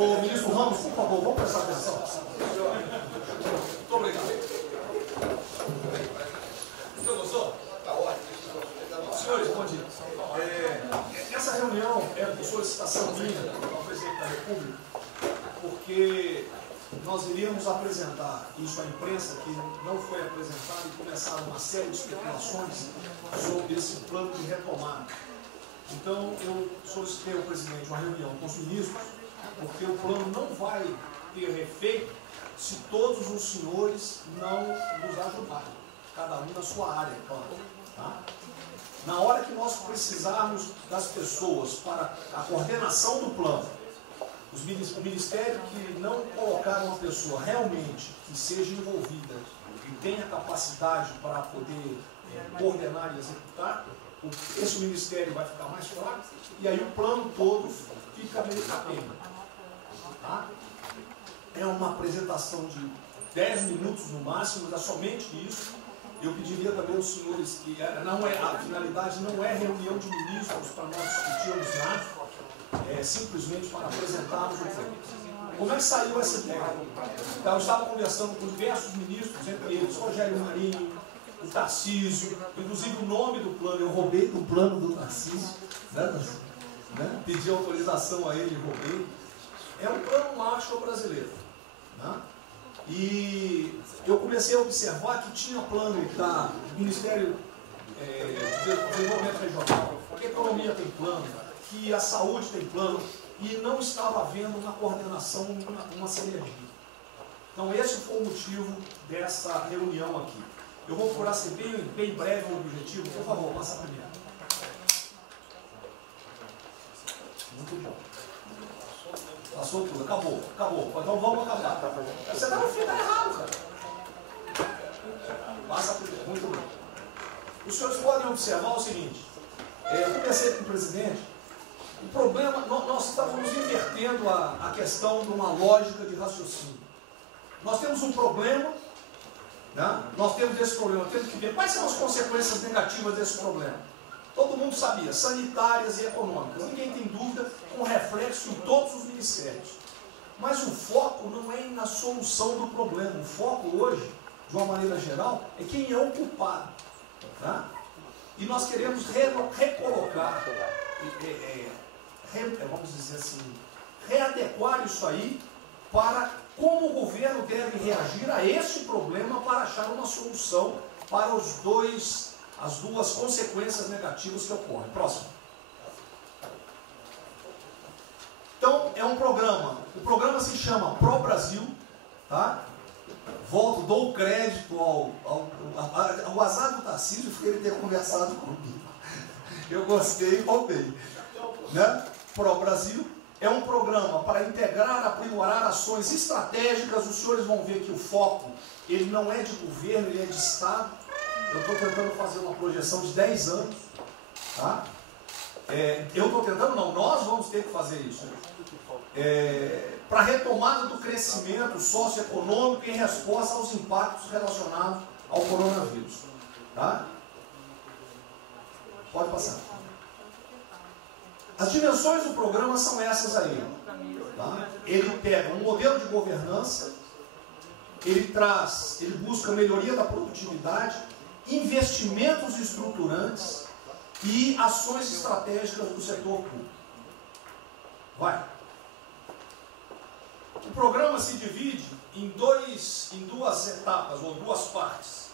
O ministro Ramos, por favor, vamos prestar atenção. Muito obrigado. Você gostou? Está ótimo. Senhores, bom dia. Essa reunião é por solicitação minha ao presidente da República, porque nós iríamos apresentar isso à imprensa, que não foi apresentado, e começar uma série de especulações sobre esse plano de retomada. Então, eu solicitei ao presidente uma reunião com os ministros, porque o plano não vai ter efeito se todos os senhores não nos ajudarem, cada um na sua área, claro. Tá? Na hora que nós precisarmos das pessoas para a coordenação do plano, o Ministério que não colocar uma pessoa realmente que seja envolvida e tenha capacidade para poder coordenar e executar, esse Ministério vai ficar mais fraco e aí o plano todo fica meio capenga. Tá? É uma apresentação de 10 minutos no máximo, mas é somente isso. Eu pediria também aos senhores que a finalidade não é reunião de ministros para nós discutirmos nada, é simplesmente para apresentarmos o plano. Como é que saiu essa ideia? Então, eu estava conversando com diversos ministros, entre eles Rogério Marinho, o Tarcísio, inclusive o nome do plano, eu roubei do plano do Tarcísio, né? Pedi autorização a ele e roubei. É um plano Marshall brasileiro. Né? E eu comecei a observar que tinha plano do Ministério de Desenvolvimento Regional, que a economia tem plano, que a saúde tem plano, e não estava havendo uma coordenação, uma sinergia. Então esse foi o motivo dessa reunião aqui. Eu vou procurar ser bem breve o objetivo. Por favor, passa primeiro. Muito bom. Passou tudo, acabou. Então vamos acabar. Você está no fim, está errado, cara. Passa primeiro, muito bem. Os senhores podem observar o seguinte. Eu comecei com o presidente. O problema, nós estávamos invertendo a questão de uma lógica de raciocínio. Nós temos um problema, né? Nós temos esse problema, temos que ver quais são as consequências negativas desse problema. Todo mundo sabia, sanitárias e econômicas. Ninguém tem dúvida, com reflexo em todos os ministérios. Mas o foco não é na solução do problema. O foco hoje, de uma maneira geral, é quem é o culpado. Tá? E nós queremos recolocar, vamos dizer assim, readequar isso aí para como o governo deve reagir a esse problema para achar uma solução para as duas consequências negativas que ocorrem. Próximo. Então, é um programa. O programa se chama Pro Brasil. Tá? Dou crédito ao azar do Tarcísio por ele ter conversado comigo. Eu gostei e roubei. Né? Pro Brasil é um programa para integrar, aprimorar ações estratégicas. Os senhores vão ver que o foco, ele não é de governo, ele é de Estado. Eu estou tentando fazer uma projeção de 10 anos. Tá? Eu estou tentando, não, nós vamos ter que fazer isso. Para a retomada do crescimento socioeconômico em resposta aos impactos relacionados ao coronavírus. Tá? Pode passar. As dimensões do programa são essas aí. Tá? Ele pega um modelo de governança, ele busca melhoria da produtividade, investimentos estruturantes e ações estratégicas do setor público. Vai. O programa se divide em duas etapas, ou duas partes.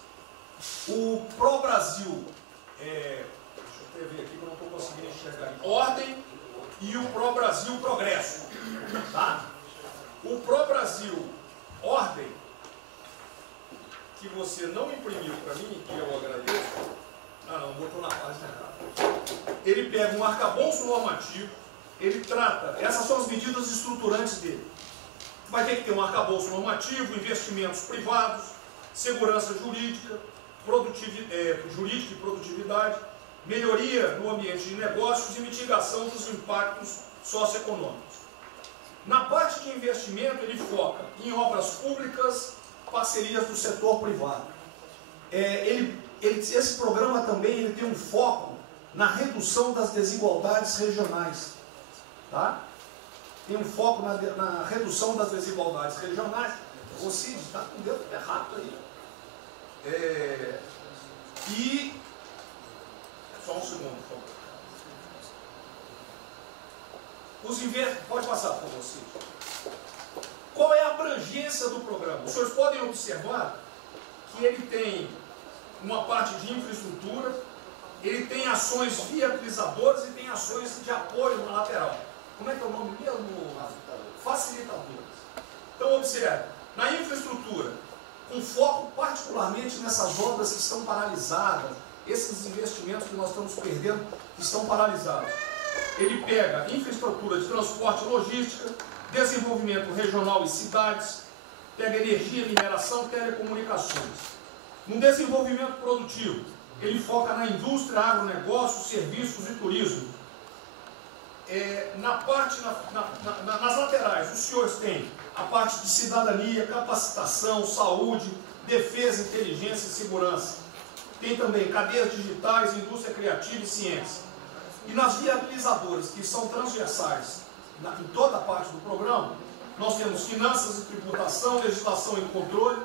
O Pro Brasil, deixa eu ver aqui que eu não estou conseguindo enxergar. Ordem e o Pro Brasil Progresso. Tá? O Pro Brasil Ordem, que você não imprimiu para mim, que eu agradeço. Não, botou na página errada. Ele pega um arcabouço normativo, ele trata, essas são as medidas estruturantes dele. Vai ter que ter um arcabouço normativo, investimentos privados, segurança jurídica, jurídica e produtividade, melhoria no ambiente de negócios e mitigação dos impactos socioeconômicos. Na parte de investimento, ele foca em obras públicas, parcerias do setor privado. Esse programa também ele tem um foco na redução das desigualdades regionais. Tá? tem um foco na redução das desigualdades regionais. O Cid está com o dedo errado aí. E só um segundo, por favor. Pode passar, por favor, Cid. Qual é a abrangência do programa? Os senhores podem observar que ele tem uma parte de infraestrutura, ele tem ações viabilizadoras e tem ações de apoio na lateral. Como é que é o nome mesmo? Facilitadoras. Então, observe, na infraestrutura, com foco particularmente nessas obras que estão paralisadas, esses investimentos que nós estamos perdendo, que estão paralisados. Ele pega infraestrutura de transporte e logística, desenvolvimento regional e cidades, pega energia, mineração, telecomunicações. No desenvolvimento produtivo, ele foca na indústria, agronegócio, serviços e turismo. Nas laterais, os senhores têm a parte de cidadania, capacitação, saúde, defesa, inteligência e segurança. Tem também cadeias digitais, indústria criativa e ciência. E nas viabilizadoras, que são transversais em toda a parte do programa, nós temos finanças e tributação, legislação e controle,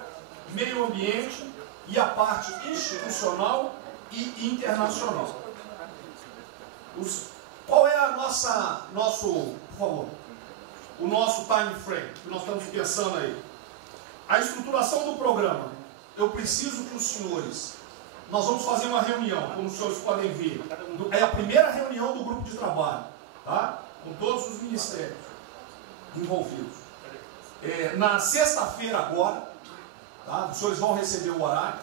meio ambiente e a parte institucional e internacional. Qual é o nosso time frame que nós estamos pensando aí? A estruturação do programa. Eu preciso que os senhores, nós vamos fazer uma reunião, como os senhores podem ver, é a primeira reunião do grupo de trabalho, tá? Com todos os ministérios envolvidos. Na sexta-feira agora, tá? Os senhores vão receber o horário.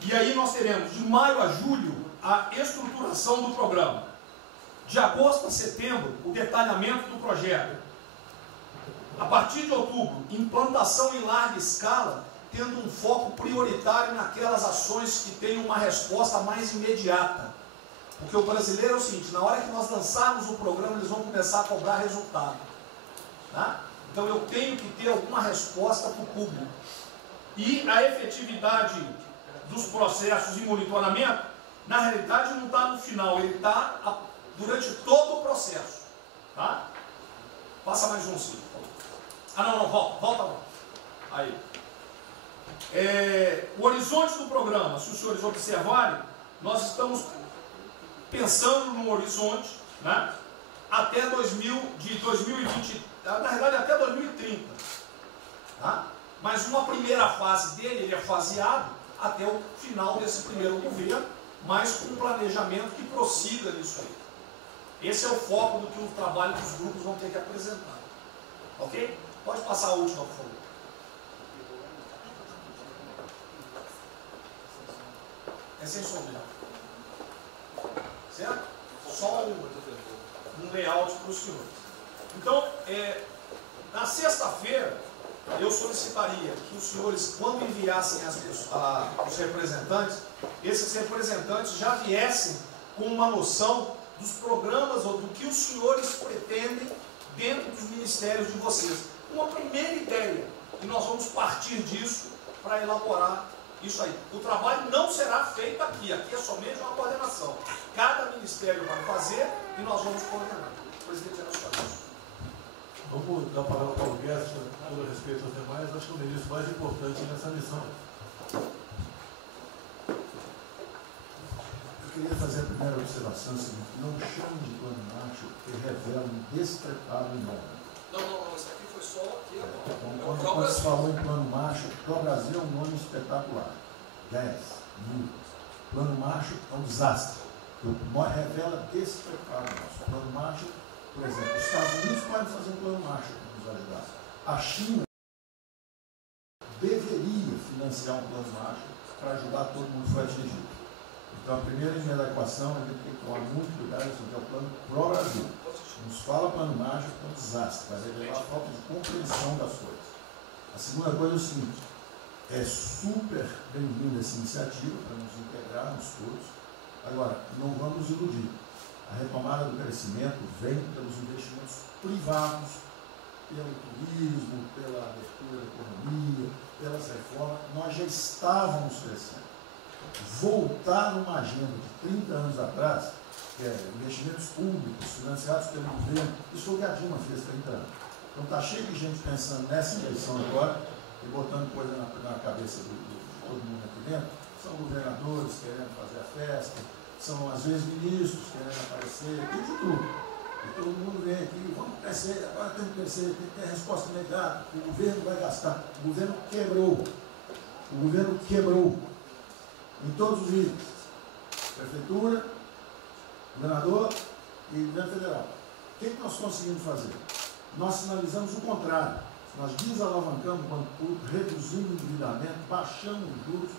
E aí nós teremos de maio a julho a estruturação do programa. De agosto a setembro, o detalhamento do projeto. A partir de outubro, implantação em larga escala, tendo um foco prioritário naquelas ações que têm uma resposta mais imediata. Porque o brasileiro é o seguinte, na hora que nós lançarmos o programa, eles vão começar a cobrar resultado. Tá? Então eu tenho que ter alguma resposta para o público. E a efetividade dos processos de monitoramento, na realidade não está no final, ele está durante todo o processo. Tá? Passa mais um, sim. Volta. Aí. O horizonte do programa, se os senhores observarem, nós estamos pensando no horizonte, né, até 2020, na verdade até 2030. Tá? Mas uma primeira fase dele, ele é faseado até o final desse primeiro governo, mas com um planejamento que prossiga nisso aí. Esse é o foco do que o trabalho dos grupos vão ter que apresentar. Ok? Pode passar a última, por favor. É sem som mesmo. Certo? Só um layout para os senhores. Então, na sexta-feira, eu solicitaria que os senhores, quando enviassem os representantes, esses representantes já viessem com uma noção dos programas ou do que os senhores pretendem dentro dos ministérios de vocês. Uma primeira ideia, e nós vamos partir disso para elaborar isso aí. O trabalho não será feito aqui é somente uma coordenação. Cada ministério vai fazer e nós vamos coordenar. O presidente era só isso. Vamos dar a palavra para o Guedes, com todo respeito aos demais, acho que é o ministro mais importante nessa missão. Eu queria fazer a primeira observação seguinte: não chame de plano Marshall, que revela um despreparo enorme. Não, isso aqui foi só aqui agora. Então, quando se falou em plano Marshall, para o Brasil é um nome espetacular. 10, 1000. Plano Marshall é um desastre. Revela despreparo nosso. O plano Marshall, por exemplo, os Estados Unidos podem fazer um plano Marshall para nos ajudar. A China deveria financiar um plano Marshall para ajudar todo mundo que foi atingido. Então, a primeira linha da equação, a gente tem que tomar muito cuidado, isso é o plano pro Brasil. Nos fala plano Marshall, é um desastre, vai revelar a falta de compreensão das coisas. A segunda coisa é o seguinte: é super bem-vinda essa iniciativa para nos integrarmos todos. Agora, não vamos iludir. A retomada do crescimento vem pelos investimentos privados, pelo turismo, pela abertura da economia, pelas reformas. Nós já estávamos crescendo. Voltar uma agenda de 30 anos atrás que é investimentos públicos financiados pelo governo. Isso foi o que a Dilma fez 30 anos. Então está cheio de gente pensando nessa eleição agora e botando coisa na cabeça de todo mundo aqui dentro. São governadores querendo fazer a festa, são às vezes ministros querendo aparecer, tem de tudo. E todo mundo vem aqui, vamos crescer, agora temos que crescer, tem que ter resposta imediata, o governo vai gastar. O governo quebrou. O governo quebrou em todos os níveis. Prefeitura, governador e governo federal. O que nós conseguimos fazer? Nós sinalizamos o contrário. Nós desalavancamos o banco público, reduzimos o endividamento, baixamos os juros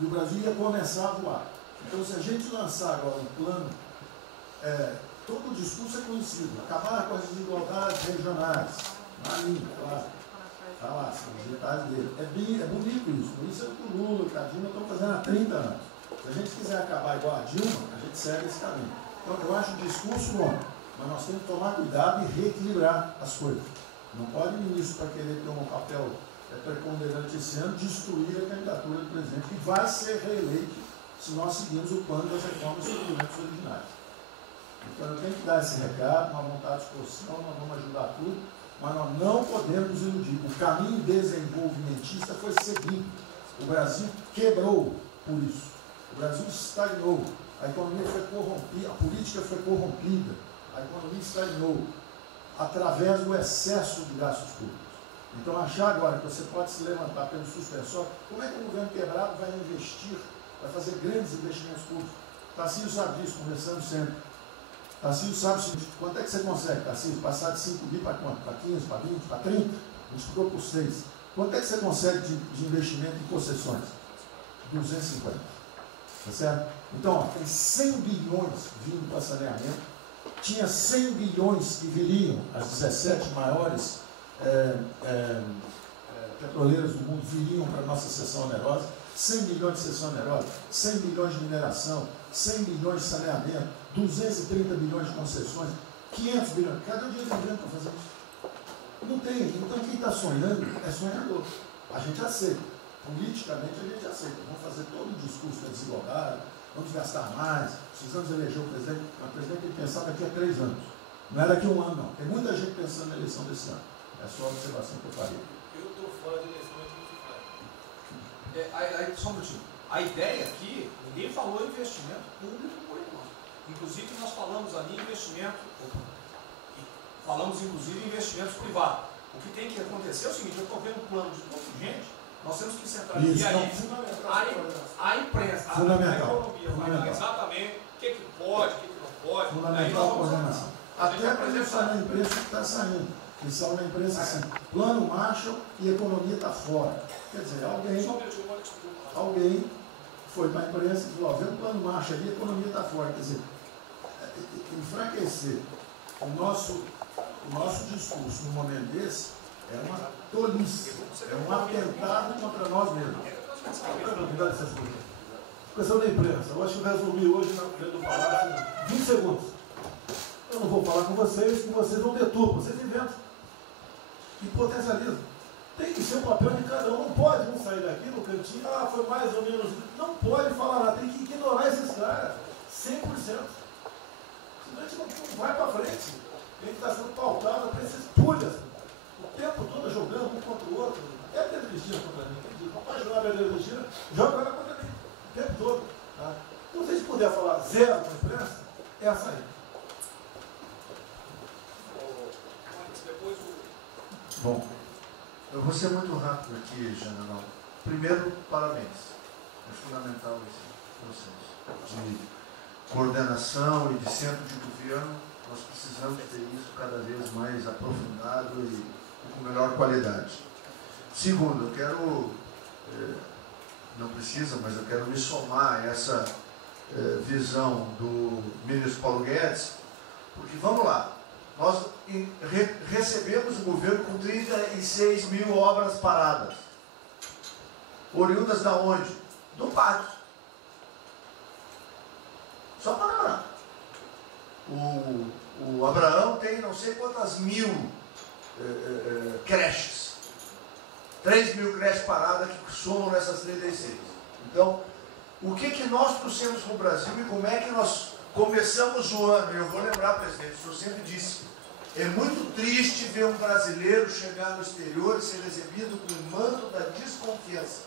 e o Brasil ia começar a voar. Então, se a gente lançar agora um plano, todo o discurso é conhecido, acabar com as desigualdades regionais, na linha, claro. Está lá, são os detalhes dele. É bonito isso, por isso é o que o Lula e a Dilma estão fazendo há 30 anos. Se a gente quiser acabar igual a Dilma, a gente segue esse caminho. Então, eu acho o discurso bom, mas nós temos que tomar cuidado e reequilibrar as coisas. Não pode o ministro, para querer ter um papel preponderante esse ano, destruir a candidatura do presidente, que vai ser reeleito se nós seguirmos o plano das reformas dos documentos originários. Então, eu tenho que dar esse recado, uma vontade de exposição, nós vamos ajudar tudo, mas nós não podemos nos iludir. O caminho desenvolvimentista foi seguido. O Brasil quebrou por isso. O Brasil estagnou. A economia foi corrompida, a política foi corrompida, a economia estagnou através do excesso de gastos públicos. Então, achar agora que você pode se levantar pelo suspensório, como é que um governo quebrado vai investir, vai fazer grandes investimentos públicos? Tarcísio sabe disso, conversando sempre. Tarcísio sabe o seguinte, quanto é que você consegue, Tarcísio, passar de 5 bi para quanto? Para 15, para 20, para 30? A gente ficou por 6. Quanto é que você consegue de investimento em concessões? 250. Tá certo? Então, ó, tem 100 bilhões vindo para saneamento, tinha 100 bilhões que viriam, as 17 maiores petroleiras do mundo viriam para a nossa seção onerosa, 100 bilhões de seção onerosa, 100 bilhões de mineração, 100 bilhões de saneamento, 230 bilhões de concessões, 500 bilhões. Cadê o dinheiro do governo para fazer isso? Não tem. Então, quem está sonhando é sonhador. A gente aceita. Politicamente, a gente aceita. Vamos fazer todo o discurso da desigualdade, vamos gastar mais, precisamos eleger o presidente. Mas o presidente tem que pensar daqui a 3 anos. Não é daqui a 1 ano, não. Tem muita gente pensando na eleição desse ano. É só a observação que eu farei. Eu estou fora da eleição, mas Só um minutinho. A ideia aqui, ninguém falou em investimento público por enquanto. Inclusive, nós falamos ali em investimento, falamos inclusive em investimentos privados. O que tem que acontecer é o seguinte, eu estou vendo um plano de tanta gente, nós temos que centrar aqui a imprensa, a economia, vai exatamente o que pode, o que não pode. Fundamental a coordenação. Até para isso na imprensa que está saindo. Que são na imprensa assim, plano Marshall e economia está fora. Quer dizer, alguém foi para a imprensa e falou, vê um plano Marshall ali, a economia está fora. Quer dizer, enfraquecer o nosso discurso num momento desse é uma tolice, é um atentado contra nós mesmos. Questão da imprensa, eu acho que eu resumi hoje dentro do Palácio 20 segundos. Eu não vou falar com vocês, que vocês vão deturpar, vocês inventam e potencializam. Tem que ser o papel de cada um, não pode um sair daqui no cantinho, foi mais ou menos. Não pode falar nada, tem que ignorar esses caras, 100%. Senão a gente não vai para frente. Tem que estar sendo pautado para esses pulhas. O tempo todo jogando um contra o outro. É a Pedro Cristina contra mim. Não pode jogar a Pedro Cristina, joga ela contra mim. O tempo todo. Tá? Então, se a gente puder falar zero na imprensa, é a saída. Bom, eu vou ser muito rápido aqui, general. Primeiro, parabéns. É fundamental esse processo de coordenação e de centro de governo. Nós precisamos ter isso cada vez mais aprofundado e com melhor qualidade. Segundo, eu quero, não precisa, mas eu quero me somar a essa visão do ministro Paulo Guedes, porque vamos lá, nós recebemos o governo com 36 mil obras paradas. Oriundas da onde? Do pátio. Só para lembrar. O Abraão tem não sei quantas mil creches. 3 mil creches paradas que somam nessas 36. Então, o que nós trouxemos para o Brasil e como é que nós começamos o ano, e eu vou lembrar, presidente, o senhor sempre disse, é muito triste ver um brasileiro chegar no exterior e ser recebido com o manto da desconfiança.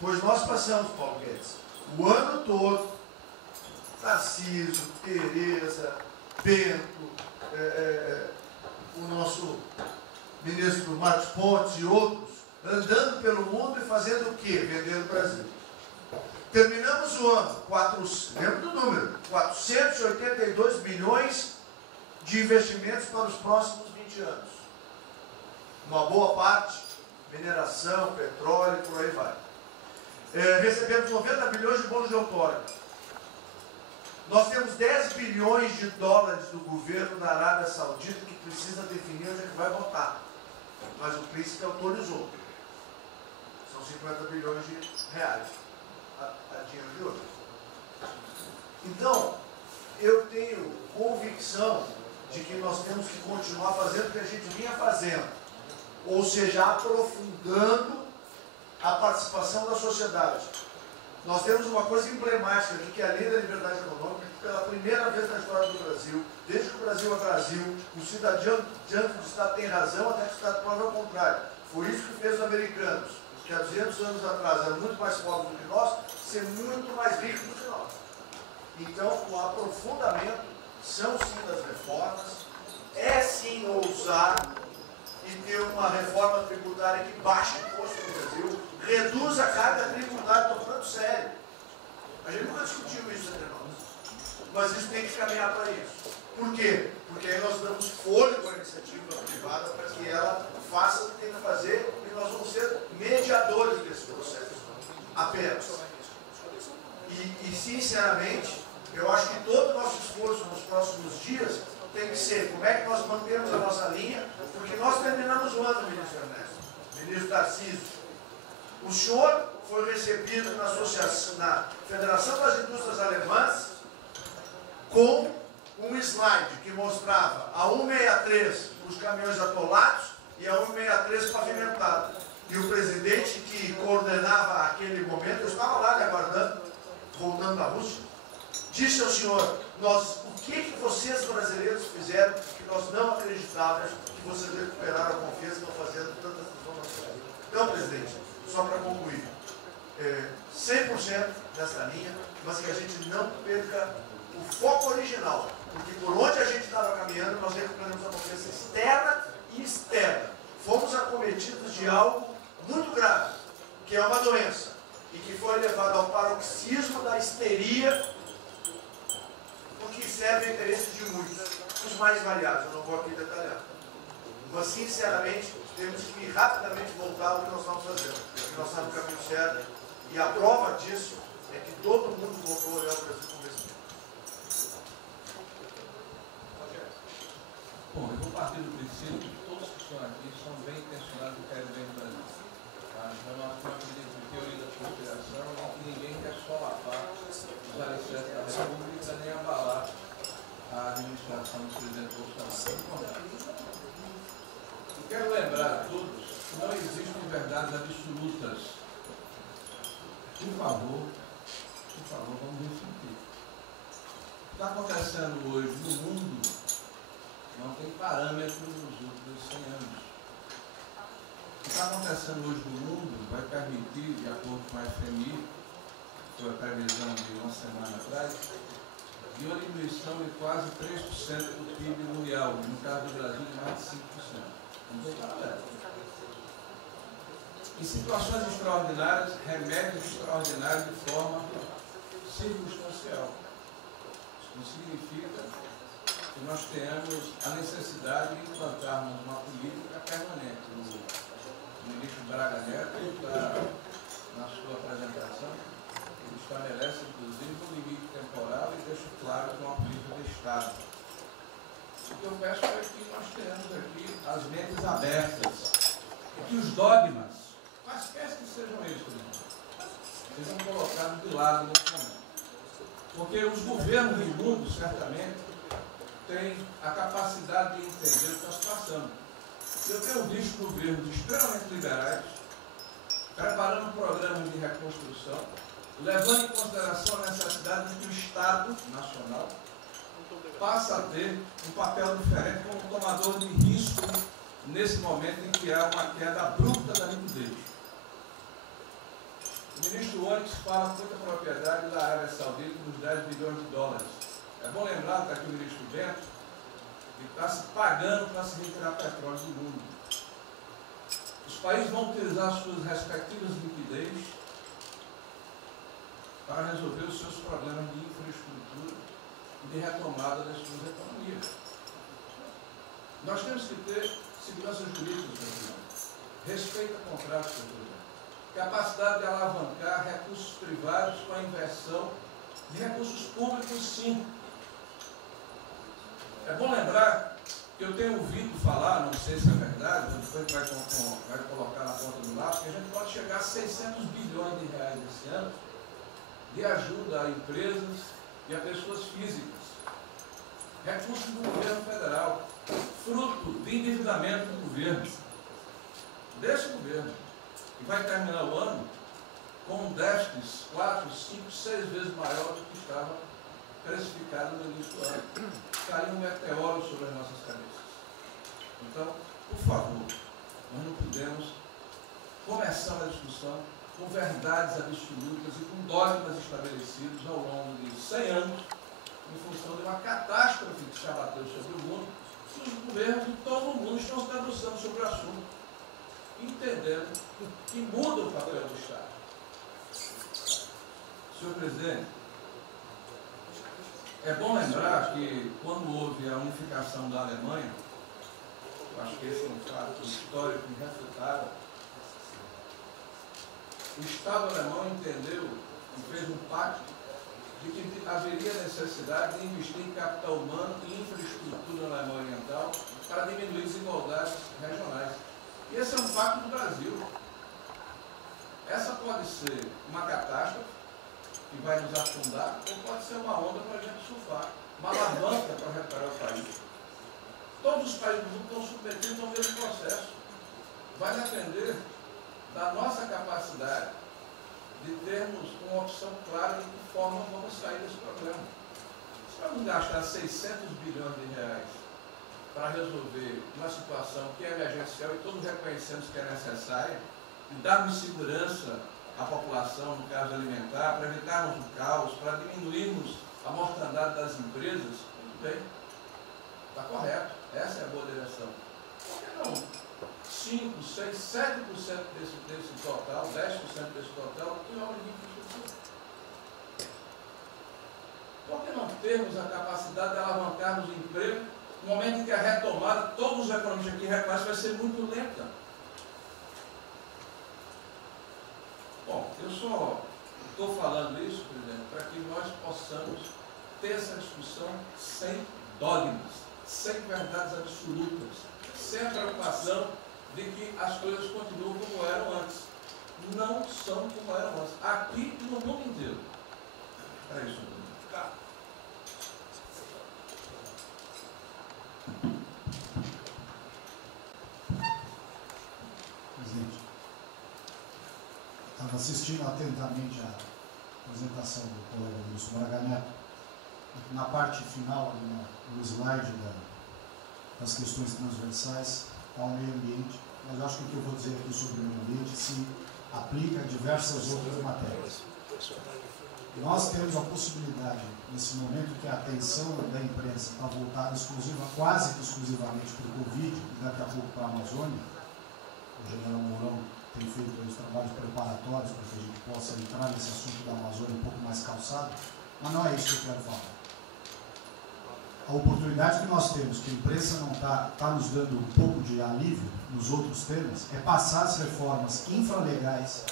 Pois nós passamos, Paulo Guedes, o ano todo, Tarcísio, Tereza, Bento, o nosso ministro Marcos Pontes e outros, andando pelo mundo e fazendo o quê? Vendendo o Brasil. Terminamos o ano, lembra do número, 482 bilhões de investimentos para os próximos 20 anos. Uma boa parte, mineração, petróleo, por aí vai. Recebemos 90 bilhões de bônus de outorga. Nós temos 10 bilhões de dólares do governo da Arábia Saudita que precisa definir onde é que vai votar. Mas o príncipe autorizou. São 50 bilhões de reais. A dinheiro de hoje. Então, eu tenho convicção de que nós temos que continuar fazendo o que a gente vinha fazendo. Ou seja, aprofundando a participação da sociedade. Nós temos uma coisa emblemática aqui, que é a Lei da Liberdade Econômica, que pela primeira vez na história do Brasil, desde que o Brasil é Brasil, o cidadão diante do Estado tem razão, até que o Estado prove ao contrário. Foi isso que fez os americanos, que há 200 anos atrás eram muito mais pobres do que nós, ser muito mais ricos do que nós. Então, o aprofundamento são sim das reformas, é sim ousar e ter uma reforma tributária que baixe o imposto no Brasil, reduz a carga tributária, estou falando sério. A gente nunca discutiu isso entre nós, mas isso tem que caminhar para isso. Por quê? Porque aí nós damos fôlego à iniciativa privada para que ela faça o que tem que fazer e nós vamos ser mediadores desse processo, apenas. E sinceramente, eu acho que todo o nosso esforço nos próximos dias tem que ser como é que nós mantemos a nossa linha, porque nós terminamos o ano, ministro Ernesto, ministro Tarcísio. O senhor foi recebido na Federação das Indústrias Alemãs com um slide que mostrava a 163 os caminhões atolados e a 163 pavimentado. E o presidente que coordenava aquele momento, eu estava lá lhe aguardando, voltando da Rússia, disse ao senhor, o que vocês brasileiros fizeram que nós não acreditávamos que vocês recuperaram a confiança e estão fazendo tantas transformações. Então, presidente, só para concluir, 100% nessa linha, mas que a gente não perca o foco original, porque por onde a gente estava caminhando, nós recuperamos a confiança externa e externa. Fomos acometidos de algo muito grave, que é uma doença, e que foi levado ao paroxismo da histeria, o que serve ao interesse de muitos, os mais variados, eu não vou aqui detalhar. Mas, sinceramente, temos que rapidamente voltar ao que nós estamos fazendo, porque nós estamos no caminho certo, e a prova disso é que todo mundo voltou a olhar o Brasil com respeito. Bom, eu vou partir do princípio que todos que estão aqui são bem intencionados e querem bem o Brasil. Então, nós temos uma teoria da conspiração em que ninguém quer solapar os alicerces da República nem abalar a administração do presidente Bolsonaro. Eu quero lembrar a todos que não existem verdades absolutas. Por favor, vamos refletir. O que está acontecendo hoje no mundo não tem parâmetro nos últimos 100 anos. O que está acontecendo hoje no mundo vai permitir, de acordo com a FMI, que foi a previsão de uma semana atrás, de uma diminuição de quase 3% do PIB mundial, no caso do Brasil, de mais de 5%. Não tem paralelo. Em situações extraordinárias, remédios extraordinários de forma circunstancial. Isso não significa que nós tenhamos a necessidade de implantarmos uma política permanente. O ministro Braga Neto, na sua apresentação, ele estabelece, inclusive, um limite temporal e deixa claro que é uma política de Estado. O que eu peço é que nós tenhamos aqui as mentes abertas e que os dogmas, quaisquer que sejam eles, sejam colocados de lado nesse momento. Porque os governos do mundo, certamente, têm a capacidade de entender o que está se passando. Eu tenho visto governos extremamente liberais preparando programas de reconstrução, levando em consideração a necessidade de que o Estado Estado Nacional passa a ter um papel diferente como tomador de risco nesse momento em que há uma queda abrupta da liquidez. O ministro Onyx fala com muita propriedade da Arábia Saudita dos 10 bilhões de dólares. É bom lembrar que aqui o ministro Bento está se pagando para se retirar petróleo do mundo. Os países vão utilizar suas respectivas liquidez para resolver os seus problemas de infraestrutura e de retomada das suas economias. Nós temos que ter segurança jurídica, respeito a contratos, capacidade de alavancar recursos privados com a inversão de recursos públicos, sim. É bom lembrar que eu tenho ouvido falar, não sei se é verdade, depois vai colocar na ponta do lápis, que a gente pode chegar a 600 bilhões de reais esse ano de ajuda a empresas e a pessoas físicas. Recursos do governo federal, fruto de endividamento do governo, desse governo, que vai terminar o ano com déficits 4, 5, 6 vezes maior do que estava precificado no início do ano. Caiu um meteoro sobre as nossas cabeças. Então, por favor, nós não podemos começar a discussão com verdades absolutas e com dogmas estabelecidos ao longo de 100 anos, em função de uma catástrofe que se abateu sobre o mundo, que os governos de todo o mundo estão se debruçando sobre o assunto, entendendo que muda o papel do Estado. Senhor presidente, é bom lembrar que quando houve a unificação da Alemanha, eu acho que esse é um fato histórico irrefutável, o Estado alemão entendeu e fez um pacto de que haveria necessidade de investir em capital humano e infraestrutura na Alemanha Oriental para diminuir desigualdades regionais. E esse é um pacto do Brasil. Essa pode ser uma catástrofe que vai nos afundar, ou pode ser uma onda para a gente surfar, uma alavanca para recuperar o país. Todos os países do mundo estão submetidos ao mesmo processo. Vai depender da nossa capacidade de termos uma opção clara de que forma vamos sair desse problema. Se vamos gastar 600 bilhões de reais para resolver uma situação que é emergencial e todos reconhecemos que é necessária, e darmos segurança à população, no caso alimentar, para evitarmos o caos, para diminuirmos a mortandade das empresas, muito bem, está correto, essa é a boa direção. Por que não 5, 6, 7% desse total, 10% desse total, em obra de infraestrutura? Por que não termos a capacidade de alavancarmos o emprego no momento em que a retomada, todos os economistas aqui reconhecem, vai ser muito lenta? Bom, eu só estou falando isso, presidente, para que nós possamos ter essa discussão sem dogmas, sem verdades absolutas, sem a preocupação de que as coisas continuam como eram antes. Não são como eram antes. Aqui e no mundo inteiro. É isso. Tá. Presidente, estava assistindo atentamente a apresentação do colega Wilson Braga Neto. Na parte final, no slide das questões transversais, ao meio ambiente, mas eu acho que o que eu vou dizer aqui sobre o meio ambiente se aplica a diversas outras matérias. Nós temos a possibilidade, nesse momento que a atenção da imprensa está voltada quase que exclusivamente para o Covid e daqui a pouco para a Amazônia, o general Mourão tem feito os trabalhos preparatórios para que a gente possa entrar nesse assunto da Amazônia um pouco mais calçado, mas não é isso que eu quero falar. A oportunidade que nós temos, que a imprensa não está nos dando um pouco de alívio nos outros temas, é passar as reformas infralegais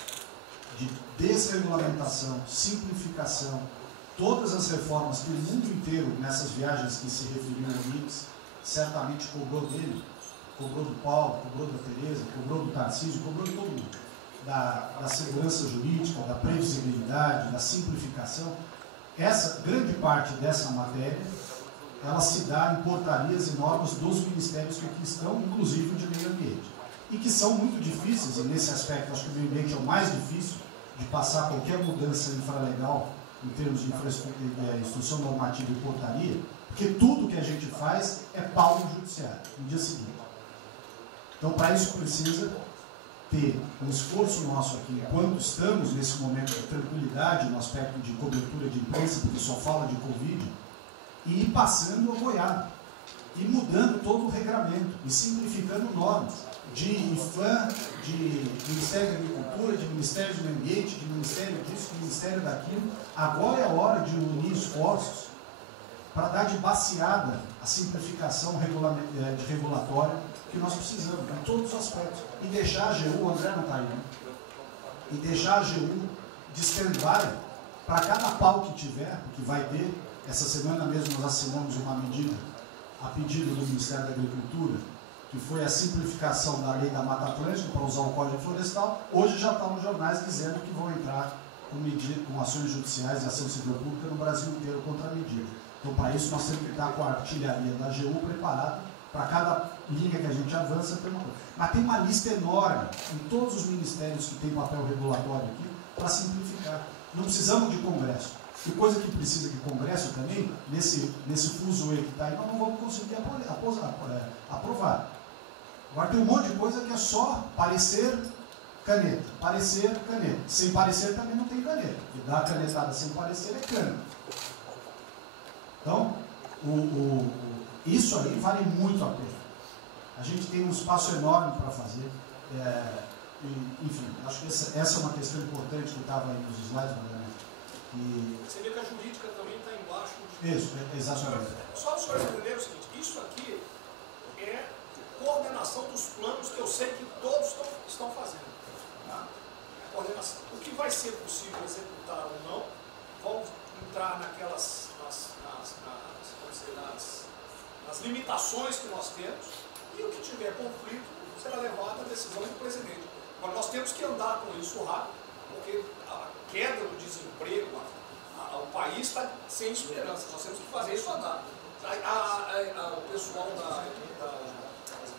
de desregulamentação, simplificação, todas as reformas que o mundo inteiro, nessas viagens que se referiu ao Mix, certamente cobrou dele, cobrou do Paulo, cobrou da Tereza, cobrou do Tarcísio, cobrou de todo mundo, da segurança jurídica, da previsibilidade, da simplificação. Essa grande parte dessa matéria ela se dá em portarias e normas dos ministérios que aqui estão, inclusive o de meio ambiente. E que são muito difíceis, e nesse aspecto acho que o meio ambiente é o mais difícil de passar qualquer mudança infralegal em termos de instrução normativa e portaria, porque tudo que a gente faz é pau no judiciário, no dia seguinte. Então, para isso precisa ter um esforço nosso aqui, enquanto estamos nesse momento de tranquilidade, no aspecto de cobertura de imprensa, porque só fala de Covid, e ir passando a boiada, e mudando todo o regramento, e simplificando normas, de IFAM, de Ministério da Agricultura, de Ministério do Meio Ambiente, de Ministério disso, de Ministério daquilo. Agora é a hora de unir esforços para dar de baseada a simplificação regulatória que nós precisamos, em todos os aspectos. E deixar a AGU, o André não está aí, né? E deixar a AGU de stand-by para cada pau que tiver, porque vai ter. Essa semana mesmo nós assinamos uma medida a pedido do Ministério da Agricultura, que foi a simplificação da lei da Mata Atlântica para usar o Código Florestal. Hoje já está nos jornais dizendo que vão entrar com ações judiciais e ação civil pública no Brasil inteiro contra a medida. Então, para isso, nós temos que estar com a artilharia da AGU preparada para cada linha que a gente avança. Mas tem uma lista enorme em todos os ministérios que têm papel regulatório aqui para simplificar. Não precisamos de Congresso. E coisa que precisa de Congresso também, nesse fuzuê que está aí, nós não vamos conseguir aprovar. Agora tem um monte de coisa que é só parecer, caneta. Parecer, caneta. Sem parecer também não tem caneta. E dar canetada sem parecer é cana. Então, isso aí vale muito a pena. A gente tem um espaço enorme para fazer. Enfim, acho que essa é uma questão importante que estava aí nos slides, Você vê que a jurídica também está embaixo. Isso, exatamente. Só os senhores entenderem o seguinte, isso aqui é coordenação dos planos que eu sei que todos estão fazendo. Tá? Coordenação. O que vai ser possível executar ou não, vamos entrar naquelas nas limitações que nós temos, e o que tiver conflito será levado à decisão do presidente. Agora, nós temos que andar com isso rápido, porque a queda do desemprego, o país está sem esperança, nós temos que fazer isso andar. O pessoal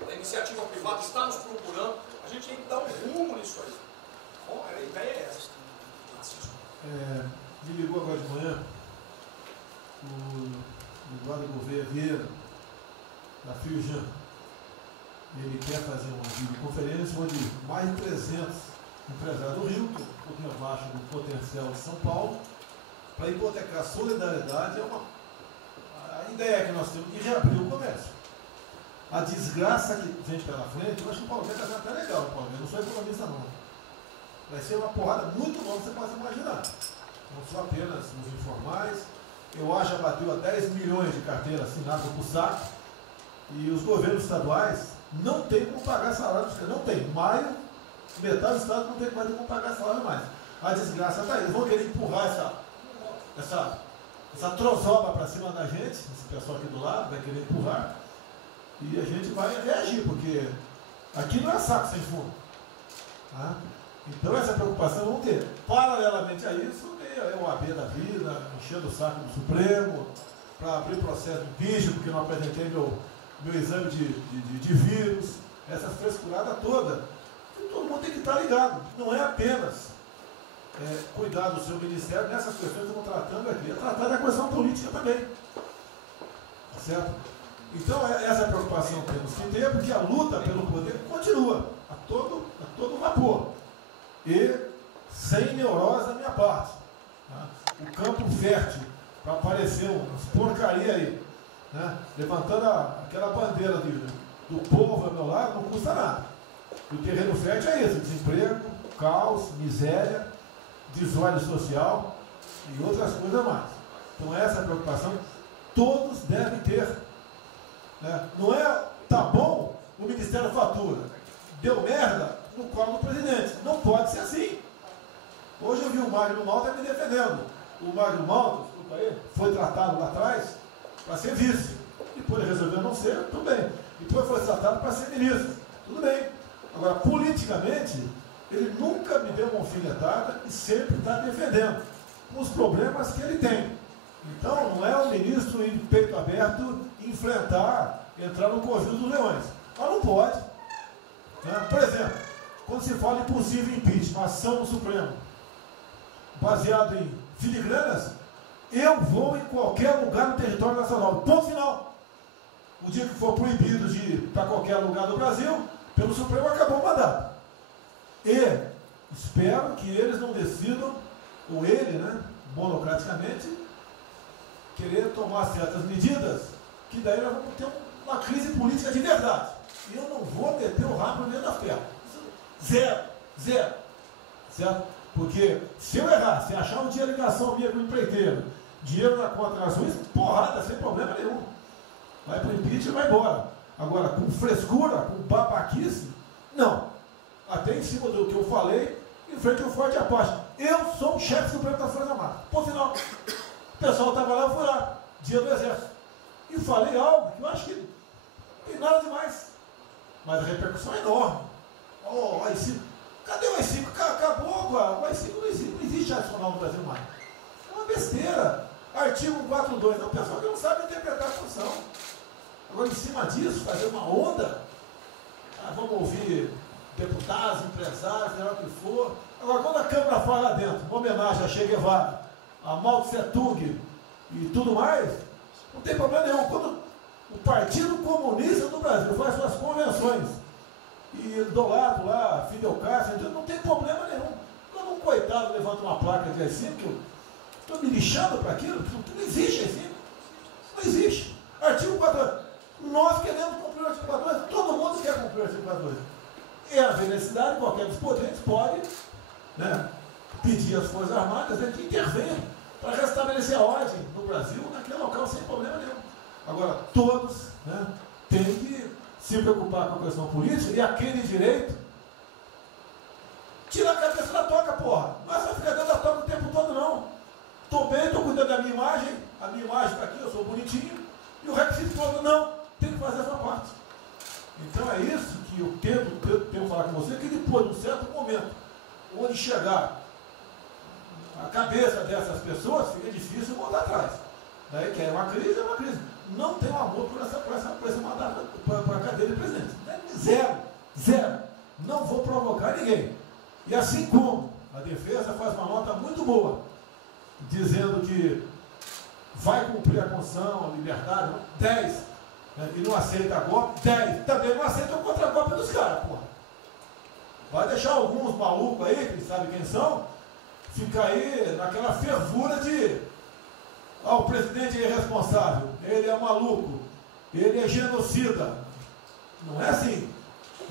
da iniciativa privada está nos procurando, a gente tem que dar um rumo nisso aí. Bom, a ideia é essa. Me ligou agora de manhã o Eduardo Gouveia Vieira, da Firjan. Ele quer fazer uma videoconferência onde mais de 300 empresários do Rio, que é um pouquinho abaixo do potencial de São Paulo, para hipotecar solidariedade. A ideia que nós temos de reabrir o comércio. A desgraça que vem pela frente, eu acho que o Paulo Guedes está até legal, Paulo Guedes, não sou economista não. Vai ser uma porrada muito longa, você pode imaginar. Não só apenas nos informais. Eu acho que bateu a 10 milhões de carteiras assinadas por SAC, e os governos estaduais não têm como pagar salário, não tem. Maio, metade do estado não tem mais como pagar salário mais. A desgraça está aí. Eles vão querer empurrar essa trozoba para cima da gente, esse pessoal aqui do lado vai querer empurrar, e a gente vai reagir, porque aqui não é saco sem fundo. Tá? Então essa preocupação vamos ter. Paralelamente a isso, é o AB da vida, enchendo o saco do Supremo, para abrir processo de impeachment, porque não apresentei meu exame de vírus, essa frescurada toda. E todo mundo tem que estar ligado. Não é apenas cuidar do seu ministério nessas questões que estamos tratando aqui, é tratar da questão política também. Tá certo? Então, essa preocupação temos que ter, porque a luta pelo poder continua a todo vapor. E sem neurose da minha parte. Tá? O campo fértil para aparecer umas porcaria aí, né? Levantando aquela bandeira do povo ao meu lado, não custa nada. E o terreno fértil é isso: desemprego, caos, miséria, desordem social e outras coisas mais. Então essa preocupação todos devem ter. Né? Não é, tá bom, o Ministério fatura, deu merda no colo do presidente. Não pode ser assim. Hoje eu vi o Magno Malta me defendendo. O Magno Malta, desculpa aí, foi tratado lá atrás para ser vice. Depois ele resolveu não ser, tudo bem. Depois foi tratado para ser ministro, tudo bem. Agora, politicamente, ele nunca me deu uma alfinetada e sempre está defendendo os problemas que ele tem. Então, não é o ministro em peito aberto entrar no conjunto dos leões. Mas não pode. Né? Por exemplo, quando se fala em possível impeachment, ação no Supremo, baseado em filigranas, Eu vou em qualquer lugar no território nacional. Ponto final. O dia que for proibido de ir para qualquer lugar do Brasil, pelo Supremo acabou o mandato. E espero que eles não decidam, ou ele, né, monocraticamente, querer tomar certas medidas, que daí nós vamos ter uma crise política de verdade. E eu não vou meter o rabo dentro da ferro. Zero. Certo? Porque se eu errar, se achar um dia ligação minha com o empreiteiro, dinheiro na conta na Suíça, porrada, sem problema nenhum. Vai para o impeachment e vai embora. Agora, com frescura, com babaquice, não. Até em cima do que eu falei, em frente ao Forte Apache. Eu sou o chefe supremo das Forças Armadas. Ponto final. O pessoal estava lá, eu fui lá, dia do Exército. E falei algo que eu acho que não tem nada demais. Mas a repercussão é enorme. Oh, AI-5. Cadê o AI-5? Acabou, o AI-5 não existe adicional no Brasil mais. É uma besteira. Artigo 142. Não, o pessoal que não sabe interpretar a função. Agora, em cima disso, fazer uma onda. Vamos ouvir deputados, empresários, seja o que for. Agora, quando a Câmara fala lá dentro, uma homenagem a Che Guevara, a Mao Tse Tung e tudo mais, não tem problema nenhum. Quando o Partido Comunista do Brasil faz suas convenções e do lado lá, Fidel Castro, não tem problema nenhum. Quando um coitado levanta uma placa de AI-5, eu estou me lixando para aquilo, não existe AI-5. Não existe. Artigo 42. Nós queremos cumprir o artigo 42, todo mundo quer cumprir o artigo 42. É haver necessidade, qualquer dos poderes pode, né, pedir às Forças Armadas, né, que intervenham para restabelecer a ordem no Brasil, naquele local, sem problema nenhum. Agora, todos, né, têm que se preocupar com a questão política e aquele direito, tira a cabeça da toca, porra. Não é só ficar dentro da toca o tempo todo, não. Estou bem, estou cuidando da minha imagem, a minha imagem está aqui, eu sou bonitinho, e o requisito todo, não, tem que fazer a sua parte. Então é isso que eu tento falar com você, que depois de um certo momento, onde chegar a cabeça dessas pessoas, fica difícil voltar atrás. Daí que é uma crise, é uma crise. Não tenho amor por esse mandato, para a cadeira de presidente. Zero. Não vou provocar ninguém. E assim como a defesa faz uma nota muito boa, dizendo que vai cumprir a Constituição, a liberdade, 10, né, e não aceita golpe, 10, também não aceita o contra-golpe dos caras, porra. Vai deixar alguns malucos aí, que sabe quem são, ficar aí naquela fervura de o presidente é irresponsável, ele é maluco, ele é genocida. Não é assim.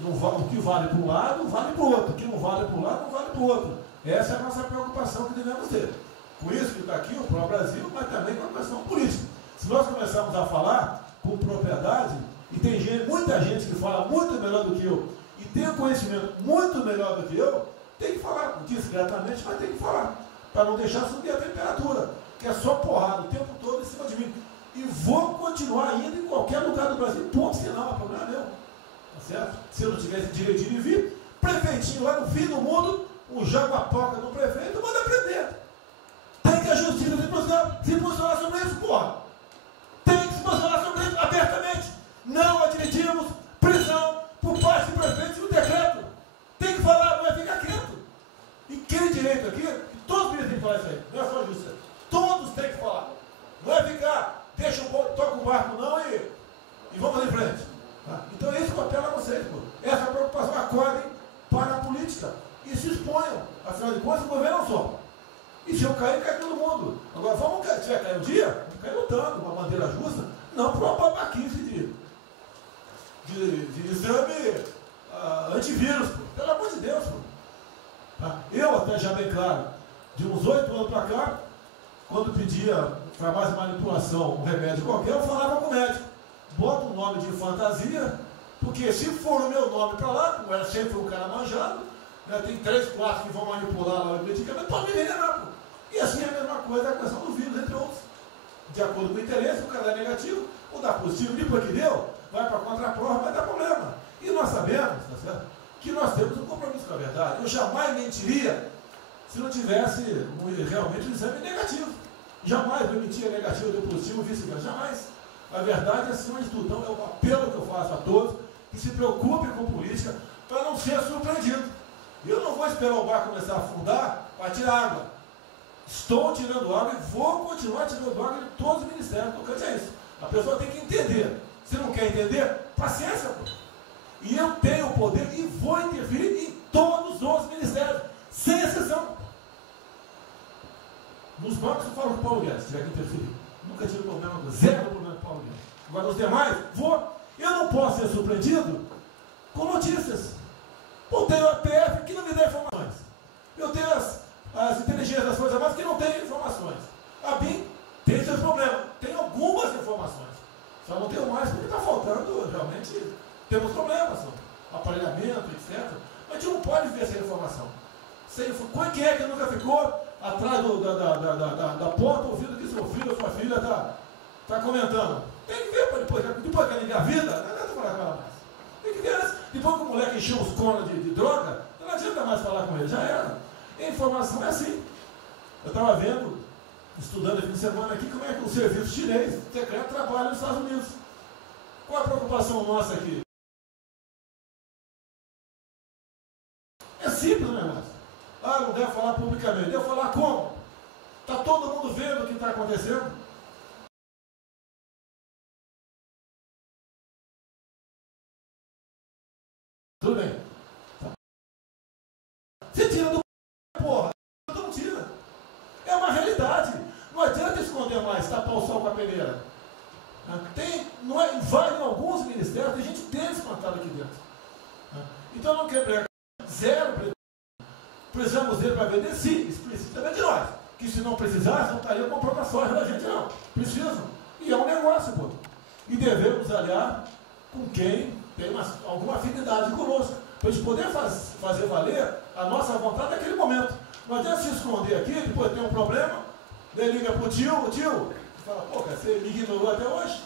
O que vale para um lado, vale para o outro. O que não vale para um lado, não vale para o outro. Essa é a nossa preocupação que devemos ter. Por isso que está aqui o pró-Brasil, mas também com a questão política. Se nós começarmos a falar com propriedade, e tem muita gente que fala muito melhor do que eu, e tem um conhecimento muito melhor do que eu, tem que falar, discretamente, mas tem que falar, para não deixar subir a temperatura, que é só porrada o tempo todo em cima de mim. E vou continuar indo em qualquer lugar do Brasil, ponto final, não é problema meu. Tá certo? Se eu não tivesse direitinho de vir, prefeitinho lá no fim do mundo, um jaguapoca do prefeito, manda prender. Tem que a justiça se posicionar sobre isso, porra. Tem que se posicionar sobre isso abertamente. Não admitimos prisão por parte do prefeito no decreto. Tem que falar, não é ficar quieto. E quem direito aqui, todos têm que falar isso aí, não é só a justiça. Todos têm que falar. Não é ficar, toca o barco não e vamos em frente. Tá? Então é isso que eu apelo a vocês, pô. Essa preocupação, acordem para a política e se exponham. Afinal de contas, o governo não só. E se eu cair, cai todo mundo. Agora, vamos se vai cair um dia, vamos cair lutando, uma bandeira justa, não por uma babaquice de exame antivírus, pô. Pelo amor de Deus, pô. Tá? Eu, até já bem claro, de uns 8 anos para cá, quando pedia para mais manipulação um remédio qualquer, eu falava com o médico. Bota um nome de fantasia, porque se for o meu nome para lá, como era sempre um cara manjado, né, tem 3, 4 que vão manipular lá o medicamento, pode me envenenar, pô. E assim é a mesma coisa a questão do vírus, entre outros. De acordo com o interesse, o cara dá negativo, ou dá positivo, depois que deu, vai para a contraprova, vai dar problema. E nós sabemos, tá certo, que nós temos um compromisso com a verdade. Eu jamais mentiria se não tivesse realmente um exame negativo. Jamais eu mentia negativo, deu positivo, vice-versa. Jamais. A verdade é acima de tudo. Então é o apelo que eu faço a todos que se preocupem com política para não ser surpreendido. Eu não vou esperar o barco começar a afundar para tirar água. Estou tirando água e vou continuar tirando água de todos os ministérios. O tocante é isso. A pessoa tem que entender. Se não quer entender, paciência, pô. E eu tenho o poder e vou interferir em todos os ministérios, sem exceção. Nos bancos eu falo com o Paulo Guedes, se tiver que interferir. Nunca tive problema, zero problema com o Paulo Guedes. Agora os demais, vou. Eu não posso ser surpreendido com notícias. Eu tenho a PF que não me dá informações. Eu tenho as inteligências das Forças Armadas que não têm informações. A BIM tem seus problemas. Tem algumas informações. Só não tenho mais porque está faltando, realmente, temos problemas. Aparelhamento, etc. Mas a gente não pode ver essa informação. Quem é que nunca ficou atrás da porta ouvindo que seu filho ou sua filha está comentando? Tem que ver para depois que ela engravida, não adianta falar com ela mais. Tem que ver antes. Depois que o moleque encheu os conos de droga, não adianta mais falar com ele, já era. A informação é assim. Eu estava vendo, estudando esse fim de semana aqui, como é que o serviço chinês secreto trabalha nos Estados Unidos. Qual a preocupação nossa aqui? É simples o negócio. Ah, não deve falar publicamente. Deve falar como? Está todo mundo vendo o que está acontecendo? Tudo bem. Você tira do porra. Não tira. É uma realidade. Não adianta esconder mais, tapar o sol com a peneira. Vai em alguns ministérios, tem gente desespantada aqui dentro. Então não quer zero. Precisamos dele para vender? Sim, isso precisa também de nós. Que se não precisasse, não estaria comprando a soja da gente, não. Precisam. E é um negócio, pô. E devemos aliar com quem tem alguma afinidade conosco. Para a gente poder fazer valer a nossa vontade naquele momento. Não adianta se esconder aqui, depois tem um problema, daí liga para o tio, fala, pô, cara, você me ignorou até hoje.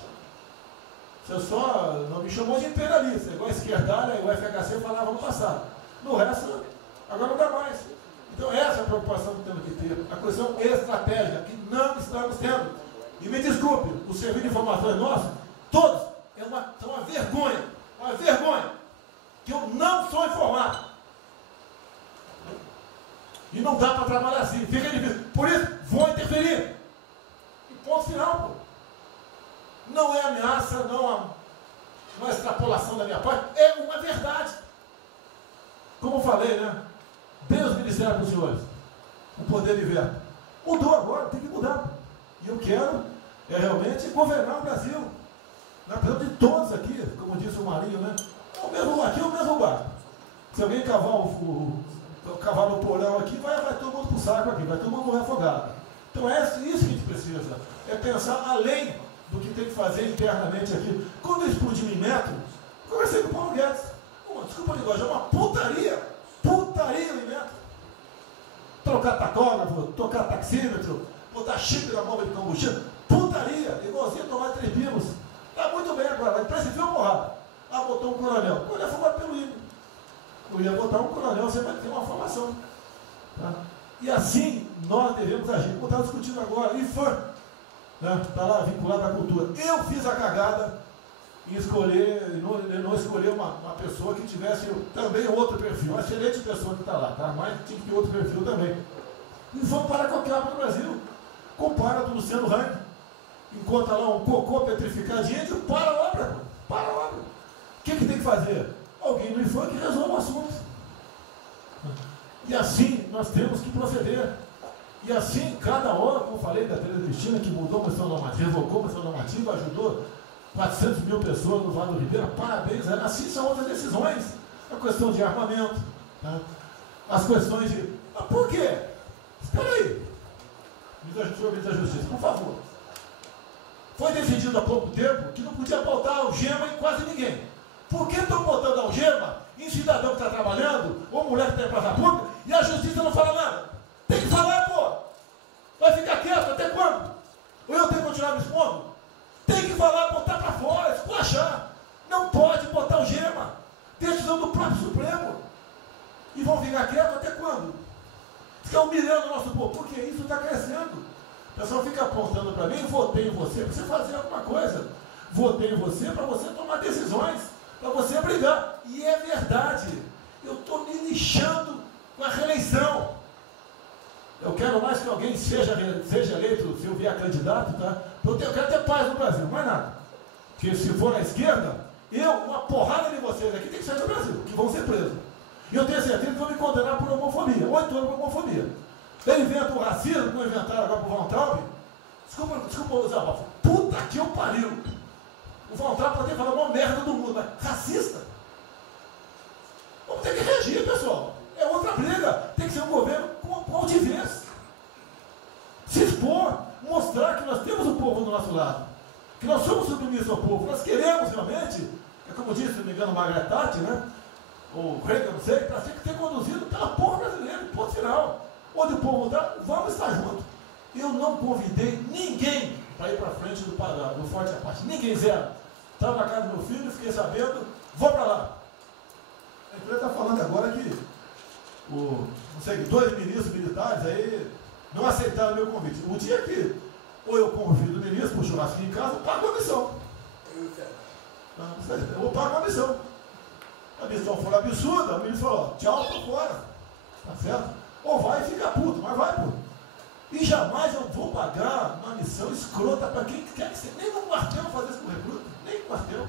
Você só não me chamou de imperialista, igual a esquerdalha e o FHC falava no passado. No resto, agora não dá mais. Então essa é a preocupação que temos que ter. A questão estratégica, que não estamos tendo. E me desculpe, o serviço de informações nosso, todos, são uma vergonha. Uma vergonha. Que eu não sou informado. E não dá para trabalhar assim. Fica difícil. Por isso, vou interferir. E ponto final, pô. Não é ameaça, não é extrapolação da minha parte. É uma verdade. Como eu falei, né? Dê os ministérios para os senhores. O poder de veto. Mudou agora, tem que mudar. E eu quero realmente governar o Brasil. Nós precisamos de todos aqui, como disse o Marinho, né? Aqui é o mesmo barco. Se alguém cavar no porão aqui, vai todo mundo para o saco aqui, vai todo mundo morrer afogado. Então é isso que a gente precisa. É pensar além do que tem que fazer internamente aqui. Quando eu explodi em metro, conversei com o Paulo Guedes. Desculpa a linguagem, é uma putaria. Putaria em metro. Trocar tacógrafo, trocar taxímetro, botar chip na bomba de combustível. Putaria, igualzinho tomar 3 pinos. Está muito bem agora, vai precipitar uma porrada. Ah, botou um coronel. O coronel foi formado pelo INE. Eu ia botar um coronel, você vai ter uma formação. Tá? E assim nós devemos agir. Como estava discutindo agora, IFAM, né? Está lá vinculado à cultura. Eu fiz a cagada em escolher, não escolher uma pessoa que tivesse também outro perfil. Uma excelente pessoa que está lá, tá? Mas tinha que ter outro perfil também. E vamos parar qualquer obra no Brasil. Compara com o Luciano Hang. Encontra lá um cocô petrificado de índio, para a obra. Para a obra. O que tem que fazer? Alguém no IFAM que resolva o assunto. E assim nós temos que proceder. E assim, cada hora, como eu falei da Tereza Cristina, que mudou a questão normativa, revocou a questão normativa, ajudou 400 mil pessoas no Vale do Ribeira, parabéns. Assim são outras decisões. A questão de armamento, tá? As questões de... por quê? Espera aí. Senhor Ministro da Justiça, por favor. Foi decidido há pouco tempo que não podia botar algema em quase ninguém. Por que estão botando algema em cidadão que está trabalhando, ou mulher que está em praça pública, e a justiça não fala nada? Tem que falar, pô! Vai ficar quieto até quando? Ou eu tenho que continuar me expondo? Tem que falar, botar para fora, esculachar. Não pode botar algema. Decisão do próprio Supremo. E vão ficar quietos até quando? Estão humilhando o nosso povo, porque isso está crescendo. O pessoal fica apontando para mim, votei em você para você fazer alguma coisa. Votei em você para você tomar decisões, para você brigar. E é verdade. Eu estou me lixando com a reeleição. Eu quero mais que alguém seja eleito, se eu vier candidato, tá? Eu quero ter paz no Brasil, mais nada. Porque se for na esquerda, uma porrada de vocês aqui tem que sair do Brasil, que vão ser presos. E eu tenho certeza que vão me condenar por homofobia, 8 anos por homofobia. Ele inventa o racismo, como inventaram agora pro Von Traub. Desculpa usar a puta que eu pariu. O Von Traub pode ter falado uma merda do mundo, mas racista. Vamos ter que reagir, pessoal. É outra briga. Tem que ser um governo com altivez. Se expor, mostrar que nós temos o povo do nosso lado. Que nós somos submissos ao povo. Nós queremos realmente, é como disse, se não me engano, Margaret Thatcher, né? Ou Reagan, não sei, para ser conduzido pela porra brasileira, ponto final. Onde o povo está, vamos estar juntos. Eu não convidei ninguém para ir para frente do Forte Apache. Ninguém, zero. Estava na casa do meu filho, fiquei sabendo, vou para lá. A empresa está falando agora que não sei, 2 ministros militares aí não aceitaram o meu convite. O dia que ou eu convido o ministro para o churrasco em casa, eu pago a missão. Eu vou pagar a missão. A missão foi absurda, o ministro falou, tchau, tô fora. Tá certo? Ou vai e fica puto, mas vai, pô. E jamais eu vou pagar uma missão escrota para quem quer que seja. Nem no quartel fazer isso com recruta, nem no quartel.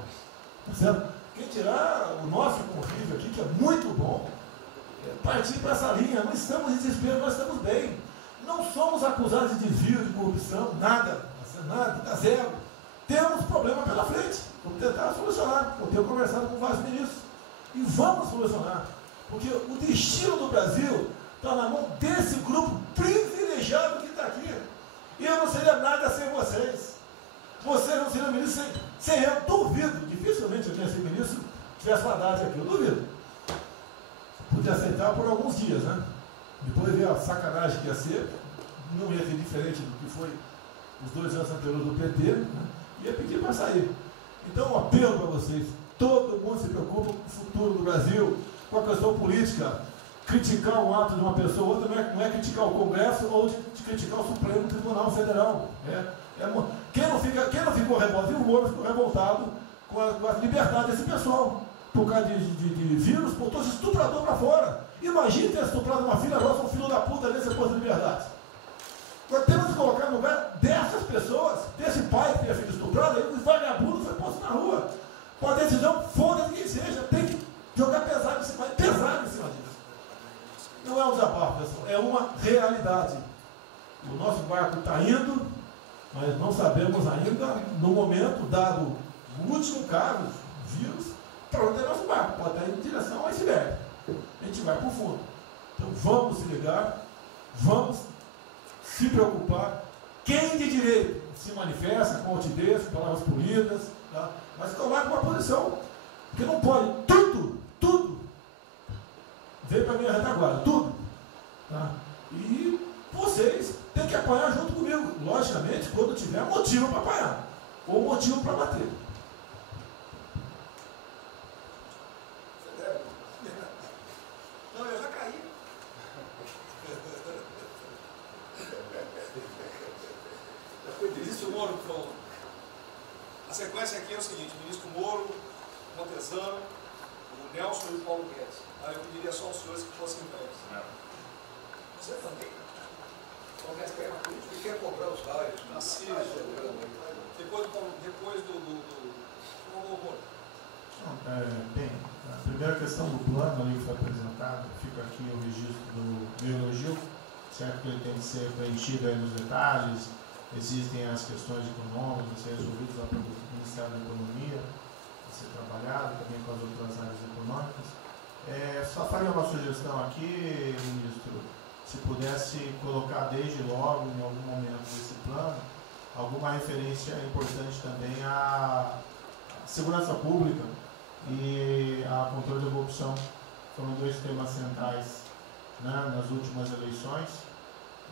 Tá certo? Quem tirar o nosso convívio aqui, que é muito bom, partir para essa linha. Não estamos em desespero, nós estamos bem. Não somos acusados de desvio, de corrupção, nada, nada, zero. Temos problema pela frente. Vamos tentar solucionar. Eu tenho conversado com vários ministros. E vamos solucionar. Porque o destino do Brasil está na mão desse grupo privilegiado que está aqui. E eu não seria nada sem vocês. Vocês não seriam ministros sem eu. Duvido. Dificilmente eu tenha sido ministro se tivesse uma data aqui. Eu duvido. Podia aceitar por alguns dias, né? Depois ver a sacanagem que ia ser. Não ia ser diferente do que foi os 2 anos anteriores do PT. Né? Ia pedir para sair. Então, um apelo para vocês. Todo mundo se preocupa com o futuro do Brasil, com a questão política. Criticar um ato de uma pessoa ou outra não é criticar o Congresso ou de criticar o Supremo Tribunal Federal. Quem não ficou revoltado, o Moro ficou revoltado com a liberdade desse pessoal. Por causa de vírus, botou esse estuprador para fora. Imagine ter estuprado uma filha nossa, um filho da puta desse posto de liberdade. Nós temos que colocar no lugar dessas pessoas, desse pai que tinha sido estuprado, aí os vagabundos foi posto na rua. Com a decisão, foda-se quem seja, tem que jogar pesado em cima disso. Não é um desabafo, pessoal, é uma realidade. O nosso barco está indo, mas não sabemos ainda, no momento, dado o último caso, vírus, para onde é nosso barco. Pode estar indo em direção ao iceberg. A gente vai para o fundo. Então vamos se ligar, vamos se preocupar. Quem de direito se manifesta com altivez, com palavras polidas, tá? Mas tomar uma posição, porque não pode tudo veio para a minha retaguarda, tudo. Tá? E vocês têm que apanhar junto comigo, logicamente, quando tiver motivo para apanhar, ou motivo para bater. Não, eu já caí. Já foi ministro Moro que falou. A sequência aqui é o seguinte: ministro Moro, Montezano, o Nelson e o Paulo Guedes. Aí eu pediria só aos senhores que fossem breves. Você também? Paulo Guedes quer uma política e quer cobrar os raios. Depois do Bem, a primeira questão do plano ali que foi apresentado, fica aqui o registro do meu elogio, certo que ele tem que ser preenchido aí nos detalhes, existem as questões econômicas a ser resolvidas lá pelo Ministério da Economia, a ser trabalhado também com as outras áreas econômicas. Só faria uma sugestão aqui, ministro, se pudesse colocar desde logo, em algum momento desse plano, alguma referência importante também à segurança pública e a controle da corrupção. Foram 2 temas centrais, né, nas últimas eleições,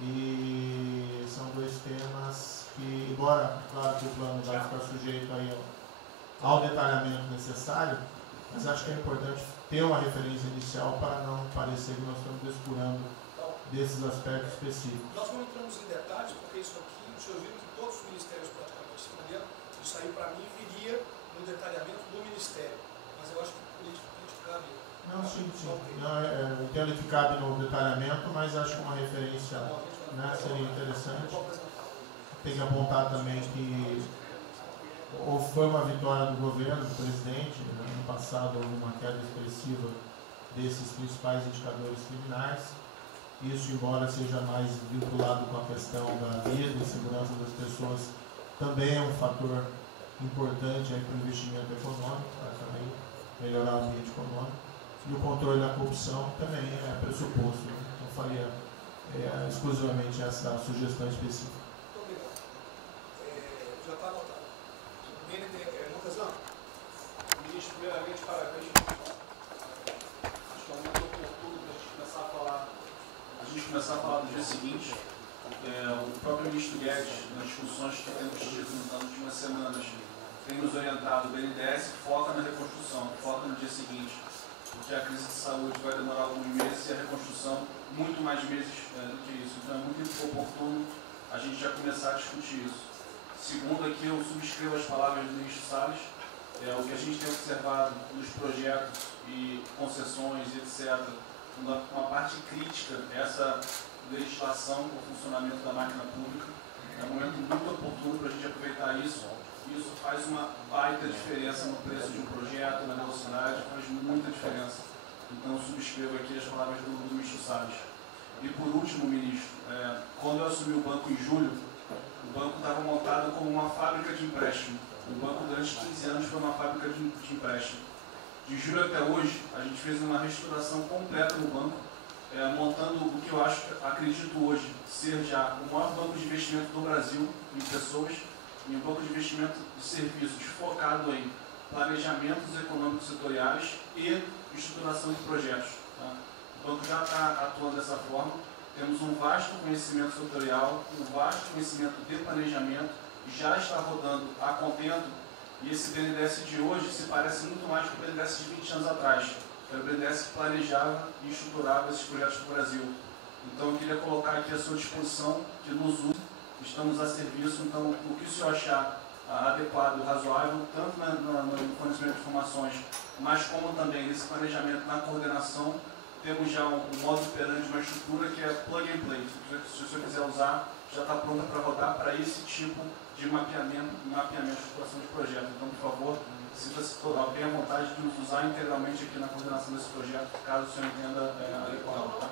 e são 2 temas que, embora, claro que o plano vai ficar sujeito aí ao detalhamento necessário, mas acho que é importante ter uma referência inicial para não parecer que nós estamos descurando desses aspectos específicos. Nós não entramos em detalhes, porque isso aqui, o senhor viu que todos os ministérios praticamente responderam, isso aí para mim viria no detalhamento do ministério, mas eu acho que politicamente cabe. Não, sim. Não, eu entendo que cabe no detalhamento, mas acho que uma referência né, seria interessante. Tem que apontar também que foi uma vitória do governo, do presidente. No ano passado houve uma queda expressiva desses principais indicadores criminais. Isso, embora seja mais vinculado com a questão da vida e segurança das pessoas, também é um fator importante para o investimento econômico, para também melhorar o ambiente econômico. E o controle da corrupção também é pressuposto. Então, faria exclusivamente essa sugestão específica. Muito obrigado. Já está anotado. Montezano, ministro, primeiramente, parabéns. Acho que é um momento oportuno para a gente começar a falar do dia seguinte. O próprio ministro Guedes, nas discussões que temos tido nas últimas semanas, tem nos orientado. O BNDES foca na reconstrução, foca no dia seguinte, porque a crise de saúde vai demorar alguns meses e a reconstrução muito mais meses do que isso. Então é muito oportuno a gente já começar a discutir isso. Segundo, aqui eu subscrevo as palavras do ministro Salles. O que a gente tem observado nos projetos e concessões, etc., uma parte crítica essa legislação para o funcionamento da máquina pública. É um momento muito oportuno para a gente aproveitar isso. Isso faz uma baita diferença no preço de um projeto, na velocidade, faz muita diferença. Então, subscrevo aqui as palavras do ministro Salles. E por último, ministro, quando eu assumi o banco em julho, o banco estava montado como uma fábrica de empréstimo. O banco, durante 15 anos, foi uma fábrica de empréstimo. De julho até hoje, a gente fez uma reestruturação completa no banco, montando o que eu acredito hoje ser já o maior banco de investimento do Brasil em pessoas e um banco de investimento de serviços focado em planejamentos econômicos setoriais e estruturação de projetos. Tá? O banco já está atuando dessa forma. Temos um vasto conhecimento setorial, um vasto conhecimento de planejamento, já está rodando a contento, e esse BNDES de hoje se parece muito mais com o BNDES de 20 anos atrás, que era o BNDES que planejava e estruturava esses projetos no Brasil. Então eu queria colocar aqui à sua disposição, que nos use, estamos a serviço. Então o que o senhor achar adequado, razoável, tanto no fornecimento de informações, mas como também nesse planejamento, na coordenação, temos já um modo operante, uma estrutura que é plug and play. Se o senhor quiser usar, já está pronta para rodar para esse tipo de mapeamento de estruturação de projeto. Então, por favor, sinta-se bem à vontade de nos usar integralmente aqui na coordenação desse projeto, caso o senhor entenda adequado. Tá?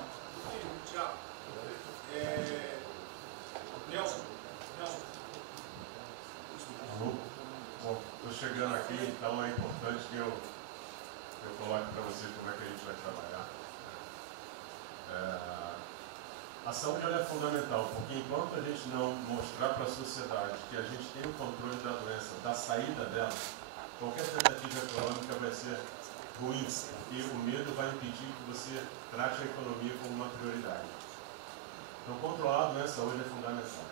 Tiago. Nelson. Bom, estou chegando aqui, então é importante que eu coloque para você como é que a gente vai trabalhar. A saúde ela é fundamental, porque enquanto a gente não mostrar para a sociedade que a gente tem o controle da doença, da saída dela, qualquer tentativa econômica vai ser ruim, porque o medo vai impedir que você trate a economia como uma prioridade. Então, controlar a doença hoje é fundamental.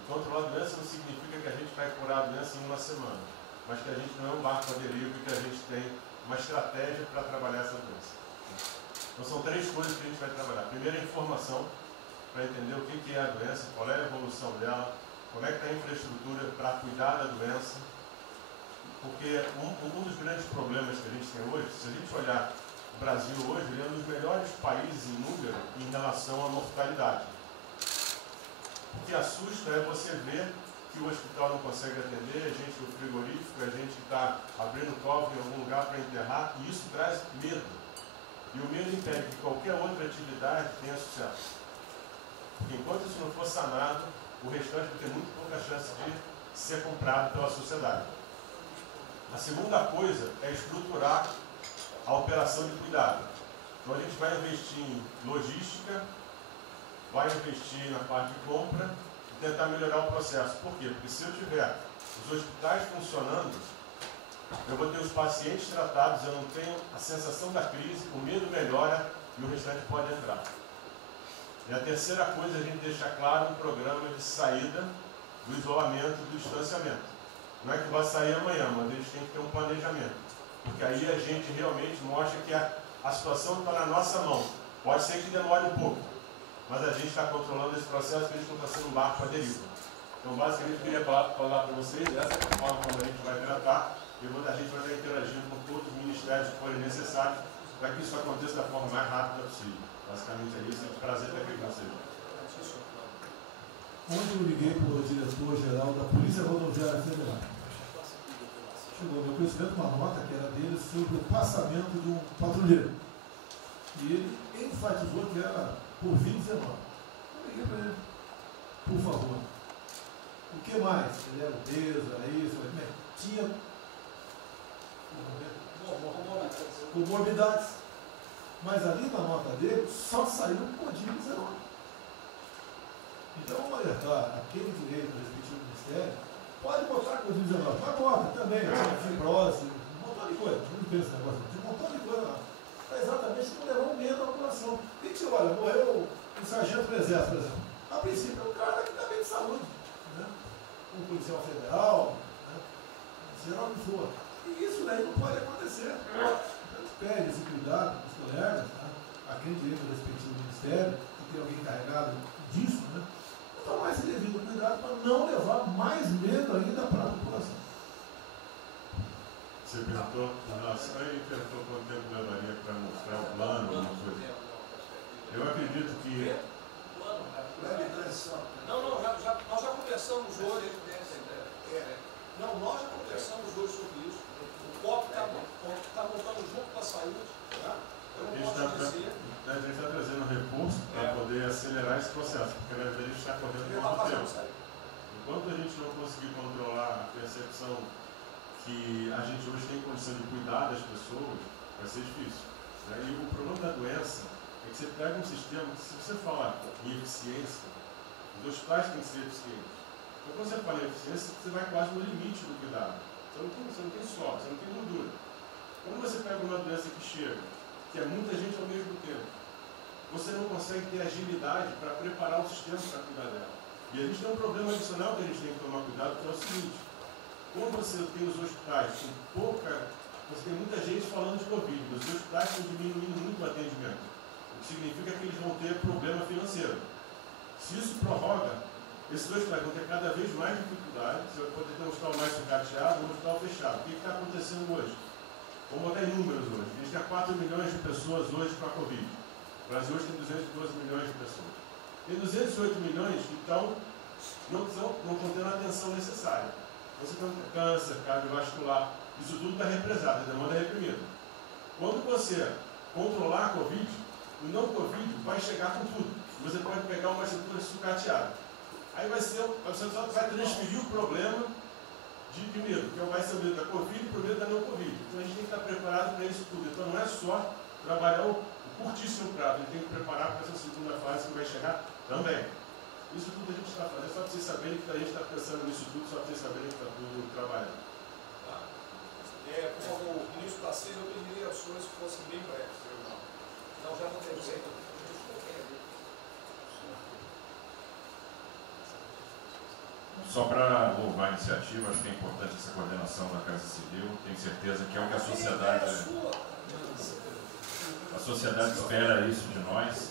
E controlar a doença não significa que a gente vai curar a doença em uma semana, mas que a gente não é um barco à deriva e que a gente tem uma estratégia para trabalhar essa doença. Então, são 3 coisas que a gente vai trabalhar. Primeiro, a informação, para entender o que é a doença, qual é a evolução dela, como é que está a infraestrutura para cuidar da doença. Porque um dos grandes problemas que a gente tem hoje, se a gente olhar o Brasil hoje, ele é um dos melhores países em número em relação à mortalidade. O que assusta é você ver que o hospital não consegue atender, a gente no frigorífico, a gente está abrindo cofre em algum lugar para enterrar, e isso traz medo. E o medo impede que qualquer outra atividade tenha sucesso. Porque enquanto isso não for sanado, o restante vai ter muito pouca chance de ser comprado pela sociedade. A segunda coisa é estruturar a operação de cuidado. Então a gente vai investir em logística, vai investir na parte de compra e tentar melhorar o processo. Por quê? Porque se eu tiver os hospitais funcionando, eu vou ter os pacientes tratados, eu não tenho a sensação da crise, o medo melhora e o restante pode entrar. E a terceira coisa é a gente deixar claro um programa de saída do isolamento e do distanciamento. Não é que vai sair amanhã, mas a gente tem que ter um planejamento. Porque aí a gente realmente mostra que a situação está na nossa mão. Pode ser que demore um pouco, mas a gente está controlando esse processo, que a gente não está sendo um barco à deriva. Então, basicamente, eu queria falar para vocês, essa é a forma como a gente vai tratar. A gente vai estar interagindo com todos os ministérios que forem necessários para que isso aconteça da forma mais rápida possível. Basicamente é isso. É um prazer estar aqui com vocês. Ontem eu liguei para o diretor-geral da Polícia Rodoviária Federal. Chegou ao meu conhecimento uma nota que era dele sobre o passamento de um patrulheiro. E ele enfatizou que era por 2019. Eu liguei para ele, por favor. O que mais? Ele era obeso, era isso, tinha comorbidades. Mas ali na nota dele só saiu o Covid-19. Então, vamos alertar aquele direito do respectivo ministério, pode botar Covid-19, mas bota também, fibrose, um montão de coisa. Não pensa nesse negócio, tem um montão de coisa lá. Para exatamente não levar um medo à população. O que você olha? Morreu um sargento do Exército, por exemplo. A princípio é um cara que está bem de saúde. Né? Um policial federal, né? Seja o que for. E isso daí não pode acontecer. Então, pede esse cuidado com os colegas, tá? Aquele direito do respectivo ministério, que tem alguém encarregado disso, né? Tomar esse devido cuidado para não levar mais medo ainda para a população. Você perguntou, nossa, aí perguntou quanto tempo levaria para mostrar o plano, alguma coisa. Eu acredito que. Não, nós já conversamos hoje. Não, nós já conversamos hoje sobre isso. O COP está montando junto com a saúde. Tá? Eu não posso dizer. A gente está trazendo recurso para poder acelerar esse processo, porque na verdade a gente está correndo muito tempo. Enquanto a gente não conseguir controlar a percepção que a gente hoje tem condição de cuidar das pessoas, vai ser difícil. Né? E o problema da doença é que você pega um sistema que, se você falar em eficiência, os hospitais têm que ser eficientes. Então, quando você fala em eficiência, você vai quase no limite do cuidado. Você não tem sono, você não tem gordura. Quando você pega uma doença que chega, que é muita gente ao mesmo tempo, você não consegue ter agilidade para preparar o sistema para cuidar dela. E a gente tem um problema adicional que a gente tem que tomar cuidado, que é o seguinte: como você tem os hospitais com pouca, você tem muita gente falando de Covid, os hospitais estão diminuindo muito o atendimento, o que significa que eles vão ter problema financeiro. Se isso prorroga, esses hospitais vão ter cada vez mais dificuldade, você vai poder ter um hospital mais sucateado, um hospital fechado. O que está acontecendo hoje? Vamos botar em números hoje. A gente tem 4 milhões de pessoas hoje com a Covid. O Brasil hoje tem 212 milhões de pessoas. Tem 208 milhões que não estão tendo a atenção necessária. Você tem câncer, cardiovascular, isso tudo está represado, a demanda é reprimida. Quando você controlar a Covid, o não Covid vai chegar com tudo. Você pode pegar uma estrutura sucateada. Aí você só vai transferir o problema de medo, que vai ser o medo da Covid e o medo da não Covid. Então a gente tem que estar preparado para isso tudo. Então não é só trabalhar o curtíssimo prazo, a gente tem que preparar para essa segunda fase que vai chegar também. Isso tudo a gente está fazendo, só para vocês saberem que a gente está pensando nisso tudo, só para vocês saberem que está tudo trabalhando. Tá. Como o ministro Tarcísio, eu pediria as coisas que fossem bem breves. Não, já não tem jeito. Só para louvar a iniciativa, acho que é importante essa coordenação da Casa Civil. Tenho certeza que é o que a sociedade espera isso de nós.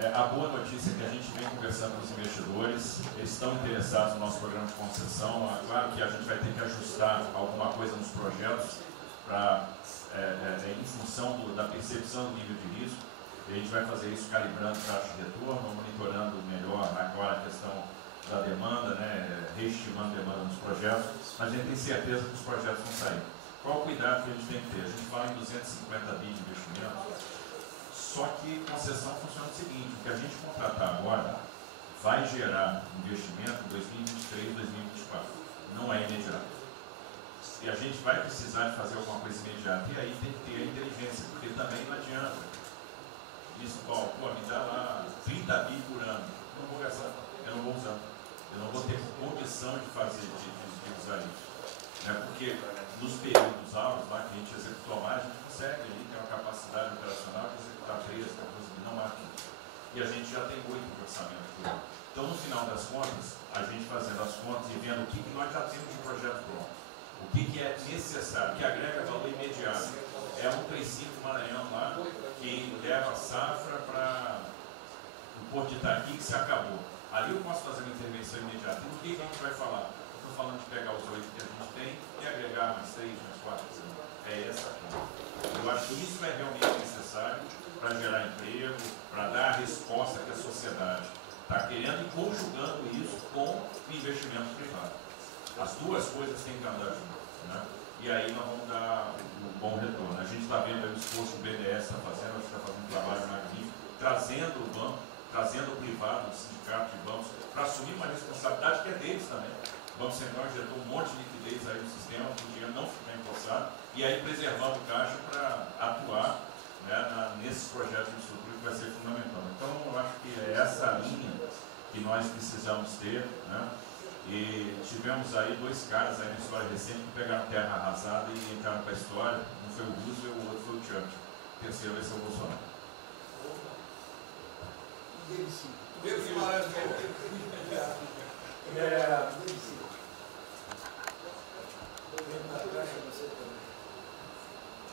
A boa notícia é que a gente vem conversando com os investidores, eles estão interessados no nosso programa de concessão. Claro que a gente vai ter que ajustar alguma coisa nos projetos em função da percepção do nível de risco. E a gente vai fazer isso calibrando taxa de retorno, monitorando melhor agora a questão da demanda, né, reestimando a demanda nos projetos, mas a gente tem certeza que os projetos vão sair. Qual o cuidado que a gente tem que ter? A gente fala em 250 bi de investimento, só que concessão funciona o seguinte: o que a gente contratar agora vai gerar investimento em 2023, 2024. Não é imediato. E a gente vai precisar de fazer alguma coisa imediata. E aí tem que ter a inteligência, porque também não adianta. Isso, me dá lá 30 bi por ano. Não vou gastar, eu não vou usar. Eu não vou ter condição de fazer, de usar isso. Né? Porque nos períodos altos, lá que a gente executou mais, a gente consegue ali ter uma capacidade operacional de executar 13, 14 mil, não mais. E a gente já tem 8 de orçamento por ano. Então, no final das contas, a gente fazendo as contas e vendo o que nós já temos de projeto pronto, o que é necessário, que agrega valor imediato. É um 35 Maranhão lá, que leva a safra para o Porto de Itaqui, que se acabou. Ali eu posso fazer uma intervenção imediata. E o que a gente vai falar? Estou falando de pegar os 8 que a gente tem e agregar mais 3, mais 4. É essa aqui. Eu acho que isso é realmente necessário para gerar emprego, para dar a resposta que a sociedade está querendo e conjugando isso com investimento privado. As duas coisas têm que andar juntas, né? E aí nós vamos dar um bom retorno. A gente está vendo aí o esforço que o BNDES está fazendo, a gente está fazendo um trabalho magnífico, trazendo o banco, trazendo o privado, o sindicato de bancos, para assumir uma responsabilidade que é deles também. O Banco Central injetou um monte de liquidez aí no sistema, para o dinheiro não ficar empossado, e aí preservando o caixa para atuar, né, nesses projetos de infraestrutura que vai ser fundamental. Então, eu acho que é essa linha que nós precisamos ter, né? E tivemos aí dois caras aí na história recente que pegaram terra arrasada e entraram para a história. Um foi o Roosevelt, o outro foi o Churchill. O terceiro vai ser o Bolsonaro. Pedro Guimarães,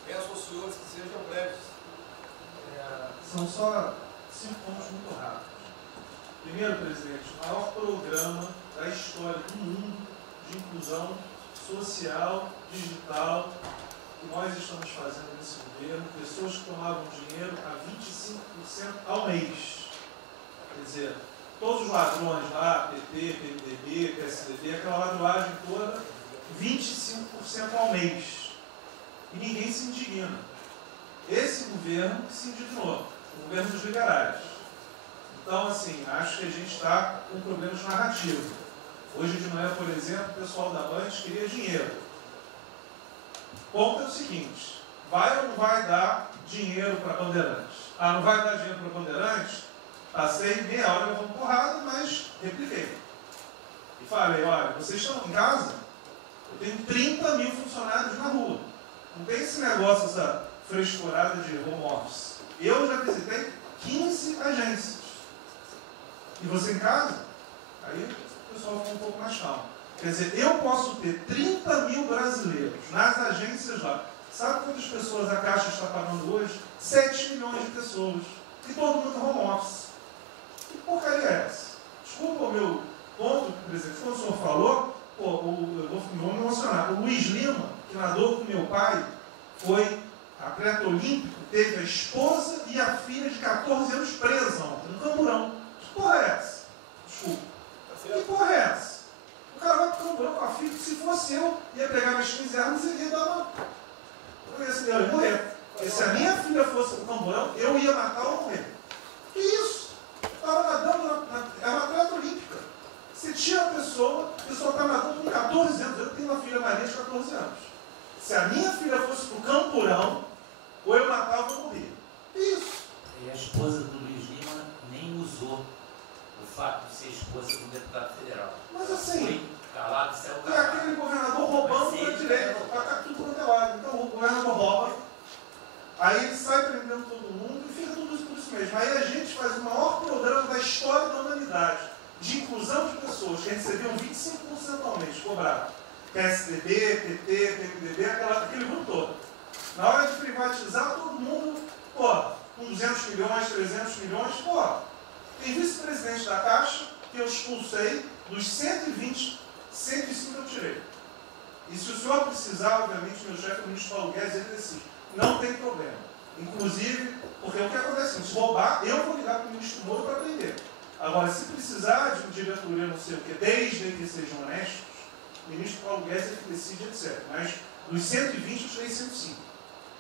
peço aos senhores que sejam breves. São só 5 pontos muito rápidos. Primeiro, presidente, o maior programa da história do mundo de inclusão social, digital, que nós estamos fazendo nesse governo, pessoas que tomavam dinheiro a 25% ao mês. Quer dizer, todos os ladrões lá, PT, PMDB, PSDB, aquela ladroagem toda, 25% ao mês. E ninguém se indigna. Esse governo que se indignou, o governo dos liberais. Então, assim, acho que a gente está com problemas narrativos. Hoje de manhã, por exemplo, o pessoal da Band queria dinheiro. O ponto é o seguinte, vai ou não vai dar dinheiro para Bandeirantes? Ah, não vai dar dinheiro para Bandeirantes? Passei meia hora levando porrada, mas repliquei. E falei, olha, vocês estão em casa? Eu tenho 30 mil funcionários na rua. Não tem esse negócio, essa frescurada de home office. Eu já visitei 15 agências. E você em casa? Aí o pessoal ficou um pouco mais calmo. Quer dizer, eu posso ter 30 mil brasileiros nas agências lá. Sabe quantas pessoas a Caixa está pagando hoje? 7 milhões de pessoas. E todo mundo home office. Que porcaria é essa? Desculpa o meu ponto, presidente. Quando o senhor falou, eu vou me emocionar. O Luiz Lima, que nadou com meu pai, foi atleta olímpico, teve a esposa e a filha de 14 anos presa ontem, no Camburão. Que porra é essa? Desculpa. Que porra é essa? O cara vai pro Camburão com a filha, que se fosse eu, ia pegar minhas 15 armas e ia dar uma... Eu ia morrer. Porque se a minha filha fosse pro Camburão, eu ia matar ou morrer. Que isso? Estava nadando, é uma atleta olímpica. Você tira a pessoa está nadando com 14 anos. Eu tenho uma filha Maria de 14 anos. Se a minha filha fosse pro Campurão, ou eu matava ou morria. Isso. E a esposa do Luiz Lima nem usou o fato de ser esposa do deputado federal. Mas assim, foi calado, saiu calado. E aquele governador roubando para a direita, para tudo quanto é lado. Então o governador rouba, aí ele sai prendendo todo mundo e fica tudo isso por isso mesmo. Aí a gente faz o maior programa da história da humanidade de inclusão de pessoas que recebiam 25% ao mês, cobrado. PSDB, PT, PMDB, aquele grupo todo. Na hora de privatizar, todo mundo, com 200 milhões, 300 milhões, tem vice-presidente da Caixa, que eu expulsei, dos 120, 105 eu tirei. E se o senhor precisar, obviamente, meu chefe, o ministro Paulo Guedes, ele decide. Não tem problema. Inclusive, porque o que acontece? Se roubar, eu vou ligar para o ministro Moro para prender. Agora, se precisar de um diretoria, não sei o quê, desde que sejam honestos, o ministro Paulo Guedes é que decide, etc. Mas dos 120, eu tirei 105.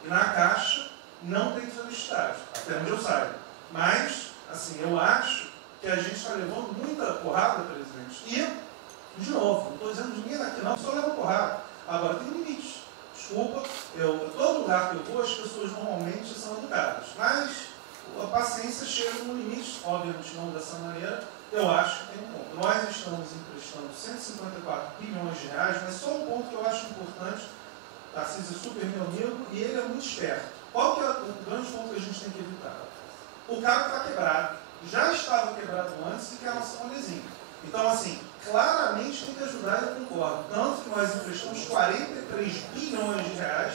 E na Caixa, não tem desonestidade, até onde eu saiba. Mas, assim, eu acho que a gente está levando muita porrada, presidente. E, de novo, não estou dizendo ninguém daqui não, só leva porrada. Agora, tem limites. Desculpa, todo lugar que eu vou, as pessoas normalmente são educadas. Mas a paciência chega no limite, obviamente não dessa maneira, eu acho que tem um ponto. Nós estamos emprestando 154 bilhões de reais, mas só um ponto que eu acho importante, Tarcísio é super meu amigo e ele é muito esperto. Qual que é o grande ponto que a gente tem que evitar? O cara está quebrado, já estava quebrado antes e quer lançar um lesinho. Então, assim, claramente tem que ajudar, eu concordo. Tanto que nós emprestamos 43 bilhões de reais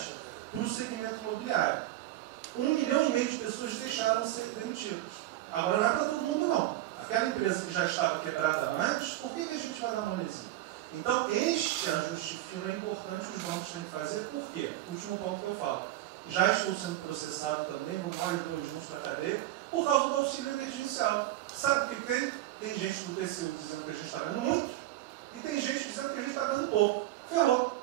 para o segmento imobiliário. 1,5 milhão de pessoas deixaram de ser demitidas. Agora não é para todo mundo, não. Aquela empresa que já estava quebrada antes, por que a gente vai dar molezinha? Então, este ajuste fino é importante, os bancos têm que fazer. Por quê? Último ponto que eu falo. Já estou sendo processado também, vou mais 2 juntos para a cadeia, por causa do auxílio emergencial. Sabe o que tem? Tem gente do TCU dizendo que a gente está ganhando muito, e tem gente dizendo que a gente está ganhando pouco. Ferrou.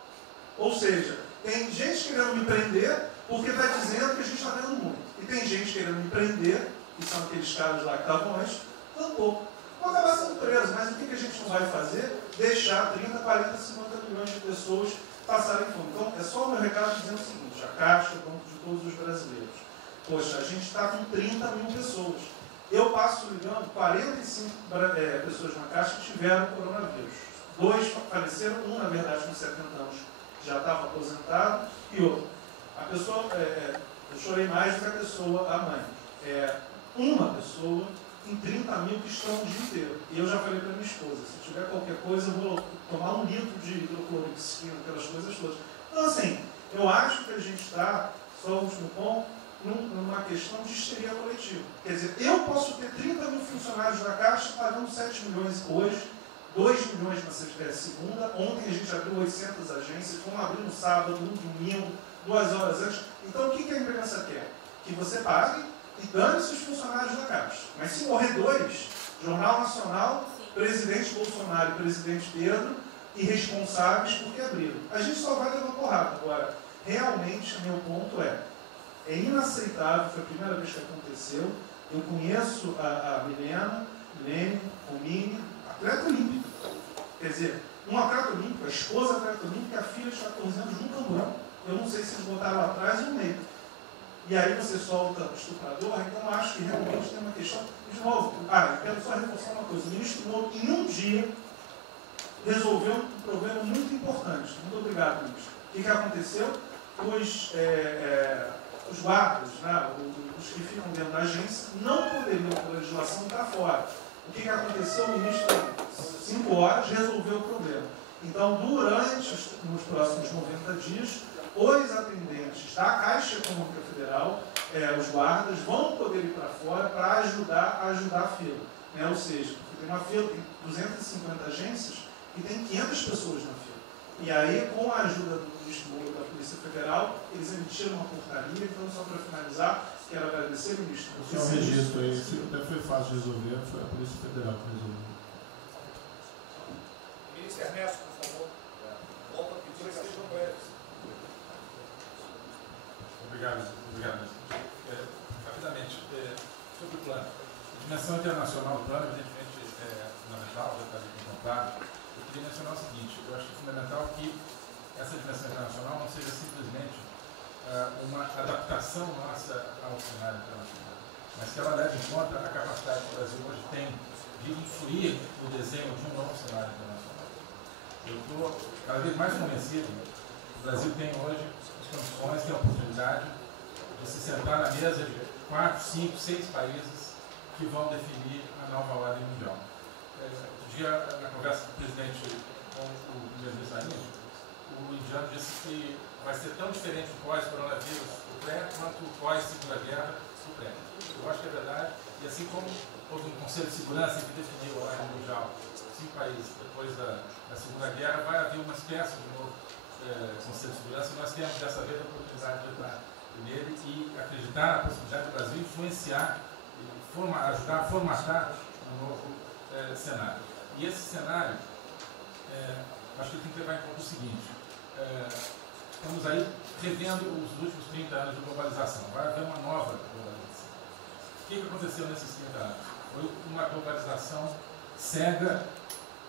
Ou seja, tem gente querendo me prender porque está dizendo que a gente está ganhando muito. E tem gente querendo me prender, que são aqueles caras lá que estavam antes, ganhando pouco. Vão acabar sendo presos, mas o que a gente não vai fazer? Deixar 30, 40, 50 milhões de pessoas passarem fome. Então, é só o meu recado dizendo o seguinte: a Caixa, o Banco de todos os brasileiros. Poxa, a gente está com 30 mil pessoas. Eu passo ligando, 45 pessoas na Caixa tiveram coronavírus. 2 faleceram, um, na verdade, com 70 anos, já estava aposentado, e outro. A pessoa, eu chorei mais do que a pessoa, a mãe. Uma pessoa em 30 mil que estão o dia inteiro. E eu já falei para minha esposa, se tiver qualquer coisa, eu vou tomar 1 litro de hidrocloroquina, aquelas coisas todas. Então, assim, eu acho que a gente está, só o último ponto, numa questão de histeria coletiva. Quer dizer, eu posso ter 30 mil funcionários da Caixa pagando 7 milhões hoje, 2 milhões na segunda, ontem a gente abriu 800 agências, vamos abrir no sábado, no domingo, 2 horas antes. Então, o que a imprensa quer? Que você pague e dane-se os funcionários da Caixa. Mas se morrer 2, Jornal Nacional, presidente Bolsonaro e presidente Pedro, irresponsáveis porque abriram. A gente só vai levar porrada. Agora, realmente, meu ponto é inaceitável, foi a primeira vez que aconteceu. Eu conheço a Milene, Romine, atleta olímpica. Quer dizer, um atleta olímpico, a esposa atleta olímpica, a filha de 14 anos no camburão. Eu não sei se eles botaram lá atrás ou no meio. E aí você solta o estuprador, então eu acho que realmente tem uma questão. De novo, eu quero só reforçar uma coisa. O ministro Moro, em um dia, resolveu um problema muito importante. Muito obrigado, ministro. O que aconteceu? Os guardas, né, os que ficam dentro da agência, não poderiam, por legislação, estar fora. O que aconteceu? O ministro, 5 horas, resolveu o problema. Então, nos próximos 90 dias, os atendentes da Caixa Econômica Federal, os guardas, vão poder ir para fora para ajudar a fila. Ou seja, tem uma fila, tem 250 agências e tem 500 pessoas na fila. E aí, com a ajuda do ministro Moro da Polícia Federal, eles emitiram uma portaria. Então, só para finalizar, quero agradecer o ministro. O seu registro aí, até foi fácil de resolver, foi a Polícia Federal que resolveu. Ministro Ernesto, por favor. Volta a pedir que sejam breves. Obrigado. Rapidamente, sobre o plano. A dimensão internacional do plano, evidentemente, é fundamental, já está aqui contado. Eu queria mencionar o seguinte: eu acho que é fundamental que essa dimensão internacional não seja simplesmente uma adaptação nossa ao cenário internacional, mas que ela leve em conta a capacidade que o Brasil hoje tem de influir no desenho de um novo cenário internacional. Eu estou cada vez mais convencido que o Brasil tem hoje as condições, tem a oportunidade de se sentar na mesa de 4, 5, 6 países que vão definir a nova ordem mundial. Outro dia, na conversa do presidente com o primeiro-ministro, o indiano disse que vai ser tão diferente o pós-coronavírus, o pré, quanto o pós-segunda guerra, o pré. Eu acho que é verdade. E assim como houve um Conselho de Segurança que definiu a ordem mundial, 5 países depois da Segunda Guerra, vai haver uma espécie de novo Conselho de Segurança. Nós temos dessa vez a oportunidade de entrar nele e acreditar na possibilidade do Brasil influenciar, ajudar a formatar um novo cenário. E esse cenário, acho que tem que levar em conta o seguinte: estamos aí revendo os últimos 30 anos de globalização. Vai haver uma nova globalização. O que aconteceu nesses 30 anos? Foi uma globalização cega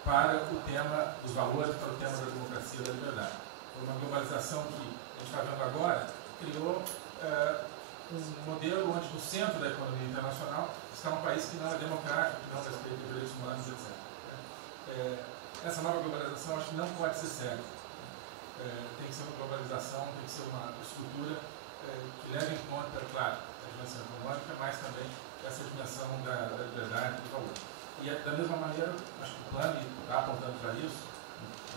para o tema dos valores, para o tema da democracia e da liberdade. Foi uma globalização que a gente está vendo agora, criou um modelo onde no centro da economia internacional está um país que não é democrático, que não respeita os direitos humanos, etc. Essa nova globalização acho que não pode ser cega. Tem que ser uma globalização, tem que ser uma estrutura que leve em conta, claro, a dimensão econômica, mas também essa dimensão da liberdade e do valor. E da mesma maneira, acho que o plano está apontando para isso,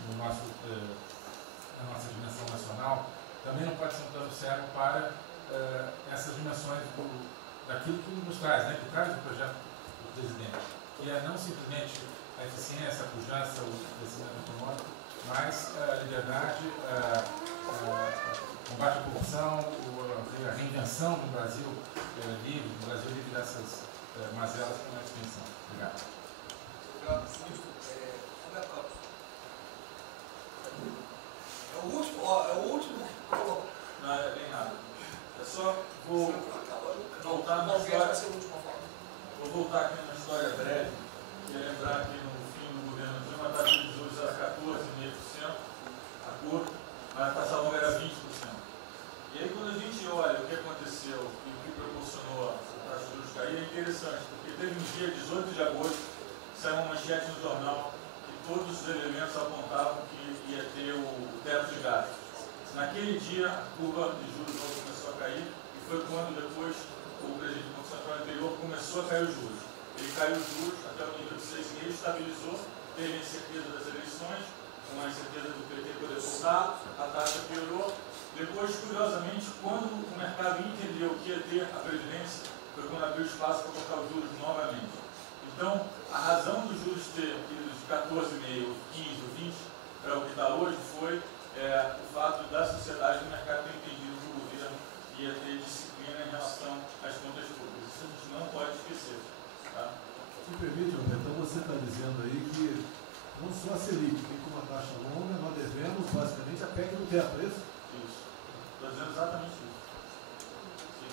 na nossa dimensão nacional, também não pode ser um plano cego para essas dimensões daquilo que nos traz, né, que traz o projeto do presidente, que é não simplesmente a eficiência, a pujança, o crescimento econômico, mas a liberdade, o combate à corrupção, a reinvenção do Brasil livre, dessas mazelas com a extensão. Obrigado. Obrigado, ministro. Roberto Campos. É o último, é o último. Não, é bem rápido. É só vou voltar na história. Vou voltar aqui numa história breve. Queria lembrar que no fim do governo Dilma a taxa de juros era 14,5%, a curta, mas a taxa longa era 20%. E aí quando a gente olha o que aconteceu e o que proporcionou a taxa de juros cair, é interessante, porque teve um dia, 18 de agosto, saiu uma manchete no jornal que todos os elementos apontavam que ia ter o teto de gastos. Naquele dia, a curva de juros começou a cair e foi quando depois o presidente do Banco Central anterior começou a cair os juros. Ele caiu os juros até o nível de 6,5, estabilizou, teve a incerteza das eleições, com a incerteza do PT poder voltar, a taxa piorou. Depois, curiosamente, quando o mercado entendeu que ia ter a Previdência, foi quando abriu espaço para colocar os juros novamente. Então, a razão dos juros ter ido de 14,5, 15 ou 20 para o que está hoje foi o fato da sociedade e do mercado ter entendido que o governo ia ter disciplina em relação às contas públicas. Isso a gente não pode esquecer. Tá? Se permite, Roberto, então você está dizendo aí que não só a Selic tem como uma taxa longa, nós devemos basicamente a PEC do teto, é isso? Isso. Estou dizendo exatamente isso. E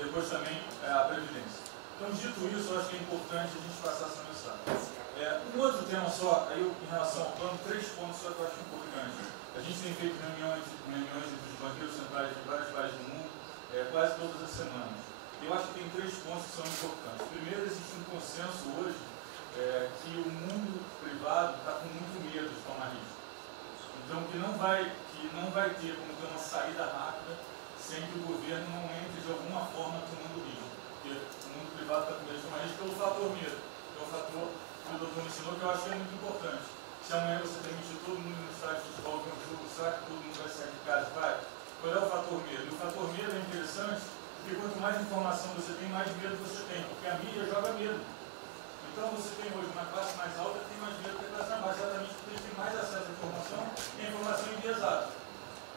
depois também a Previdência. Então, dito isso, eu acho que é importante a gente passar essa mensagem. Um outro tema só, aí em relação ao plano, 3 pontos só que eu acho importante. A gente tem feito reuniões entre os banqueiros centrais de vários países do mundo, quase todas as semanas. Eu acho que tem 3 pontos que são importantes. Primeiro, existe um consenso hoje que o mundo privado está com muito medo de tomar risco. Então, que não vai ter como ter uma saída rápida sem que o governo não entre de alguma forma tomando risco. Porque o mundo privado está com medo de tomar risco pelo fator medo, que é o fator que o doutor mencionou, que eu acho que é muito importante. Se amanhã você permitir todo mundo no estádio de futebol ver um jogo, será que todo mundo vai sair de casa e vai? Qual é o fator medo? E o fator medo é interessante, porque quanto mais informação você tem, mais medo você tem, porque a mídia joga medo. Então você tem hoje uma classe mais alta que tem mais medo que a classe mais baixa, exatamente porque eles têm mais acesso à informação e a informação enviesada.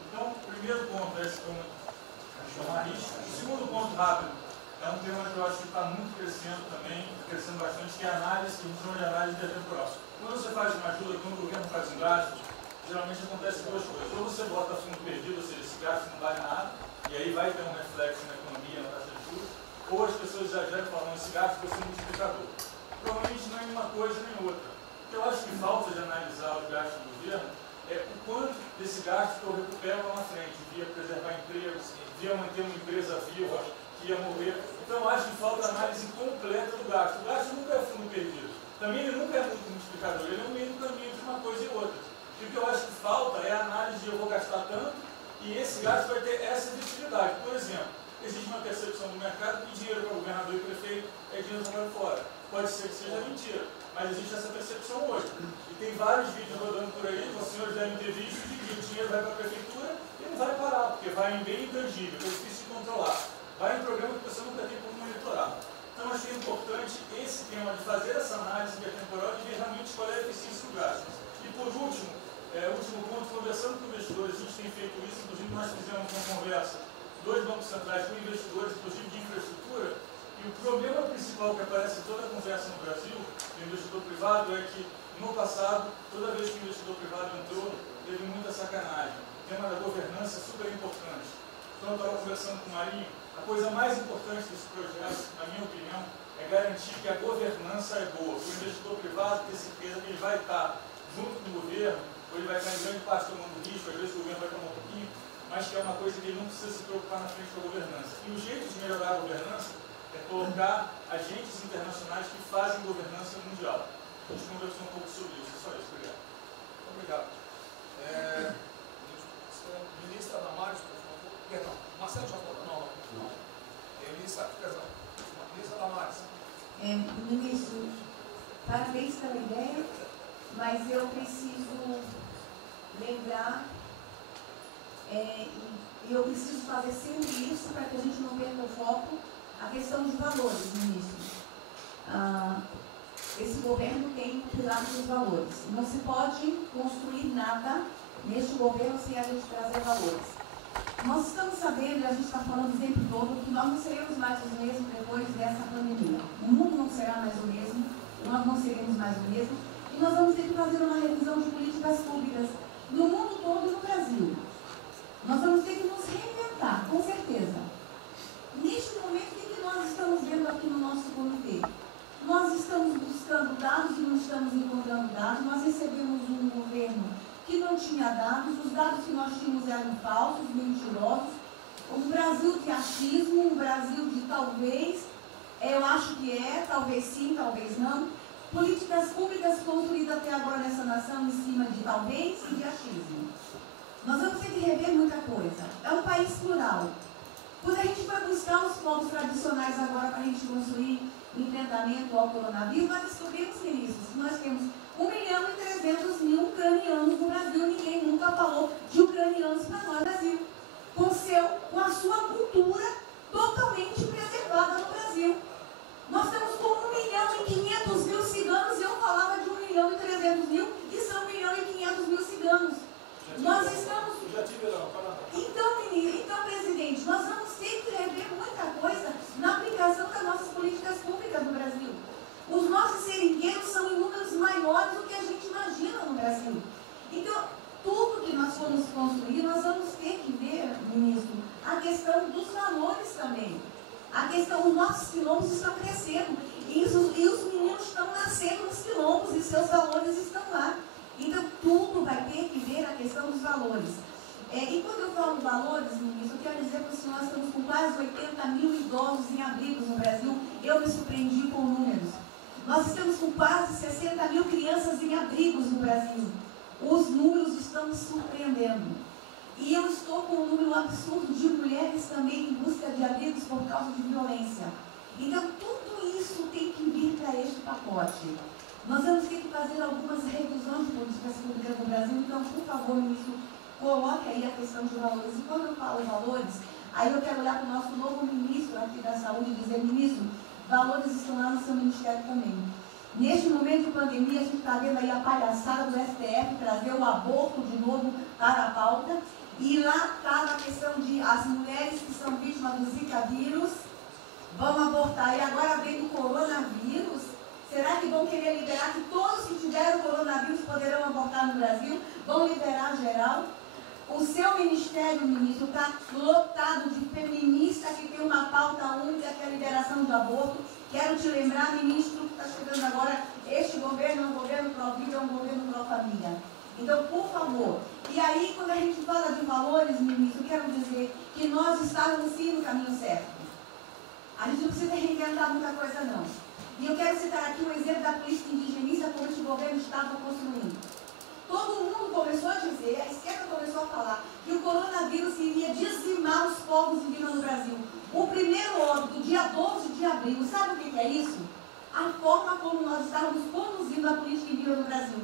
Então, o primeiro ponto é esse tema de tomar risco. O segundo ponto rápido é um tema que eu acho que está muito crescendo também, crescendo bastante, que é a análise, que a gente chama de análise intertemporal. Quando você faz uma ajuda, quando o governo faz um gasto, geralmente acontece 2 coisas. Ou você bota fundo perdido, ou seja, esse gasto não vale nada, e aí vai ter um reflexo na economia, na taxa de juros, ou as pessoas exageram falando esse gasto vai ser um multiplicador. Provavelmente não é nenhuma coisa nem outra. O que eu acho que falta de analisar o gasto do governo é o quanto desse gasto que eu recupero lá na frente, via preservar empregos, via manter uma empresa viva, que ia morrer. Então eu acho que falta análise completa do gasto. O gasto nunca é fundo perdido. Também ele nunca é muito multiplicador, ele é um meio do caminho de uma coisa e outra. E o que eu acho que falta é a análise de eu vou gastar tanto e esse gasto vai ter essa efetividade. Por exemplo, existe uma percepção do mercado que dinheiro para o governador e prefeito é dinheiro jogado fora. Pode ser que seja mentira, mas existe essa percepção hoje. E tem vários vídeos rodando por aí, os senhores devem ter visto, de que o dinheiro vai para a prefeitura e não vai parar, porque vai em bem intangível, que é difícil de controlar. Vai em programa que você nunca tem como monitorar. Então, acho que é importante esse tema de fazer essa análise intertemporal e ver realmente qual é a eficiência do gasto. E, por último, último ponto, conversando com investidores, a gente tem feito isso, inclusive nós fizemos uma conversa, 2 bancos centrais com investidores, inclusive de infraestrutura, e o problema principal que aparece em toda a conversa no Brasil, do investidor privado, é que, no passado, toda vez que o investidor privado entrou, teve muita sacanagem. O tema da governança é super importante. Então, eu estava conversando com o Marinho, a coisa mais importante desse projeto, na minha opinião, é garantir que a governança é boa. O investidor privado ter certeza que ele vai estar junto com o governo, ou ele vai estar em grande parte tomando risco, às vezes o governo vai tomar um pouquinho, mas que é uma coisa que ele não precisa se preocupar na frente da governança. E o jeito de melhorar a governança é colocar agentes internacionais que fazem governança mundial. A gente conversou um pouco sobre isso. É só isso. Obrigado. Obrigado. Ministra Damares, por favor. Perdão, Marcelo já falou. Não. Ministra Damares. Ministro, parabéns pela ideia, mas eu preciso lembrar e eu preciso fazer sempre isso para que a gente não perca o foco, a questão de valores, ministro. Esse governo tem o pilar dos valores. Não se pode construir nada neste governo sem a gente trazer valores. Nós estamos sabendo, e a gente está falando o tempo todo, que nós não seremos mais os mesmos depois dessa pandemia. O mundo não será mais o mesmo nós não seremos mais o mesmo, e nós vamos ter que fazer uma revisão de políticas públicas no mundo todo e no Brasil. Nós vamos ter que nos reinventar, com certeza. Neste momento, o que nós estamos vendo aqui no nosso comitê? Nós estamos buscando dados e não estamos encontrando dados. Nós recebemos um governo que não tinha dados, os dados que nós tínhamos eram falsos, mentirosos. Um Brasil de achismo, um Brasil de talvez, eu acho que é, talvez sim, talvez não. Políticas públicas construídas até agora nessa nação em cima de talvez e de achismo. Nós vamos ter que rever muita coisa. É um país plural. Quando a gente vai buscar os povos tradicionais agora para a gente construir enfrentamento ao coronavírus, nós descobrimos, ministros, que nós temos 1.300.000 ucranianos no Brasil. Ninguém nunca falou de ucranianos para nós no Brasil. Com a sua cultura totalmente preservada no Brasil. Nós estamos com 1.500.000 ciganos, e eu falava de 1.300.000, e são 1.500.000 ciganos. Nós estamos... Então, presidente, nós vamos ter que rever muita coisa na aplicação das nossas políticas públicas no Brasil. Os nossos seringueiros são em números maiores do que a gente imagina no Brasil. Então, tudo que nós formos construir, nós vamos ter que ver, ministro, a questão dos valores também. A questão, os nossos quilombos estão crescendo, e os meninos estão nascendo nos quilombos, e seus valores estão lá. Então, tudo vai ter que ver a questão dos valores. E quando eu falo valores, ministro, eu quero dizer para o senhor, nós estamos com quase 80.000 idosos em abrigos no Brasil. Eu me surpreendi com números. Nós estamos com quase 60.000 crianças em abrigos no Brasil. Os números estão me surpreendendo. E eu estou com um número absurdo de mulheres também em busca de abrigos por causa de violência. Então, tudo isso tem que vir para este pacote. Nós vamos ter que fazer algumas revisões de políticas públicas no Brasil. Então, por favor, ministro, coloque aí a questão de valores. E quando eu falo valores, aí eu quero olhar para o nosso novo ministro aqui da Saúde e dizer, ministro, valores estão lá no seu ministério também. Neste momento de pandemia, a gente está vendo aí a palhaçada do STF trazer o aborto de novo para a pauta. E lá está a questão de as mulheres que são vítimas do Zika vírus vão abortar. E agora vem do coronavírus. Será que vão querer liberar que todos que tiveram coronavírus poderão abortar no Brasil? Vão liberar geral? O seu ministério, ministro, está lotado de feminista que tem uma pauta única, que é a liberação do aborto. Quero te lembrar, ministro, que está chegando agora, este governo é um governo pró-vida, é um governo pró-família. Então, por favor. E aí, quando a gente fala de valores, ministro, quero dizer que nós estávamos sim no caminho certo. A gente não precisa reinventar muita coisa, não. E eu quero citar aqui um exemplo da política indigenista como este governo estava construindo. Todo mundo começou a dizer, a esquerda começou a falar, que o coronavírus iria dizimar os povos indígenas no Brasil. O primeiro óbito, dia 12 de abril, sabe o que é isso? A forma como nós estávamos conduzindo a política indígena no Brasil.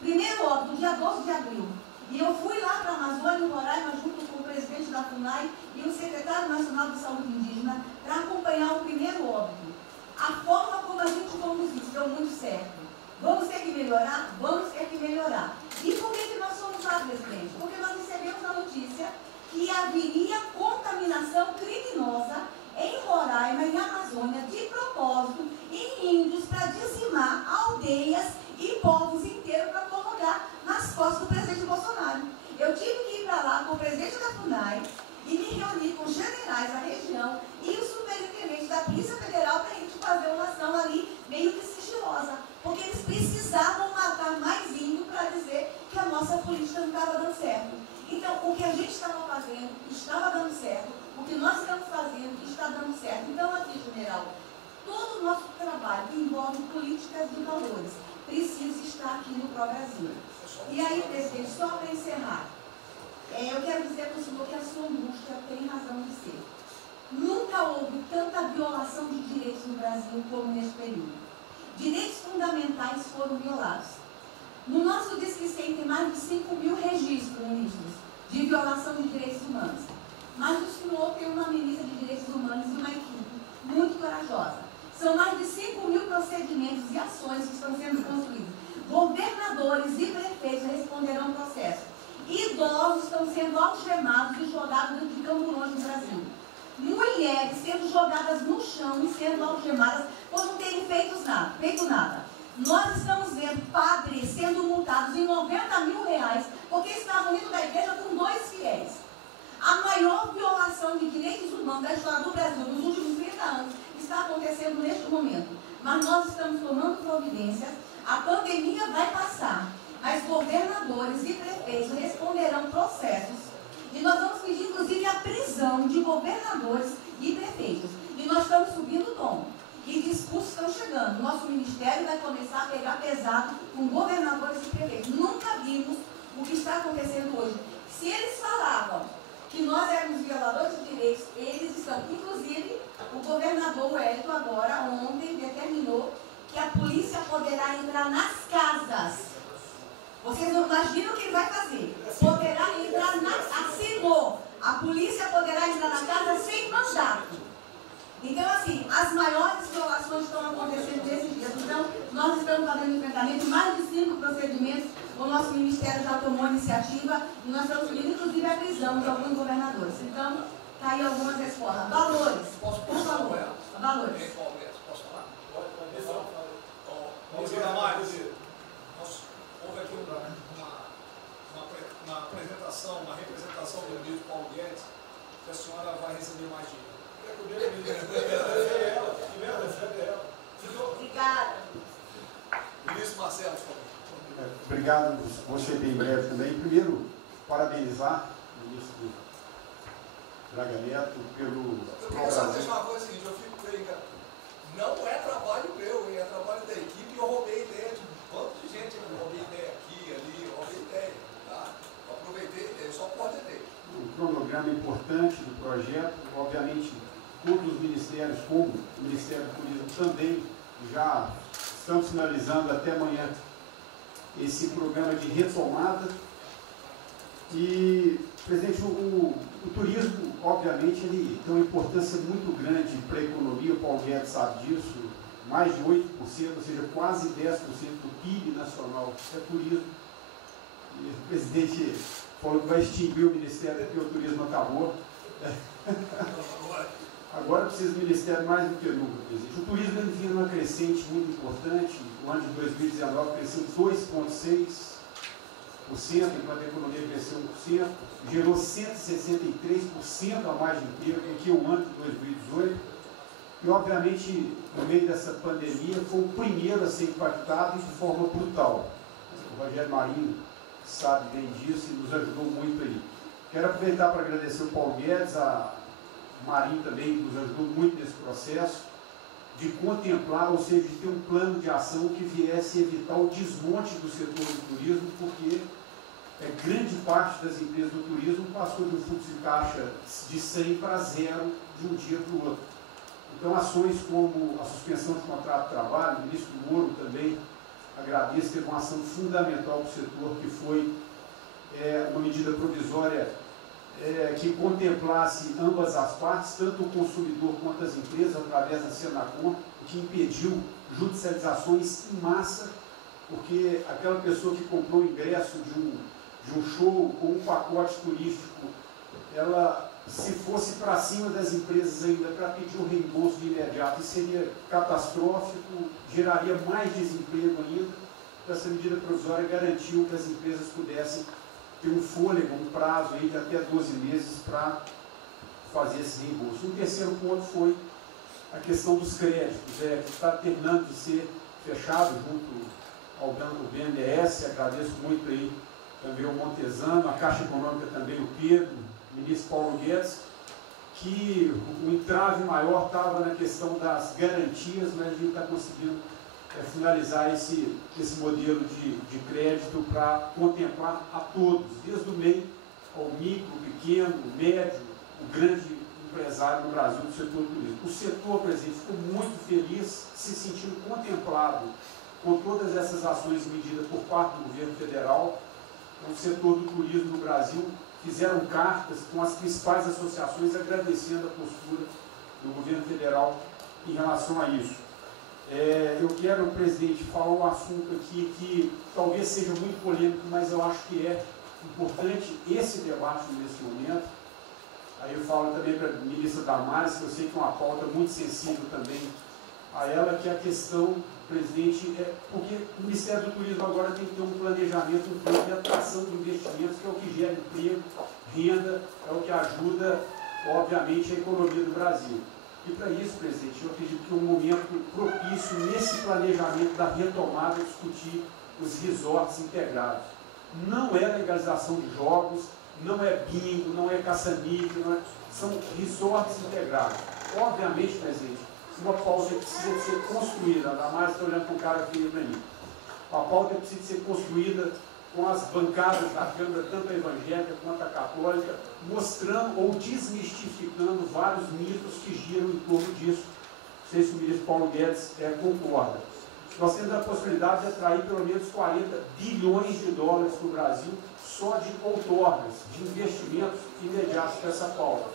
Primeiro óbito, dia 12 de abril. E eu fui lá para a Amazônia, em Roraima, junto com o presidente da FUNAI e o secretário nacional de saúde indígena, para acompanhar o primeiro óbito. A forma como a gente conduziu deu muito certo. Vamos ter que melhorar? Vamos ter que melhorar. E por que nós fomos lá, presidente? Porque nós recebemos a notícia que haveria contaminação criminosa em Roraima e Amazônia, de propósito, em índios, para dizimar aldeias e povos inteiros para colocar nas costas do presidente Bolsonaro. Eu tive que ir para lá com o presidente da FUNAI e me reunir com os generais da região e o superintendente da Polícia Federal para a gente fazer uma ação ali meio que sigilosa, porque eles precisavam matar mais índio para dizer que a nossa política não estava dando certo. Então, o que a gente estava fazendo estava dando certo, o que nós estamos fazendo está dando certo. Então, aqui, general, todo o nosso trabalho que envolve políticas de valores precisa estar aqui no Pró-Brasil. E aí, presidente, só para encerrar, eu quero dizer para o senhor que a sua angústia tem razão de ser. Nunca houve tanta violação de direitos no Brasil como neste período. Direitos fundamentais foram violados. No nosso Disque 100 tem mais de 5.000 registros, ministros, de violação de direitos humanos. Mas o senhor tem uma ministra de direitos humanos e uma equipe muito corajosa. São mais de 5.000 procedimentos e ações que estão sendo construídos. Governadores e prefeitos responderão ao processo. Idosos estão sendo algemados e jogados de camburões no Brasil. Mulheres sendo jogadas no chão e sendo algemadas por não terem feito nada. Nós estamos vendo padres sendo multados em R$90 mil porque estavam indo da igreja com 2 fiéis. A maior violação de direitos humanos da história do Brasil nos últimos 30 anos está acontecendo neste momento. Mas nós estamos tomando providências, a pandemia vai passar, mas governadores e prefeitos responderão processos. E nós vamos pedir, inclusive, a prisão de governadores e prefeitos. E nós estamos subindo o tom. E discursos estão chegando. Nosso ministério vai começar a pegar pesado com governadores e prefeitos. Nunca vimos o que está acontecendo hoje. Se eles falavam que nós éramos violadores de direitos, eles estão. Inclusive, o governador Wellington agora, ontem, determinou que a polícia poderá entrar nas casas. Vocês não imaginam o que ele vai fazer. Poderá entrar assinou. A polícia poderá entrar na casa sem mandato. Então, assim, as maiores violações estão acontecendo nesses dias. Então, nós estamos fazendo enfrentamento de mais de 5 procedimentos. O nosso ministério já tomou a iniciativa e nós estamos pedindo, inclusive, a prisão de alguns governadores. Então, está aí algumas respostas. Valores. Por favor. Valores. Posso falar? Vamos ver mais. Houve aqui uma apresentação, uma representação do ministro Paulo Guedes, que a senhora vai receber mais dinheiro. Obrigada. Ministro Marcelo, por favor. Obrigado, vou ser bem breve também. Primeiro, parabenizar o ministro Braga Neto pelo... Eu queria só deixar uma coisa seguinte, eu fico bem, cara. Não é trabalho meu, é trabalho da equipe e eu roubei ideia de um bando de gente. Eu roubei ideia aqui, ali, eu roubei ideia, tá? Eu aproveitei ideia, só coordenei. Um cronograma importante do projeto, obviamente, todos os ministérios, como o Ministério do Turismo também, já estamos finalizando até amanhã esse programa de retomada. E, presidente, o turismo, obviamente, ele tem uma importância muito grande para a economia, o Paulo Guedes sabe disso, mais de 8%, ou seja, quase 10% do PIB nacional é turismo. E o presidente falou que vai extinguir o Ministério porque o turismo acabou. Agora precisa do Ministério mais do que nunca, presidente. O turismo ele vinha numa crescente muito importante. O ano de 2019 cresceu 2,6%, enquanto a economia cresceu 1%, gerou 163% a mais de emprego do que o ano de 2018. E, obviamente, no meio dessa pandemia, foi o primeiro a ser impactado de forma brutal. O Rogério Marinho sabe bem disso e nos ajudou muito aí. Quero aproveitar para agradecer o Paulo Guedes, a Marinho também nos ajudou muito nesse processo, de contemplar, ou seja, de ter um plano de ação que viesse evitar o desmonte do setor do turismo, porque grande parte das empresas do turismo passou de um fluxo de caixa de 100 para 0 de um dia para o outro. Então, ações como a suspensão de contrato de trabalho, o ministro Moro também, agradeço, teve uma ação fundamental para o setor, que foi uma medida provisória que contemplasse ambas as partes, tanto o consumidor quanto as empresas, através da Senacom, que impediu judicializações em massa, porque aquela pessoa que comprou o ingresso de um show ou um pacote turístico, ela, se fosse para cima das empresas ainda para pedir um reembolso de imediato, isso seria catastrófico, geraria mais desemprego ainda. Então, essa medida provisória garantiu que as empresas pudessem ter um fôlego, um prazo aí de até 12 meses para fazer esse reembolso. Um terceiro ponto foi a questão dos créditos, que está terminando de ser fechado junto ao BNDES. Agradeço muito aí também o Montesano, a Caixa Econômica também, o Pedro, o ministro Paulo Guedes, que o entrave maior estava na questão das garantias, mas a gente está conseguindo finalizar esse modelo de crédito para contemplar a todos, desde o meio ao micro, pequeno, médio, o grande empresário no Brasil do setor do turismo. O setor, presidente, ficou muito feliz, se sentindo contemplado com todas essas ações e medidas por parte do governo federal. O setor do turismo no Brasil fizeram cartas com as principais associações agradecendo a postura do governo federal em relação a isso. Eu quero, presidente, falar um assunto aqui que talvez seja muito polêmico, mas eu acho que é importante esse debate nesse momento. Aí eu falo também para a ministra Damares, que eu sei que é uma pauta muito sensível também a ela, que é a questão presidente, porque o Ministério do Turismo agora tem que ter um planejamento, um plano de atração de investimentos, que é o que gera emprego, renda, é o que ajuda, obviamente, a economia do Brasil. E para isso, presidente, eu acredito que é um momento propício nesse planejamento da retomada discutir os resorts integrados. Não é legalização de jogos, não é bingo, não é caça-níquel, são resorts integrados. Obviamente, presidente, uma pauta precisa ser construída, ainda mais estou olhando para o cara que veio para mim. A pauta precisa ser construída com as bancadas da Câmara, tanto a evangélica quanto a católica, mostrando ou desmistificando vários mitos que giram em torno disso. Não sei se o ministro Paulo Guedes concorda. Nós temos a possibilidade de atrair pelo menos 40 bilhões de dólares para o Brasil só de outorgas, de investimentos imediatos para essa pauta.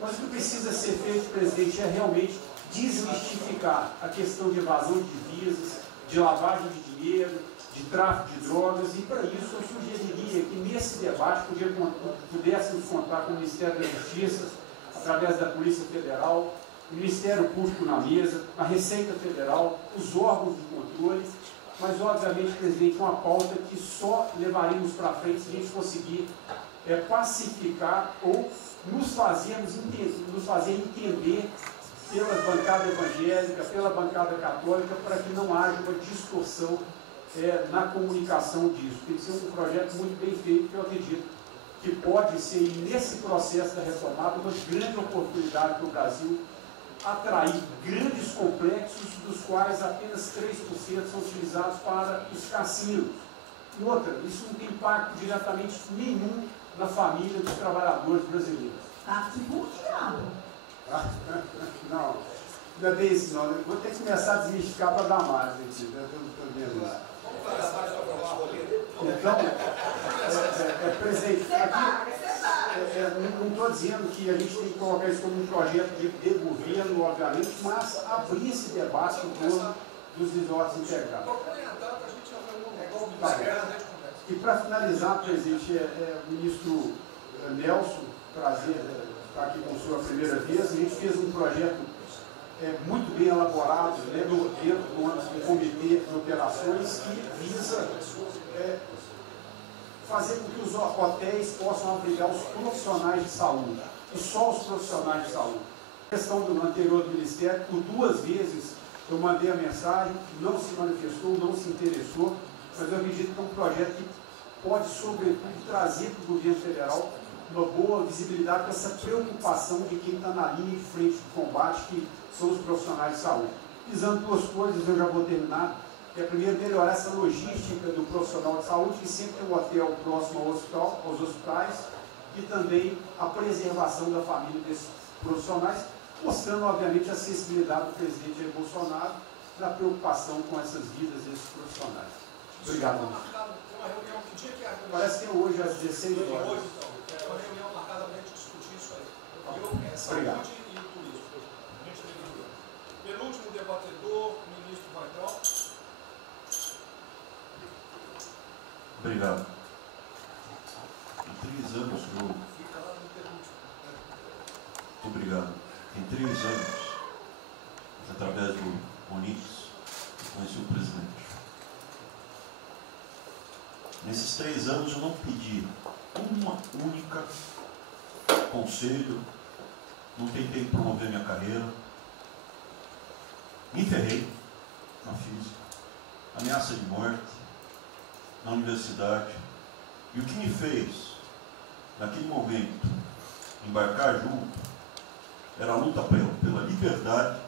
Mas o que precisa ser feito, presidente, é realmente desmistificar a questão de evasão de divisas, de lavagem de dinheiro, de tráfico de drogas, e para isso eu sugeriria que nesse debate pudéssemos contar com o Ministério da Justiça, através da Polícia Federal, o Ministério Público na mesa, a Receita Federal, os órgãos de controle, mas obviamente, presidente, uma pauta que só levaremos para frente se a gente conseguir pacificar ou nos fazer entender pela bancada evangélica, pela bancada católica, para que não haja uma distorção na comunicação disso. Tem que ser um projeto muito bem feito, que eu acredito que pode ser, nesse processo da retomada, uma grande oportunidade para o Brasil atrair grandes complexos, dos quais apenas 3% são utilizados para os cassinos. E outra, isso não tem impacto diretamente nenhum na família dos trabalhadores brasileiros. Tá se puxando. Não, não é bem isso não. Eu vou ter que começar a desmistificar para dar mais aqui. Então, presidente, aqui, não estou dizendo que a gente tem que colocar isso como um projeto de governo, obviamente, mas abrir esse debate em torno dos resorts integrados. E para finalizar, presidente, o ministro Nelson, prazer estar aqui com a sua primeira vez, a gente fez um projeto muito bem elaborado, dentro do comitê de operações, que visa fazer com que os hotéis possam abrigar os profissionais de saúde, e só os profissionais de saúde. A questão do anterior do Ministério, por 2 vezes eu mandei a mensagem, não se manifestou, não se interessou, mas eu acredito que é um projeto que pode, sobretudo, trazer para o governo federal uma boa visibilidade com essa preocupação de quem está na linha de frente de combate, que são os profissionais de saúde. Visando 2 coisas, eu já vou terminar, que é primeiro melhorar essa logística do profissional de saúde, que sempre tem um hotel próximo ao hospital, aos hospitais, e também a preservação da família desses profissionais, mostrando, obviamente, a acessibilidade do presidente Jair Bolsonaro na preocupação com essas vidas desses profissionais. Obrigado. Parece que é hoje às 16 horas. Hoje, então. É uma reunião marcada para a gente discutir isso aí. Obrigado. Saúde e turismo. Penúltimo debatedor, ministro Weintraub. Obrigado. Em 3 anos eu... Fica lá no penúltimo. Obrigado. Em 3 anos, através do Onix, eu conheci o presidente. Nesses 3 anos eu não pedi uma única conselho, não tentei promover minha carreira, me ferrei na física, ameaça de morte, na universidade, e o que me fez, naquele momento, embarcar junto, era a luta pela liberdade.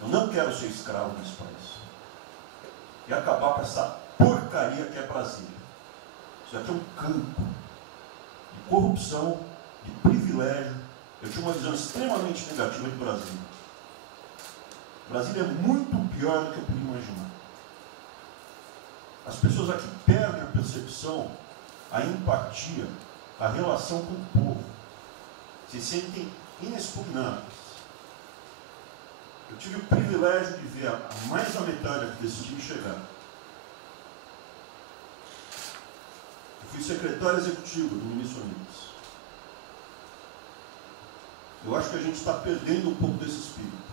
Eu não quero ser escravo nesse país, e acabar com essa porcaria que é Brasília. Isso aqui é um campo de corrupção, de privilégio. Eu tinha uma visão extremamente negativa de Brasília. Brasília é muito pior do que eu podia imaginar. As pessoas aqui perdem a percepção, a empatia, a relação com o povo. Se sentem inexpugnáveis. Eu tive o privilégio de ver a mais da metade aqui desse time chegar. Fui secretário executivo do ministro Onix. Eu acho que a gente está perdendo um pouco desse espírito.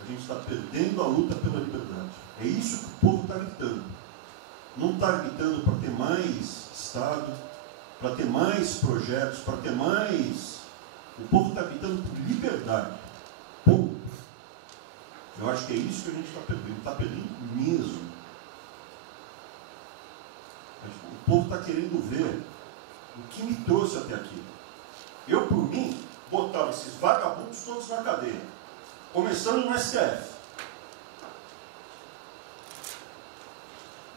A A gente está perdendo a luta pela liberdade. É isso que o povo está gritando. Não está gritando para ter mais Estado, para ter mais projetos, para ter mais... O povo está gritando por liberdade. Ponto. Eu acho que é isso que a gente está perdendo. Está perdendo mesmo. O povo está querendo ver o que me trouxe até aqui. Eu, por mim, botava esses vagabundos todos na cadeia. Começando no STF.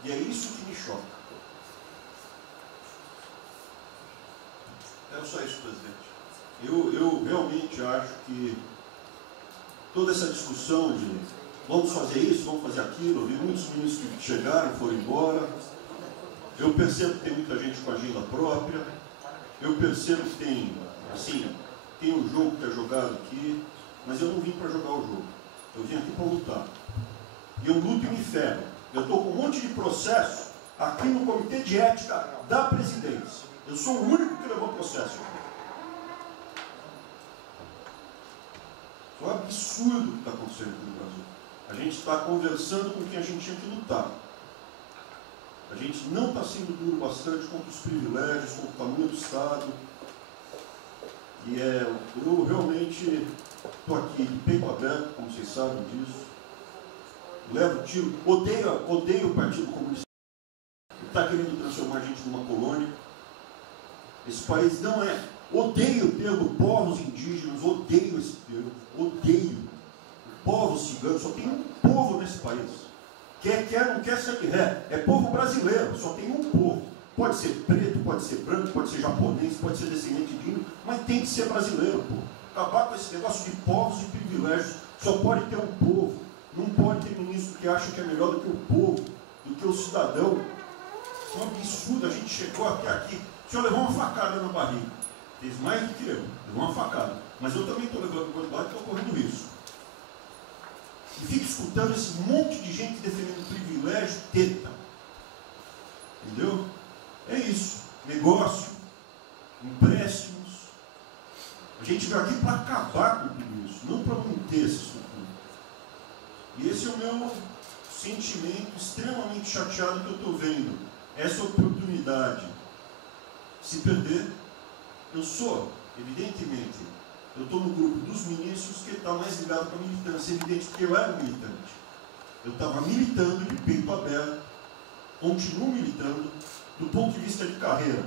E é isso que me choca. É só isso, presidente. Eu realmente acho que toda essa discussão de vamos fazer isso, vamos fazer aquilo, eu vi muitos ministros que chegaram, foram embora. Eu percebo que tem muita gente com agenda própria. Eu percebo que tem, assim, tem um jogo que é jogado aqui, mas eu não vim para jogar o jogo. Eu vim aqui para lutar. E eu luto e me ferro. Eu estou com um monte de processo aqui no Comitê de Ética da Presidência. Eu sou o único que levou processo. É um absurdo o que está acontecendo aqui no Brasil. A gente está conversando com quem a gente tinha que lutar. A gente não está sendo duro bastante contra os privilégios, contra o tamanho do Estado. E eu realmente estou aqui de peito aberto, como vocês sabem disso. Levo tiro, odeio o Partido Comunista. Está querendo transformar a gente numa colônia. Esse país não é. Odeio o termo povos indígenas, odeio esse termo, odeio. Povos ciganos, só tem um povo nesse país. Quer, não quer ser ré. É povo brasileiro, só tem um povo. Pode ser preto, pode ser branco, pode ser japonês, pode ser descendente de índio, mas tem que ser brasileiro, pô. Acabar com esse negócio de povos e privilégios. Só pode ter um povo. Não pode ter ministro que acha que é melhor do que o povo, do que o cidadão. É um absurdo, a gente chegou até aqui. O senhor levou uma facada na barriga. Fez mais do que eu, levou uma facada. Mas eu também estou levando quantidade e estou correndo risco. E fico escutando esse monte de gente defendendo privilégio, teta. Entendeu? É isso. Negócio, empréstimos. A gente veio aqui para acabar com tudo isso, não para manter essa estrutura. E esse é o meu sentimento extremamente chateado que eu estou vendo. Essa oportunidade se perder. Eu sou, evidentemente, eu estou no grupo dos ministros que está mais ligado com a militância, evidente, porque eu era militante. Eu estava militando de peito aberto, continuo militando, do ponto de vista de carreira.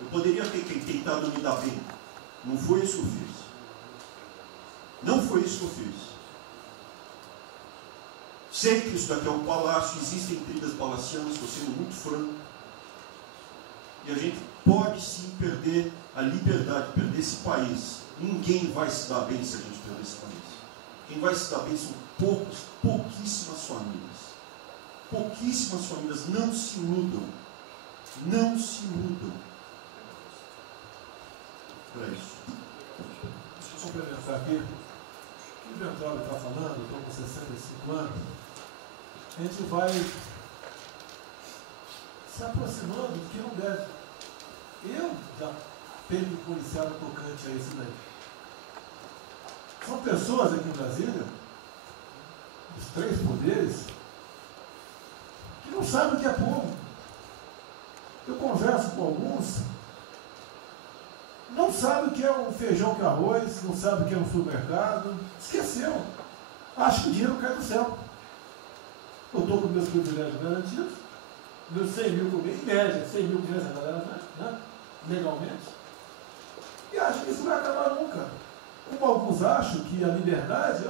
Eu poderia ter tentado me dar bem. Não foi isso que eu fiz. Não foi isso que eu fiz. Sei que isso daqui é um palácio, existem intrigas palacianas, estou sendo muito franco. E a gente pode sim perder a liberdade, perder esse país. Ninguém vai se dar bem se a gente perder esse país. Quem vai se dar bem são pouquíssimas famílias. Pouquíssimas famílias. Não se iludam. Não se iludam. É isso. Deixa eu complementar aqui. O que o Ventral está falando, eu estou com 65 anos, a gente vai se aproximando do que não deve. Eu já tenho me policiado tocante a isso daí. São pessoas aqui em Brasília, os três poderes, que não sabem o que é povo. Eu converso com alguns, não sabem o que é um feijão com arroz, não sabem o que é um supermercado, esqueceu. Acho que o dinheiro cai do céu. Eu estou com meus privilégios garantidos, meus 100 mil por mês, em média, 100 mil por mês, né? Legalmente. E acho que isso não vai acabar nunca. Como alguns acham que a liberdade,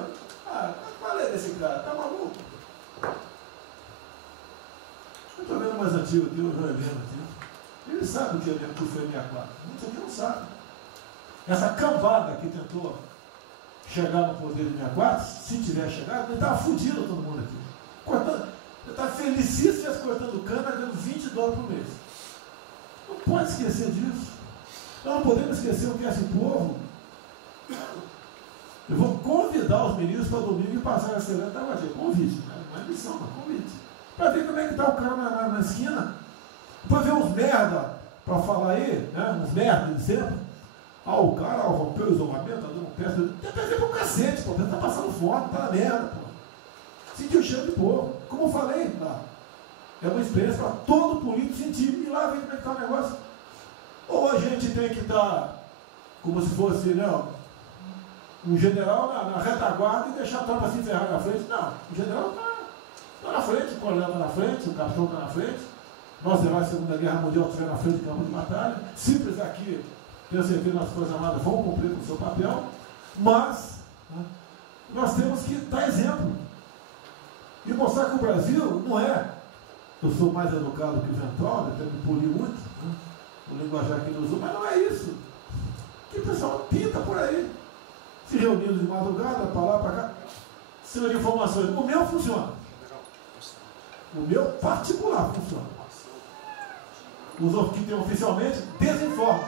qual é desse cara? Tá maluco? Eu estou vendo mais antigo aqui, o João Heleno aqui. Ele sabe o que foi 64. Muitos aqui não sabem. Essa cambada que tentou chegar no poder de 64, se tiver chegado, ele estava fudido todo mundo aqui. Cortando, ele estava felicíssimo cortando cana, ganhando $20 por mês. Não pode esquecer disso. Nós não podemos esquecer o que é esse povo. Eu vou convidar os ministros para domingo e passar essa semana. Convite, né? Não é missão, mas convite. Para ver como é que está o cara na esquina. Depois ver uns merda para falar aí, né? Uns merda de sempre. O cara rompeu o isolamento, está dando um pé. Tem que fazer pro cacete, pô. Ele está passando fome, está na merda, pô. sentir o cheiro de povo. Como eu falei lá, é uma experiência para todo político sentir. E lá vem como é que está o negócio. Ou a gente tem que estar como se fosse, não, um general na retaguarda e deixar a tropa se ferrar na frente. Não, o general está na frente, o coronel está na frente, o capitão está na frente. Nós, heróis da Segunda Guerra Mundial, estiveram na frente do campo de batalha. Simples aqui, tenho certeza que as Forças Armadas vão cumprir com o seu papel, mas, né, nós temos que dar exemplo. E mostrar que o Brasil não é. Eu sou mais educado que o Ventura, até me poli muito, né, o linguajar que ele usou, mas não é isso. Que o pessoal pinta por aí, se reunindo de madrugada, para lá, para cá, cima de informações. O meu funciona. O meu particular funciona. Os que tem oficialmente desinformam.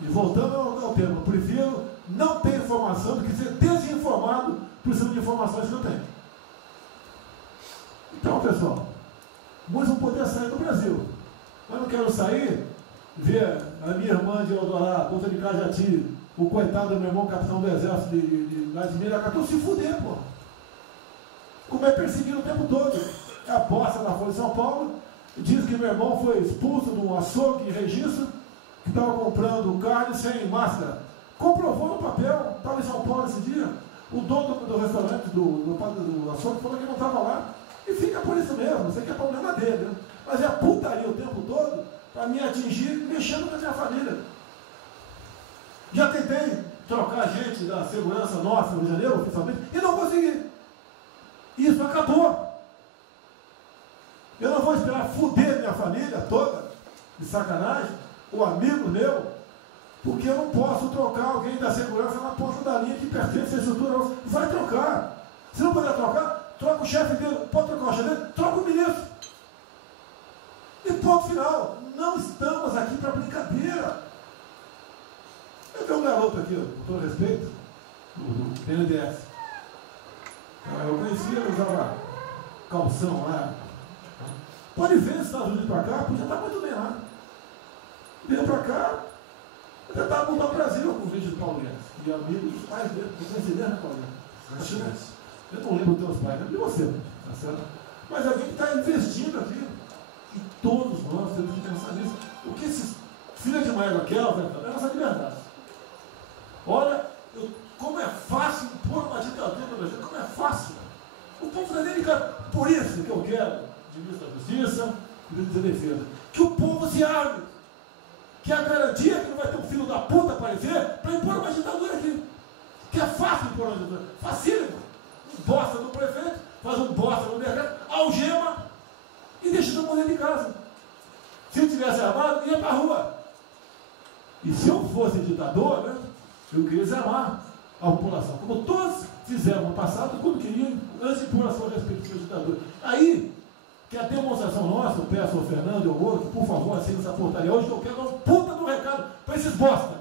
E voltando ao tema, eu prefiro não ter informação do que ser desinformado por cima de informações que eu tenho. Então, pessoal, muitos vão poder sair do Brasil. Mas não quero sair, ver a minha irmã de Eldorado, outra de Cajati, o coitado do meu irmão, capitão do exército de Miracatu, se fuder, pô. Como é perseguido o tempo todo. É a bosta da Folha de São Paulo. Diz que meu irmão foi expulso de um açougue em registro, que estava comprando carne sem máscara. Comprovou no papel, estava em São Paulo esse dia. O dono do restaurante, do açougue, falou que não estava lá. E fica por isso mesmo, isso aqui é problema dele. Né? Mas é putaria o tempo todo para me atingir, mexendo com a minha família. Já tentei trocar gente da segurança nossa no Rio de Janeiro, oficialmente, e não consegui. Isso acabou. Eu não vou esperar fuder minha família toda, de sacanagem, ou amigo meu, porque eu não posso trocar alguém da segurança na ponta da linha que pertence à estrutura. Vai trocar. Se não puder trocar, troca o chefe dele. Pode trocar o chefe dele? Troca o ministro. E ponto final. Não estamos aqui para brincadeira. Eu tenho um garoto aqui, com todo respeito, do BNDES. Eu conhecia, ele usava calção lá. Pode ver nos Estados Unidos para cá, podia estar muito bem lá. Veio para cá, eu tentava mudar o Brasil com o vídeo do Paulo Guedes. E amigos, pais dele, você conhece né, Paulo Guedes? Eu não lembro dos teus pais, não de você, tá certo? Mas alguém que está investindo aqui. E todos nós temos que pensar nisso. O que esses filhos de mãe daquela, é a nossa liberdade. Olha, como é fácil impor uma ditadura no Brasil, como é fácil. O povo da cara, por isso que eu quero de ministro da Justiça e ministro da Defesa, que o povo se arme, que é a garantia que não vai ter um filho da puta aparecer para impor uma ditadura aqui. Que é fácil impor uma ditadura, facílimo. Um bosta do prefeito, faz um bosta no mercado, algema e deixa todo mundo dentro de casa. Se eu tivesse armado, ia para a rua. E se eu fosse ditador, né, eu queria desarmar a população, como todos fizeram no passado, quando queriam, antes de impor a sua respectiva ditadura. Aí, que a demonstração nossa, eu peço ao Fernando e ao outro, por favor, assine essa portaria hoje, que eu quero dar um puta do recado para esses bosta.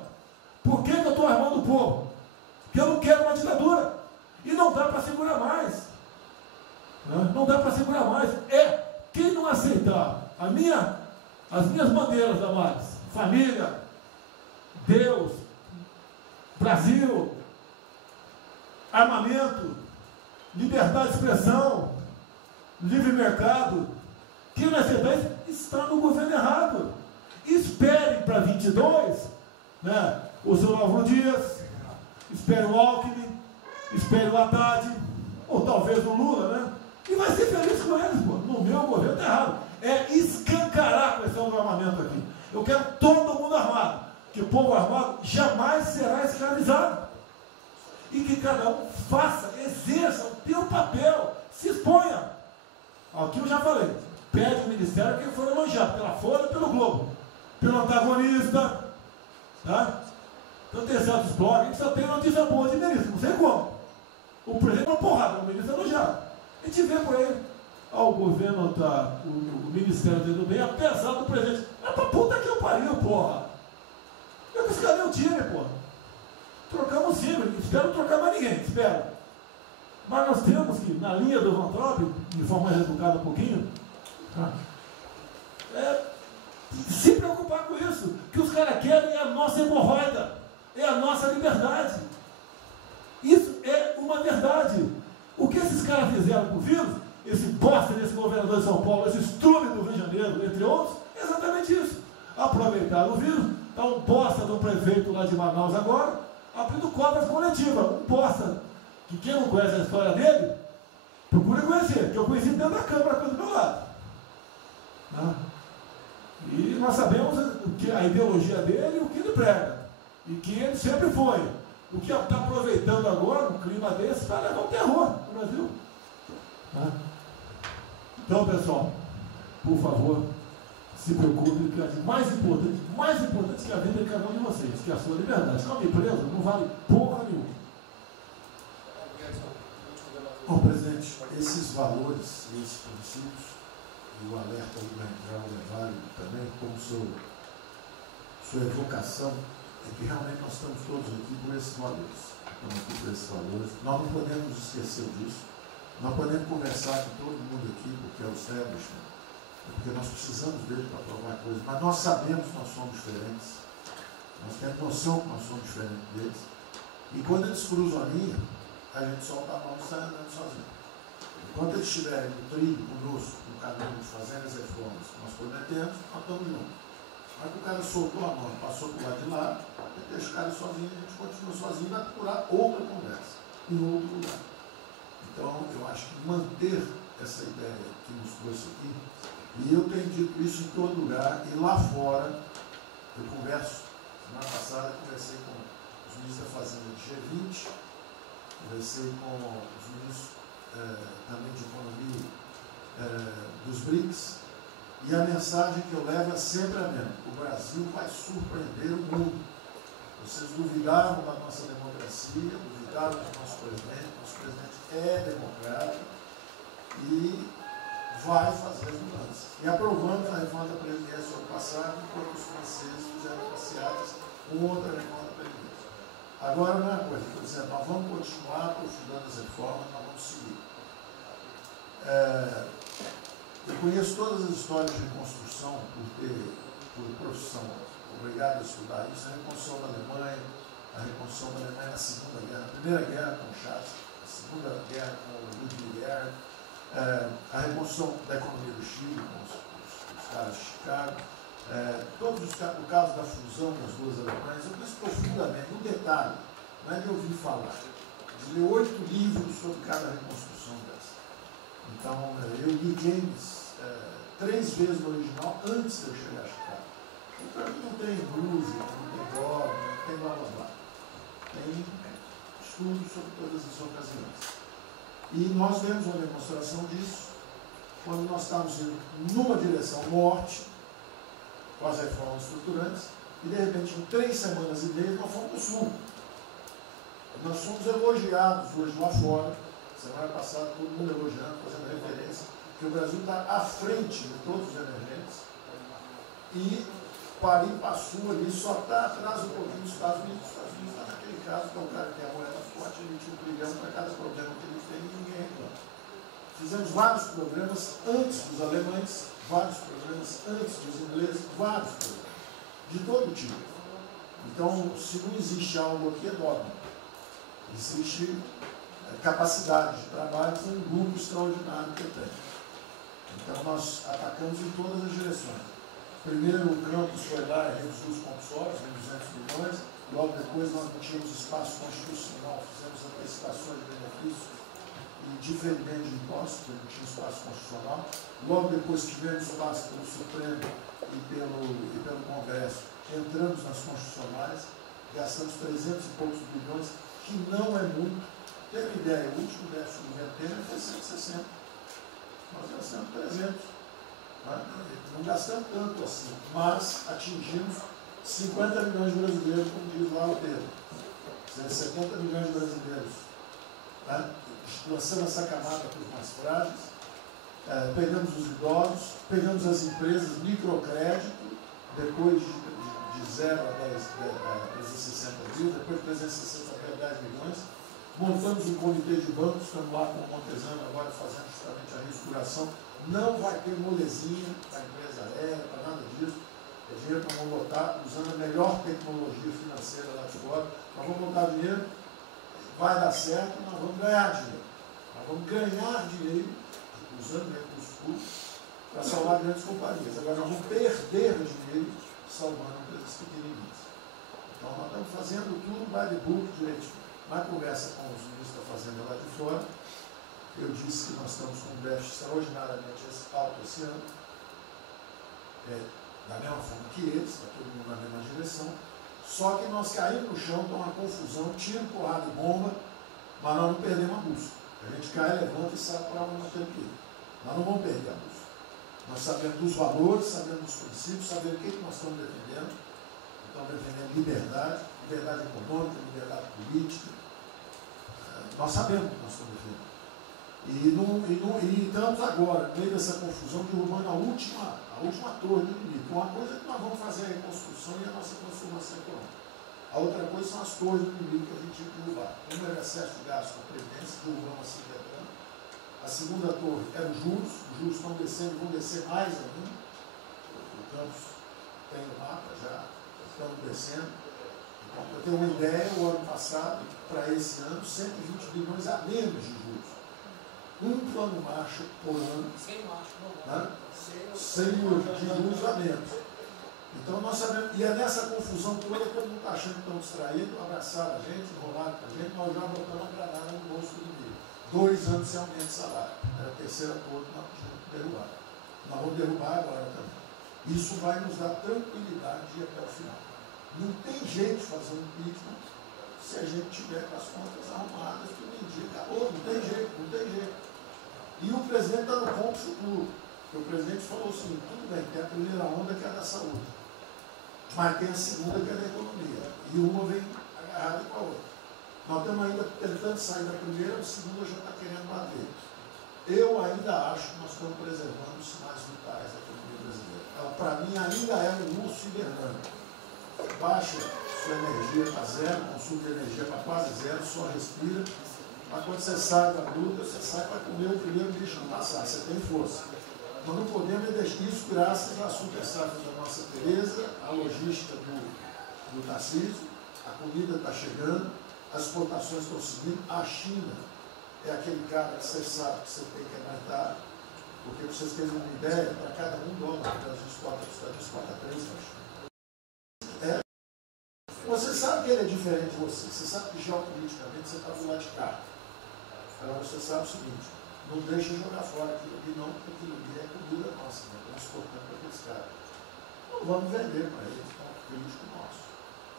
Por que eu estou armando o povo? Porque eu não quero uma ditadura. E não dá para segurar mais. Não dá para segurar mais. Quem não aceitar as minhas bandeiras, Damares, família, Deus, Brasil, armamento, liberdade de expressão, livre mercado, quem não aceitar isso está no governo errado. Espere para 22, né, o seu Álvaro Dias, espere o Alckmin, espere o Haddad, ou talvez o Lula, né? E vai ser feliz com eles, pô. No meu governo está errado. É escancarar a questão do armamento aqui. Eu quero todo mundo armado. Que o povo armado jamais será escravizado. E que cada um faça, exerça o teu papel, se exponha. Aqui eu já falei. Pede o ministério que for elogiado pela Folha e pelo Globo. Pelo antagonista. Tá? Então tem certos blogs que só tem notícia boa de ministro. Não sei como. O presidente é uma porrada, o ministro é elogiado. A gente vê por aí. O governo está, o ministério do bem, apesar do presidente. Mas pra puta que eu pariu, porra. Eu disse, cadê o time, porra? Trocamos o time, espero trocar mais ninguém, espero. Mas nós temos que, na linha do Van Trump, de forma mais educada um pouquinho, se preocupar com isso. Que os caras querem é a nossa hemorroida, é a nossa liberdade. Isso é uma verdade. O que esses caras fizeram com o vírus, esse bosta desse governador de São Paulo, esse estrume do Rio de Janeiro, entre outros, é exatamente isso. Aproveitaram o vírus, está um bosta do prefeito lá de Manaus agora, abrindo cobras coletivas. Um bosta, que quem não conhece a história dele, procure conhecer, que eu conheci dentro da Câmara aqui do meu lado. Né? E nós sabemos que a ideologia dele e o que ele prega. E que ele sempre foi. O que está aproveitando agora, um clima desse, para levar o terror no Brasil. Né? Então, pessoal, por favor, se preocupe, que é mais importante que a vida de cada um de vocês, que é a sua liberdade. Se não empresa, não vale porra nenhuma. Bom, presidente, esses valores, esses princípios, e o alerta do Grande é válido também, como sua evocação, é que realmente nós estamos todos aqui por esses valores. Estamos aqui por esses valores. Nós não podemos esquecer disso. Nós podemos conversar com todo mundo aqui, porque é o establishment, porque nós precisamos dele para provar coisas, mas nós sabemos que nós somos diferentes. Nós temos noção que nós somos diferentes deles. E quando eles cruzam a linha, a gente solta a mão e sai andando sozinho. Enquanto eles estiverem no trilho conosco, no caminho, fazendo as reformas que nós prometemos, nós estamos juntos. Mas que o cara soltou a mão, passou para o lado de lá, deixa o cara sozinho, a gente continua sozinho e vai procurar outra conversa, em outro lugar. Então, eu acho que manter essa ideia que nos trouxe aqui, e eu tenho dito isso em todo lugar, e lá fora, eu converso, semana passada, conversei com os ministros da Fazenda de G20, conversei com os ministros também de Economia dos BRICS, e a mensagem que eu levo é sempre a mesma: o Brasil vai surpreender o mundo. Vocês duvidaram da nossa democracia, duvidaram do nosso presidente é democrático e vai fazer as mudanças. E aprovamos a reforma da Previdência ano passado, enquanto os franceses fizeram passeatas com outra reforma da Previdência. Agora, não é uma coisa, por exemplo, nós vamos continuar aprofundando as reformas, nós vamos seguir. Eu conheço todas as histórias de reconstrução por profissão, obrigado a estudar isso, a reconstrução da Alemanha na Segunda Guerra, a Primeira Guerra com o Chaves, a Segunda Guerra com o Ludwig Erhard, a reconstrução da economia do Chile com os caras de Chicago, todos os casos, o caso da fusão das duas Alemanhas, eu conheço profundamente, no detalhe, não é de ouvir falar, de ler 8 livros sobre cada reconstrução dessa. Então, eu li James 3 vezes no original antes de eu chegar a Chicago. E para mim não tem blues, não tem blog, não tem blá blá blá. Tem estudos sobre todas as ocasiões. E nós vemos uma demonstração disso quando nós estávamos indo numa direção norte, com as reformas estruturantes, e de repente, em 3 semanas e meia, nós fomos para o sul. Nós fomos elogiados hoje lá fora, semana passada, todo mundo elogiando, fazendo referência, que o Brasil está à frente de todos os emergentes, e Paris passou ali, só está atrás um pouquinho dos Estados Unidos. Os Estados Unidos está naquele caso, que é o cara que tem a moeda forte, ele tinha 1 trilhão para cada problema que ele tem e ninguém reclama. Fizemos vários programas antes dos alemães, vários programas antes dos ingleses, vários programas, de todo tipo. Então, se não existe algo aqui, é dogma. Existe capacidade de trabalho com um grupo extraordinário que tem. Então, nós atacamos em todas as direções. Primeiro, o campus foi lá e reduziu os compulsórios em 200 milhões. Logo depois, nós não tínhamos espaço constitucional, fizemos antecipações de benefícios e diferimento de impostos, porque não tinha espaço constitucional. Logo depois, tivemos espaço pelo Supremo e pelo Congresso. Entramos nas constitucionais, gastamos 300 e poucos bilhões, que não é muito. Tem uma ideia, o último déficit do governo Temer foi 160. Nós gastamos 300. Não gastamos tanto assim, mas atingimos 50 milhões de brasileiros, como diz lá o termo. 70 milhões de brasileiros. Lançando essa camada para os mais frágeis, pegamos os idosos, pegamos as empresas, microcrédito, depois de 0 a 360 mil, depois de 360 até 10 milhões. Montamos um comitê de bancos, estamos lá com o Montezano agora fazendo justamente a reestruturação. Não vai ter molezinha para a empresa aérea, para nada disso. É dinheiro que nós vamos botar usando a melhor tecnologia financeira lá de fora. Nós vamos botar dinheiro, vai dar certo, nós vamos ganhar dinheiro. Nós vamos ganhar dinheiro, usando recursos públicos, para salvar grandes companhias. Agora nós vamos perder dinheiro salvando empresas pequenininhas. Então nós estamos fazendo tudo by the book direitinho. Na conversa com os ministros da Fazenda lá de fora, eu disse que nós estamos com um déficit extraordinariamente alto esse ano, da mesma forma que eles, está todo mundo na mesma direção, só que nós caímos no chão, está uma confusão, tiro, porrada e bomba, mas nós não perdemos a busca. A gente cai, levanta e sabe para onde nós temos que ir. Nós não vamos perder a busca. Nós sabemos dos valores, sabemos dos princípios, sabemos o que nós estamos defendendo. Estamos defendendo liberdade, liberdade econômica, liberdade política. Nós sabemos o que nós estamos defendendo. E estamos agora, no meio dessa confusão, derrubando a última torre do inimigo. Uma coisa é que nós vamos fazer a reconstrução e a nossa transformação econômica. A outra coisa são as torres do inimigo que a gente tinha que derrubar. Uma era excesso de gasto com a Previdência, derrubamos assim quebrando. A segunda torre era os juros estão descendo, vão descer mais ainda. O Campos tem o mapa já, estamos descendo. Então, para ter uma ideia, o ano passado, para esse ano, 120 bilhões a menos de juros. Um plano Marshall por ano, né? 100 mil de juros a menos. Então nós sabemos, e é nessa confusão toda, todo mundo está achando que estão distraídos, abraçaram a gente, enrolaram com a gente, nós já botamos a granada no bolso do inimigo. 2 anos sem aumento de salário. Era a terceira torre que nós tínhamos que derrubar. Nós vamos derrubar agora também. Isso vai nos dar tranquilidade de ir até o final. Não tem jeito de fazer um impeachment se a gente tiver com as contas arrumadas, que nem dia acabou, não tem jeito, não tem jeito. E o presidente está no ponto futuro. Porque o presidente falou o seguinte, tudo bem, tem a primeira onda que é a da saúde, mas tem a segunda que é da economia. E uma vem agarrada com a outra. Nós estamos ainda tentando sair da primeira, a segunda já está querendo bater. Eu ainda acho que nós estamos preservando os sinais vitais da economia brasileira. Para mim ainda é um urso hibernando. Baixa sua energia para zero, consumo de energia para quase zero, só respira. Mas quando você sai da luta, você sai para comer o primeiro bicho não passar, você tem força. Nós não podemos deixar isso graças à super safra da nossa Tereza, à logística do Tarcísio, a comida está chegando, as exportações estão seguindo, a China é aquele cara que você sabe que você tem que aguentar, porque para vocês terem uma ideia, para cada $1 que a gente exporta 3 para a China. Você sabe que ele é diferente de você, você sabe que geopoliticamente você está do lado de cá. Agora você sabe o seguinte, não deixa jogar fora aquilo ali não, porque aquilo ali é comida nossa, né? Estamos exportando para aqueles caras. Não vamos vender para eles, é um crítico nosso.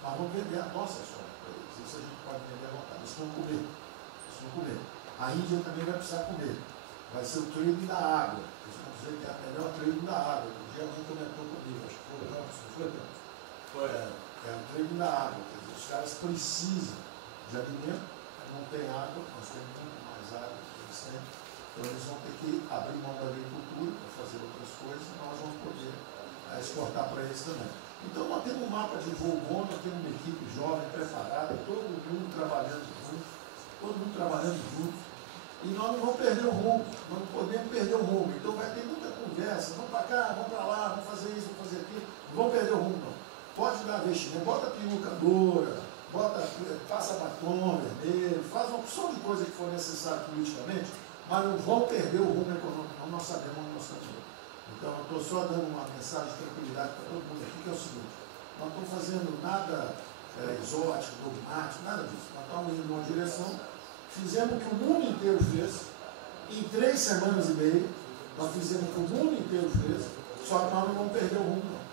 Mas vamos vender a nossa soja para eles. Isso a gente pode vender à vontade. Eles vão comer. Eles vão comer. A Índia também vai precisar comer. Vai ser o trading da água. Eles vão dizer que é a melhor trading da água. Um dia alguém comentou comigo, acho que foi o Campos, não foi, Campos? Foi. É o trading da água. Quer dizer, os caras precisam de alimento, não tem água, nós temos muito mais água que eles têm. Então eles vão ter que abrir mão da agricultura para fazer outras coisas e nós vamos poder exportar para eles também. Então nós temos um mapa de voo bom, nós temos uma equipe jovem, preparada, todo mundo trabalhando junto, e nós não vamos perder o rumo, nós não podemos perder o rumo. Então vai ter muita conversa, vamos para cá, vamos para lá, vamos fazer isso, vamos fazer aquilo, não vamos perder o rumo não. Pode dar vestimento, bota perucadora, passa batom vermelho, faz uma opção de coisa que for necessária politicamente, mas não vão perder o rumo econômico, não, nós sabemos onde nós estamos indo. Então, eu estou só dando uma mensagem de tranquilidade para todo mundo aqui, que é o seguinte, nós não estamos fazendo nada exótico, dogmático, nada disso. Nós estamos indo numa direção, fizemos o que o mundo inteiro fez, em 3 semanas e meia, nós fizemos o que o mundo inteiro fez, só que nós não vamos perder o rumo, não.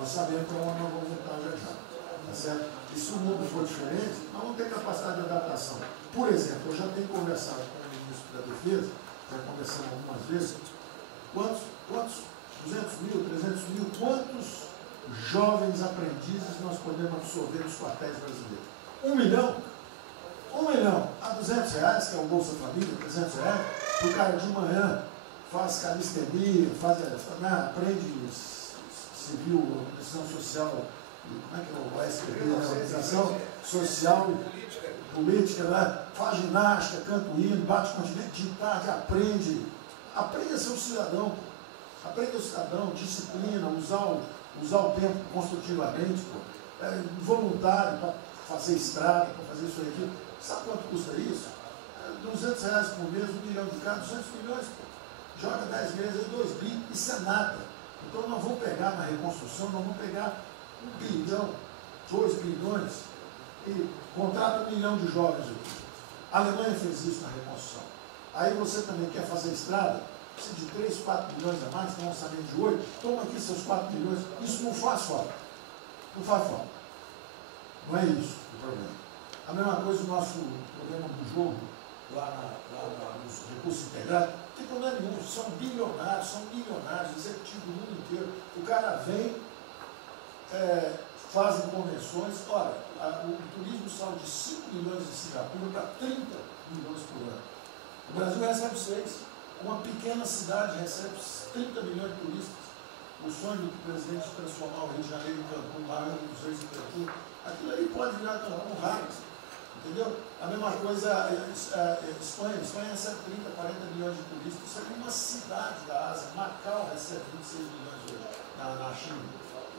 Nós sabemos para onde nós vamos voltar já já. Tá certo? E se o mundo for diferente, nós vamos ter capacidade de adaptação. Por exemplo, eu já tenho conversado com o ministro da Defesa, já conversamos algumas vezes, quantos 200 mil, 300 mil, quantos jovens aprendizes nós podemos absorver nos quartéis brasileiros? 1 milhão? 1 milhão a R$200, que é o Bolsa Família, R$300, o cara de manhã faz calistenia, aprende civil, organização social, como é que é o SPB, organização social e política, né? Faz ginástica, canta o hino, bate continente, de tarde, aprende a ser um cidadão, aprende o cidadão, disciplina, usar o tempo construtivamente, voluntário para fazer estrada, para fazer isso aqui. Sabe quanto custa isso? R$200 por mês, 1 milhão de cada, 200 milhões, joga 10 meses, 2 bi, isso é nada. Então nós vamos pegar na reconstrução, nós vamos pegar 1 bilhão, 2 bilhões e contrata 1 milhão de jovens aqui. A Alemanha fez isso na reconstrução. Aí você também quer fazer estrada, precisa de 3, 4 milhões a mais, tem um orçamento de 8, toma aqui seus 4 milhões. Isso não faz falta. Não faz falta. Não é isso o problema. A mesma coisa o nosso problema do jogo, lá nos recursos integrados, não tem problema nenhum, são milionários, executivos do mundo inteiro. O cara vem, fazem convenções, olha, o turismo saiu de 5 milhões de Singapura para 30 milhões por ano. O Brasil recebe 6. Uma pequena cidade recebe 30 milhões de turistas. O sonho do presidente de transformar o Rio de Janeiro em Cancún, lá nos Reis de Cancún, aquilo aí pode virar um raio. Entendeu? A mesma coisa a Espanha. A Espanha recebe 30, 40 milhões de turistas. Isso aqui é uma cidade da Ásia. Macau recebe 26 milhões hoje na China.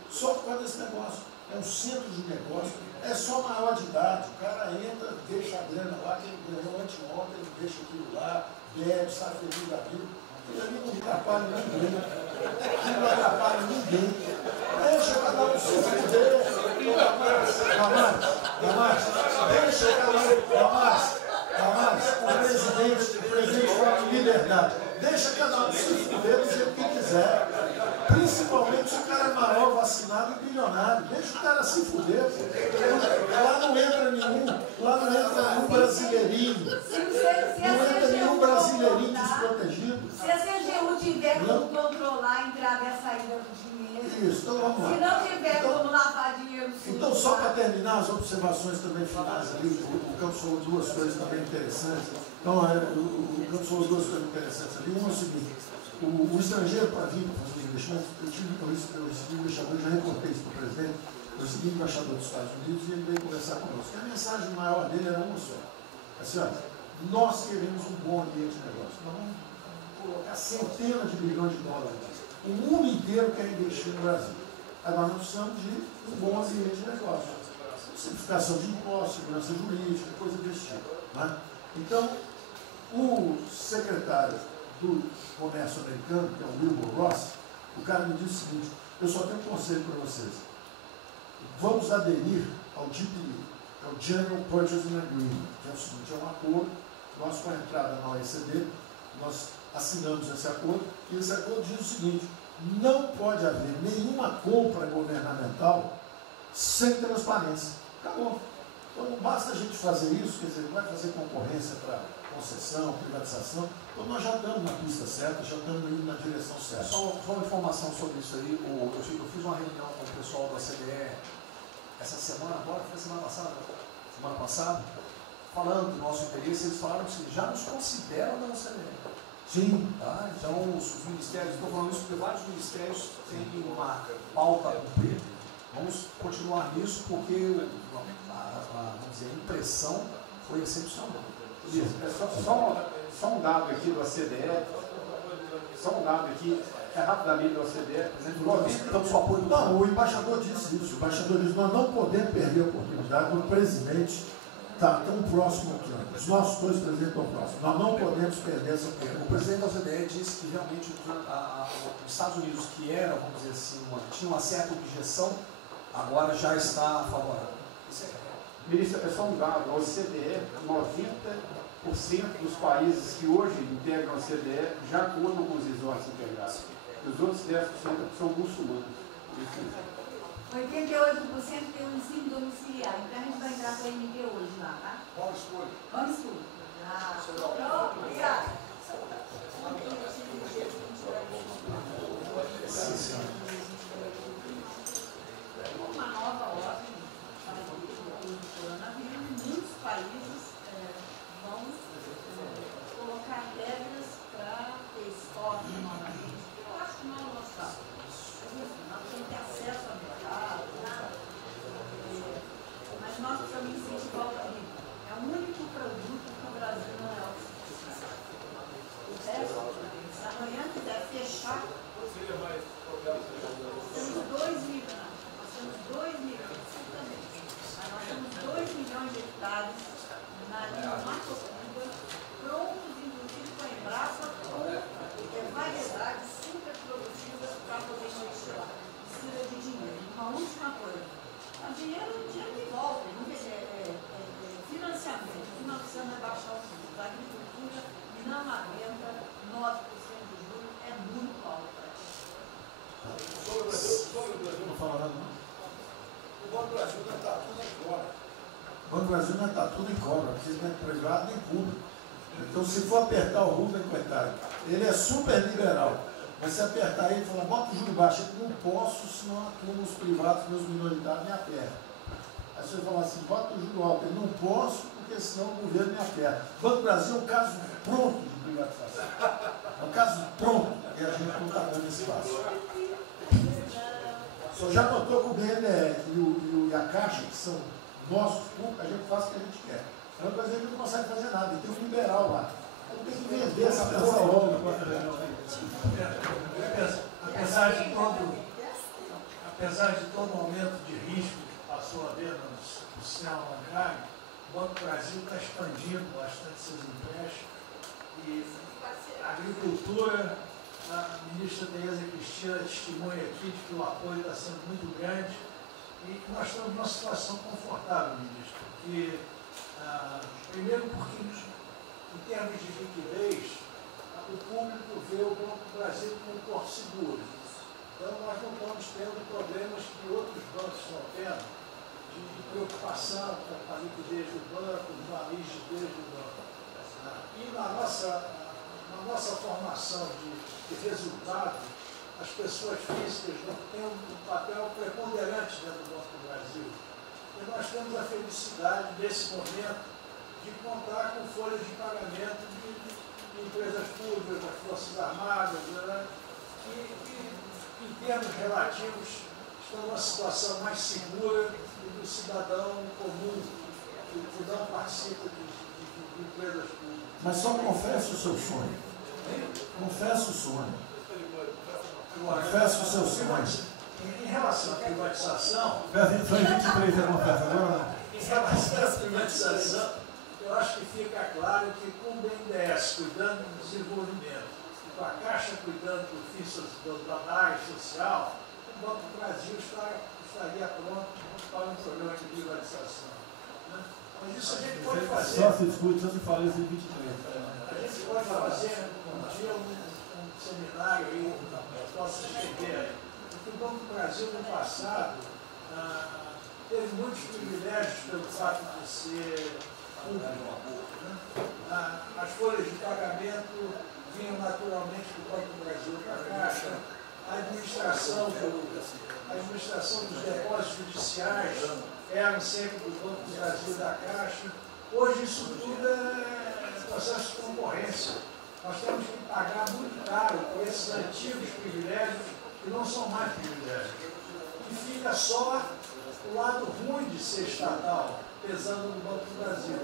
Só por causa desse negócio. É um centro de negócio. É só maior de idade. O cara entra, deixa a grana lá, que ele ganhou anteontem, ele deixa aquilo lá, bebe, sai feliz da vida. Aquilo ali não atrapalha ninguém. Aquilo não atrapalha ninguém. Deixa cada um se fuder. Damares, deixa cada um. Damares, o presidente fala de liberdade. Deixa cada um se fuder do jeito que quiser. Principalmente se o cara é maior, vacinado e bilionário. Deixa o cara se fuder. Lá não entra nenhum brasileirinho. Não entra nenhum brasileirinho desprotegido. Se a CGU tiver como controlar a entrada e a saída do dinheiro. Isso, então vamos lá. Se não tiver como lavar dinheiro. Então, só para terminar as observações também finais ali, o Campos falou duas coisas também interessantes. Então, o Campos falou duas coisas interessantes ali. Uma é o seguinte: o estrangeiro para vir para fazer investimento, eu recebi um embaixador, já reportei isso para o presidente, eu recebi o embaixador dos Estados Unidos e ele veio conversar conosco. E a mensagem maior dele era uma só. Assim, ó, nós queremos um bom ambiente de negócio. Nós vamos colocar centenas de bilhões de dólares. O mundo inteiro quer investir no Brasil. Agora nós precisamos de um bom ambiente de negócio. Simplificação de impostos, segurança jurídica, coisa desse tipo. Né? Então, o secretário do Comércio Americano, que é o Wilbur Ross, o cara me disse o seguinte: eu só tenho um conselho para vocês. Vamos aderir ao GPA, ao General Purchasing Agreement, que é o seguinte: é um acordo, nós com a entrada na OECD, nós assinamos esse acordo, e esse acordo diz o seguinte: não pode haver nenhuma compra governamental sem transparência. Acabou. Então não basta a gente fazer isso, quer dizer, não vai fazer concorrência para concessão, privatização. Então nós já estamos na pista certa, já estamos indo na direção certa. Só uma informação sobre isso aí. Eu fiz uma reunião com o pessoal da CDE essa semana, agora foi semana passada, falando do nosso interesse. Eles falaram que já nos consideram na CDE. Sim. Tá? Então os ministérios, estou falando isso porque vários ministérios têm uma pauta a cumprir. Vamos continuar nisso porque vamos dizer, a impressão foi excepcional. Só um dado aqui do ACDE, rapidamente do ACDE, não, o embaixador disse isso. O embaixador disse: nós não podemos perder a oportunidade do presidente estar tão próximo aqui. Os nossos dois presidentes estão próximos. Nós não podemos perder essa oportunidade. O presidente da OCDE disse que realmente os Estados Unidos, que eram, vamos dizer assim, tinha uma certa objeção, agora já está favorável. Ministro, é só um dado: a OCDE, 90% dos países que hoje integram a OCDE já contam com os resorts integrados. Os outros 10% são muçulmanos. 88% tem um ensino domiciliar. Então a gente vai entrar com a MD hoje lá, tá? Homeschooling. Pronto, obrigada. Uma nova ordem do coronavírus, muitos países vão colocar regras para ter estoque novamente. Eu acho que não é o nosso caso. Nós temos que ter acesso ao mercado, mas nós precisamos incentivar o Brasil. É o único produto que o Brasil não é autossuficiente. O resto, se amanhã quiser fechar, dinheiro que volta, financiamento, que nós precisamos rebaixar os juros. A agricultura não aguenta 9% de juros, é muito alto. Sobre o Brasil, não fala nada, não? O Banco do Brasil não está tudo em cobra. O Banco do Brasil não está tudo em cobra, porque nem privado nem público. Então, se for apertar o Rubem, coitado, ele é super liberal. Mas se apertar ele e falar, bota o juro baixo, eu não posso, senão a turma, os privados, meus minoritários, me apertam. Aí você fala assim, bota o juro alto, eu não posso, porque senão o governo me aperta. O Banco do Brasil é um caso pronto de privatização. É um caso pronto, e a gente não está dando espaço. O senhor já notou que o BNDES e a Caixa, que são nossos públicos, a gente faz o que a gente quer. O Banco Brasileiro não consegue fazer nada, ele tem um liberal lá. Então tem que vender essa porra logo. Apesar de todo aumento de risco que passou a haver no sistema bancário, o Banco do Brasil está expandindo bastante seus empréstimos e a agricultura, a ministra Tereza Cristina testemunha aqui de que o apoio está sendo muito grande e nós estamos numa situação confortável, ministro, porque, primeiro porque em termos de liquidez, o público vê o Banco do Brasil como um porto seguro. Então, nós não estamos tendo problemas que outros bancos estão tendo, de preocupação com a liquidez do banco, a rigidez do banco. E na nossa formação de resultado, as pessoas físicas não têm um papel preponderante dentro do Banco do Brasil. E nós temos a felicidade, nesse momento, de contar com folhas de pagamento de empresas públicas, das Forças Armadas, né, que em termos relativos estão numa situação mais segura do cidadão comum, que não participa de empresas públicas. Mas só confesse o seu sonho. Confesse o sonho. Confesse o seu sonho. Em relação à privatização... Foi 23 a confessa, agora Em relação à privatização, eu acho que fica claro que com o BNDES cuidando do desenvolvimento, e com a Caixa cuidando da área social, o Banco do Brasil estaria pronto para um programa de privatização. Né? Mas isso a gente pode fazer. Só se discute, só se fala isso em 23. A gente pode fazer um dia um seminário aí, posso escrever, porque o Banco do Brasil no passado teve muitos privilégios pelo fato de ser público. Né? As folhas de pagamento vinham naturalmente do Banco do Brasil para a Caixa, a administração dos depósitos judiciais eram sempre do Banco do Brasil e da Caixa. Hoje isso tudo é processo de concorrência. Nós temos que pagar muito caro por esses antigos privilégios que não são mais privilégios. E fica só o lado ruim de ser estatal, pesando no Banco do Brasil.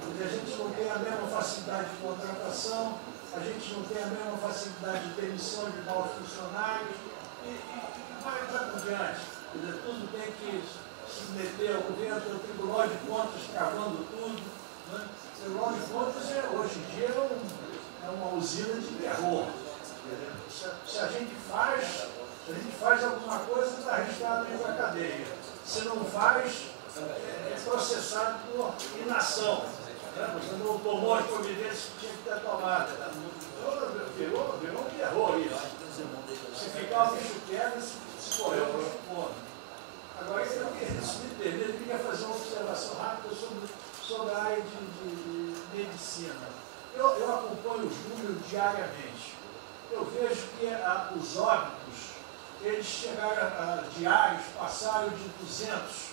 Porque a gente não tem a mesma facilidade de contratação, a gente não tem a mesma facilidade de demissão de maus funcionários e vai por diante. Quer dizer, tudo tem que se meter ao governo, tem o Tribunal de Contas travando tudo. Né? O Tribunal de Contas hoje em dia é uma usina de terror. Se a gente faz alguma coisa, está arriscado ir para a cadeia. Se não faz, é processado por inação. Você não tomou as providências que tinha que ter tomado. Virou um terror isso. Se ficar o bicho quieto, se correr o bicho come. Agora, se me permite, eu queria fazer uma observação rápida sobre a área de medicina. Eu acompanho os números diariamente. Eu vejo que os óbitos, eles chegaram diários, passaram de 200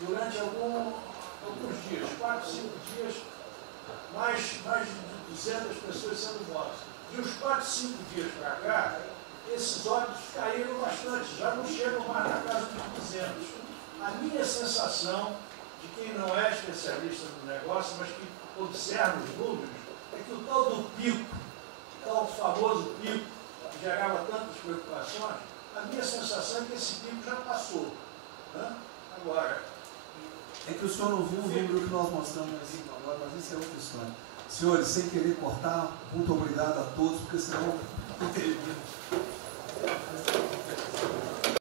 durante alguns dias, 4, 5 dias, mais de 200 pessoas sendo mortas. De uns 4, 5 dias para cá, esses óbitos caíram bastante, já não chegam mais na casa de 200. A minha sensação, de quem não é especialista no negócio, mas que observa os números, é que o tal do pico, o tal famoso pico, que gerava tantas preocupações, a minha sensação é que esse pico já passou. Né? Agora... É que o senhor não viu o número que nós mostramos assim agora, mas isso é outra história. Senhores, sem querer cortar, muito obrigado a todos, porque senão não termina.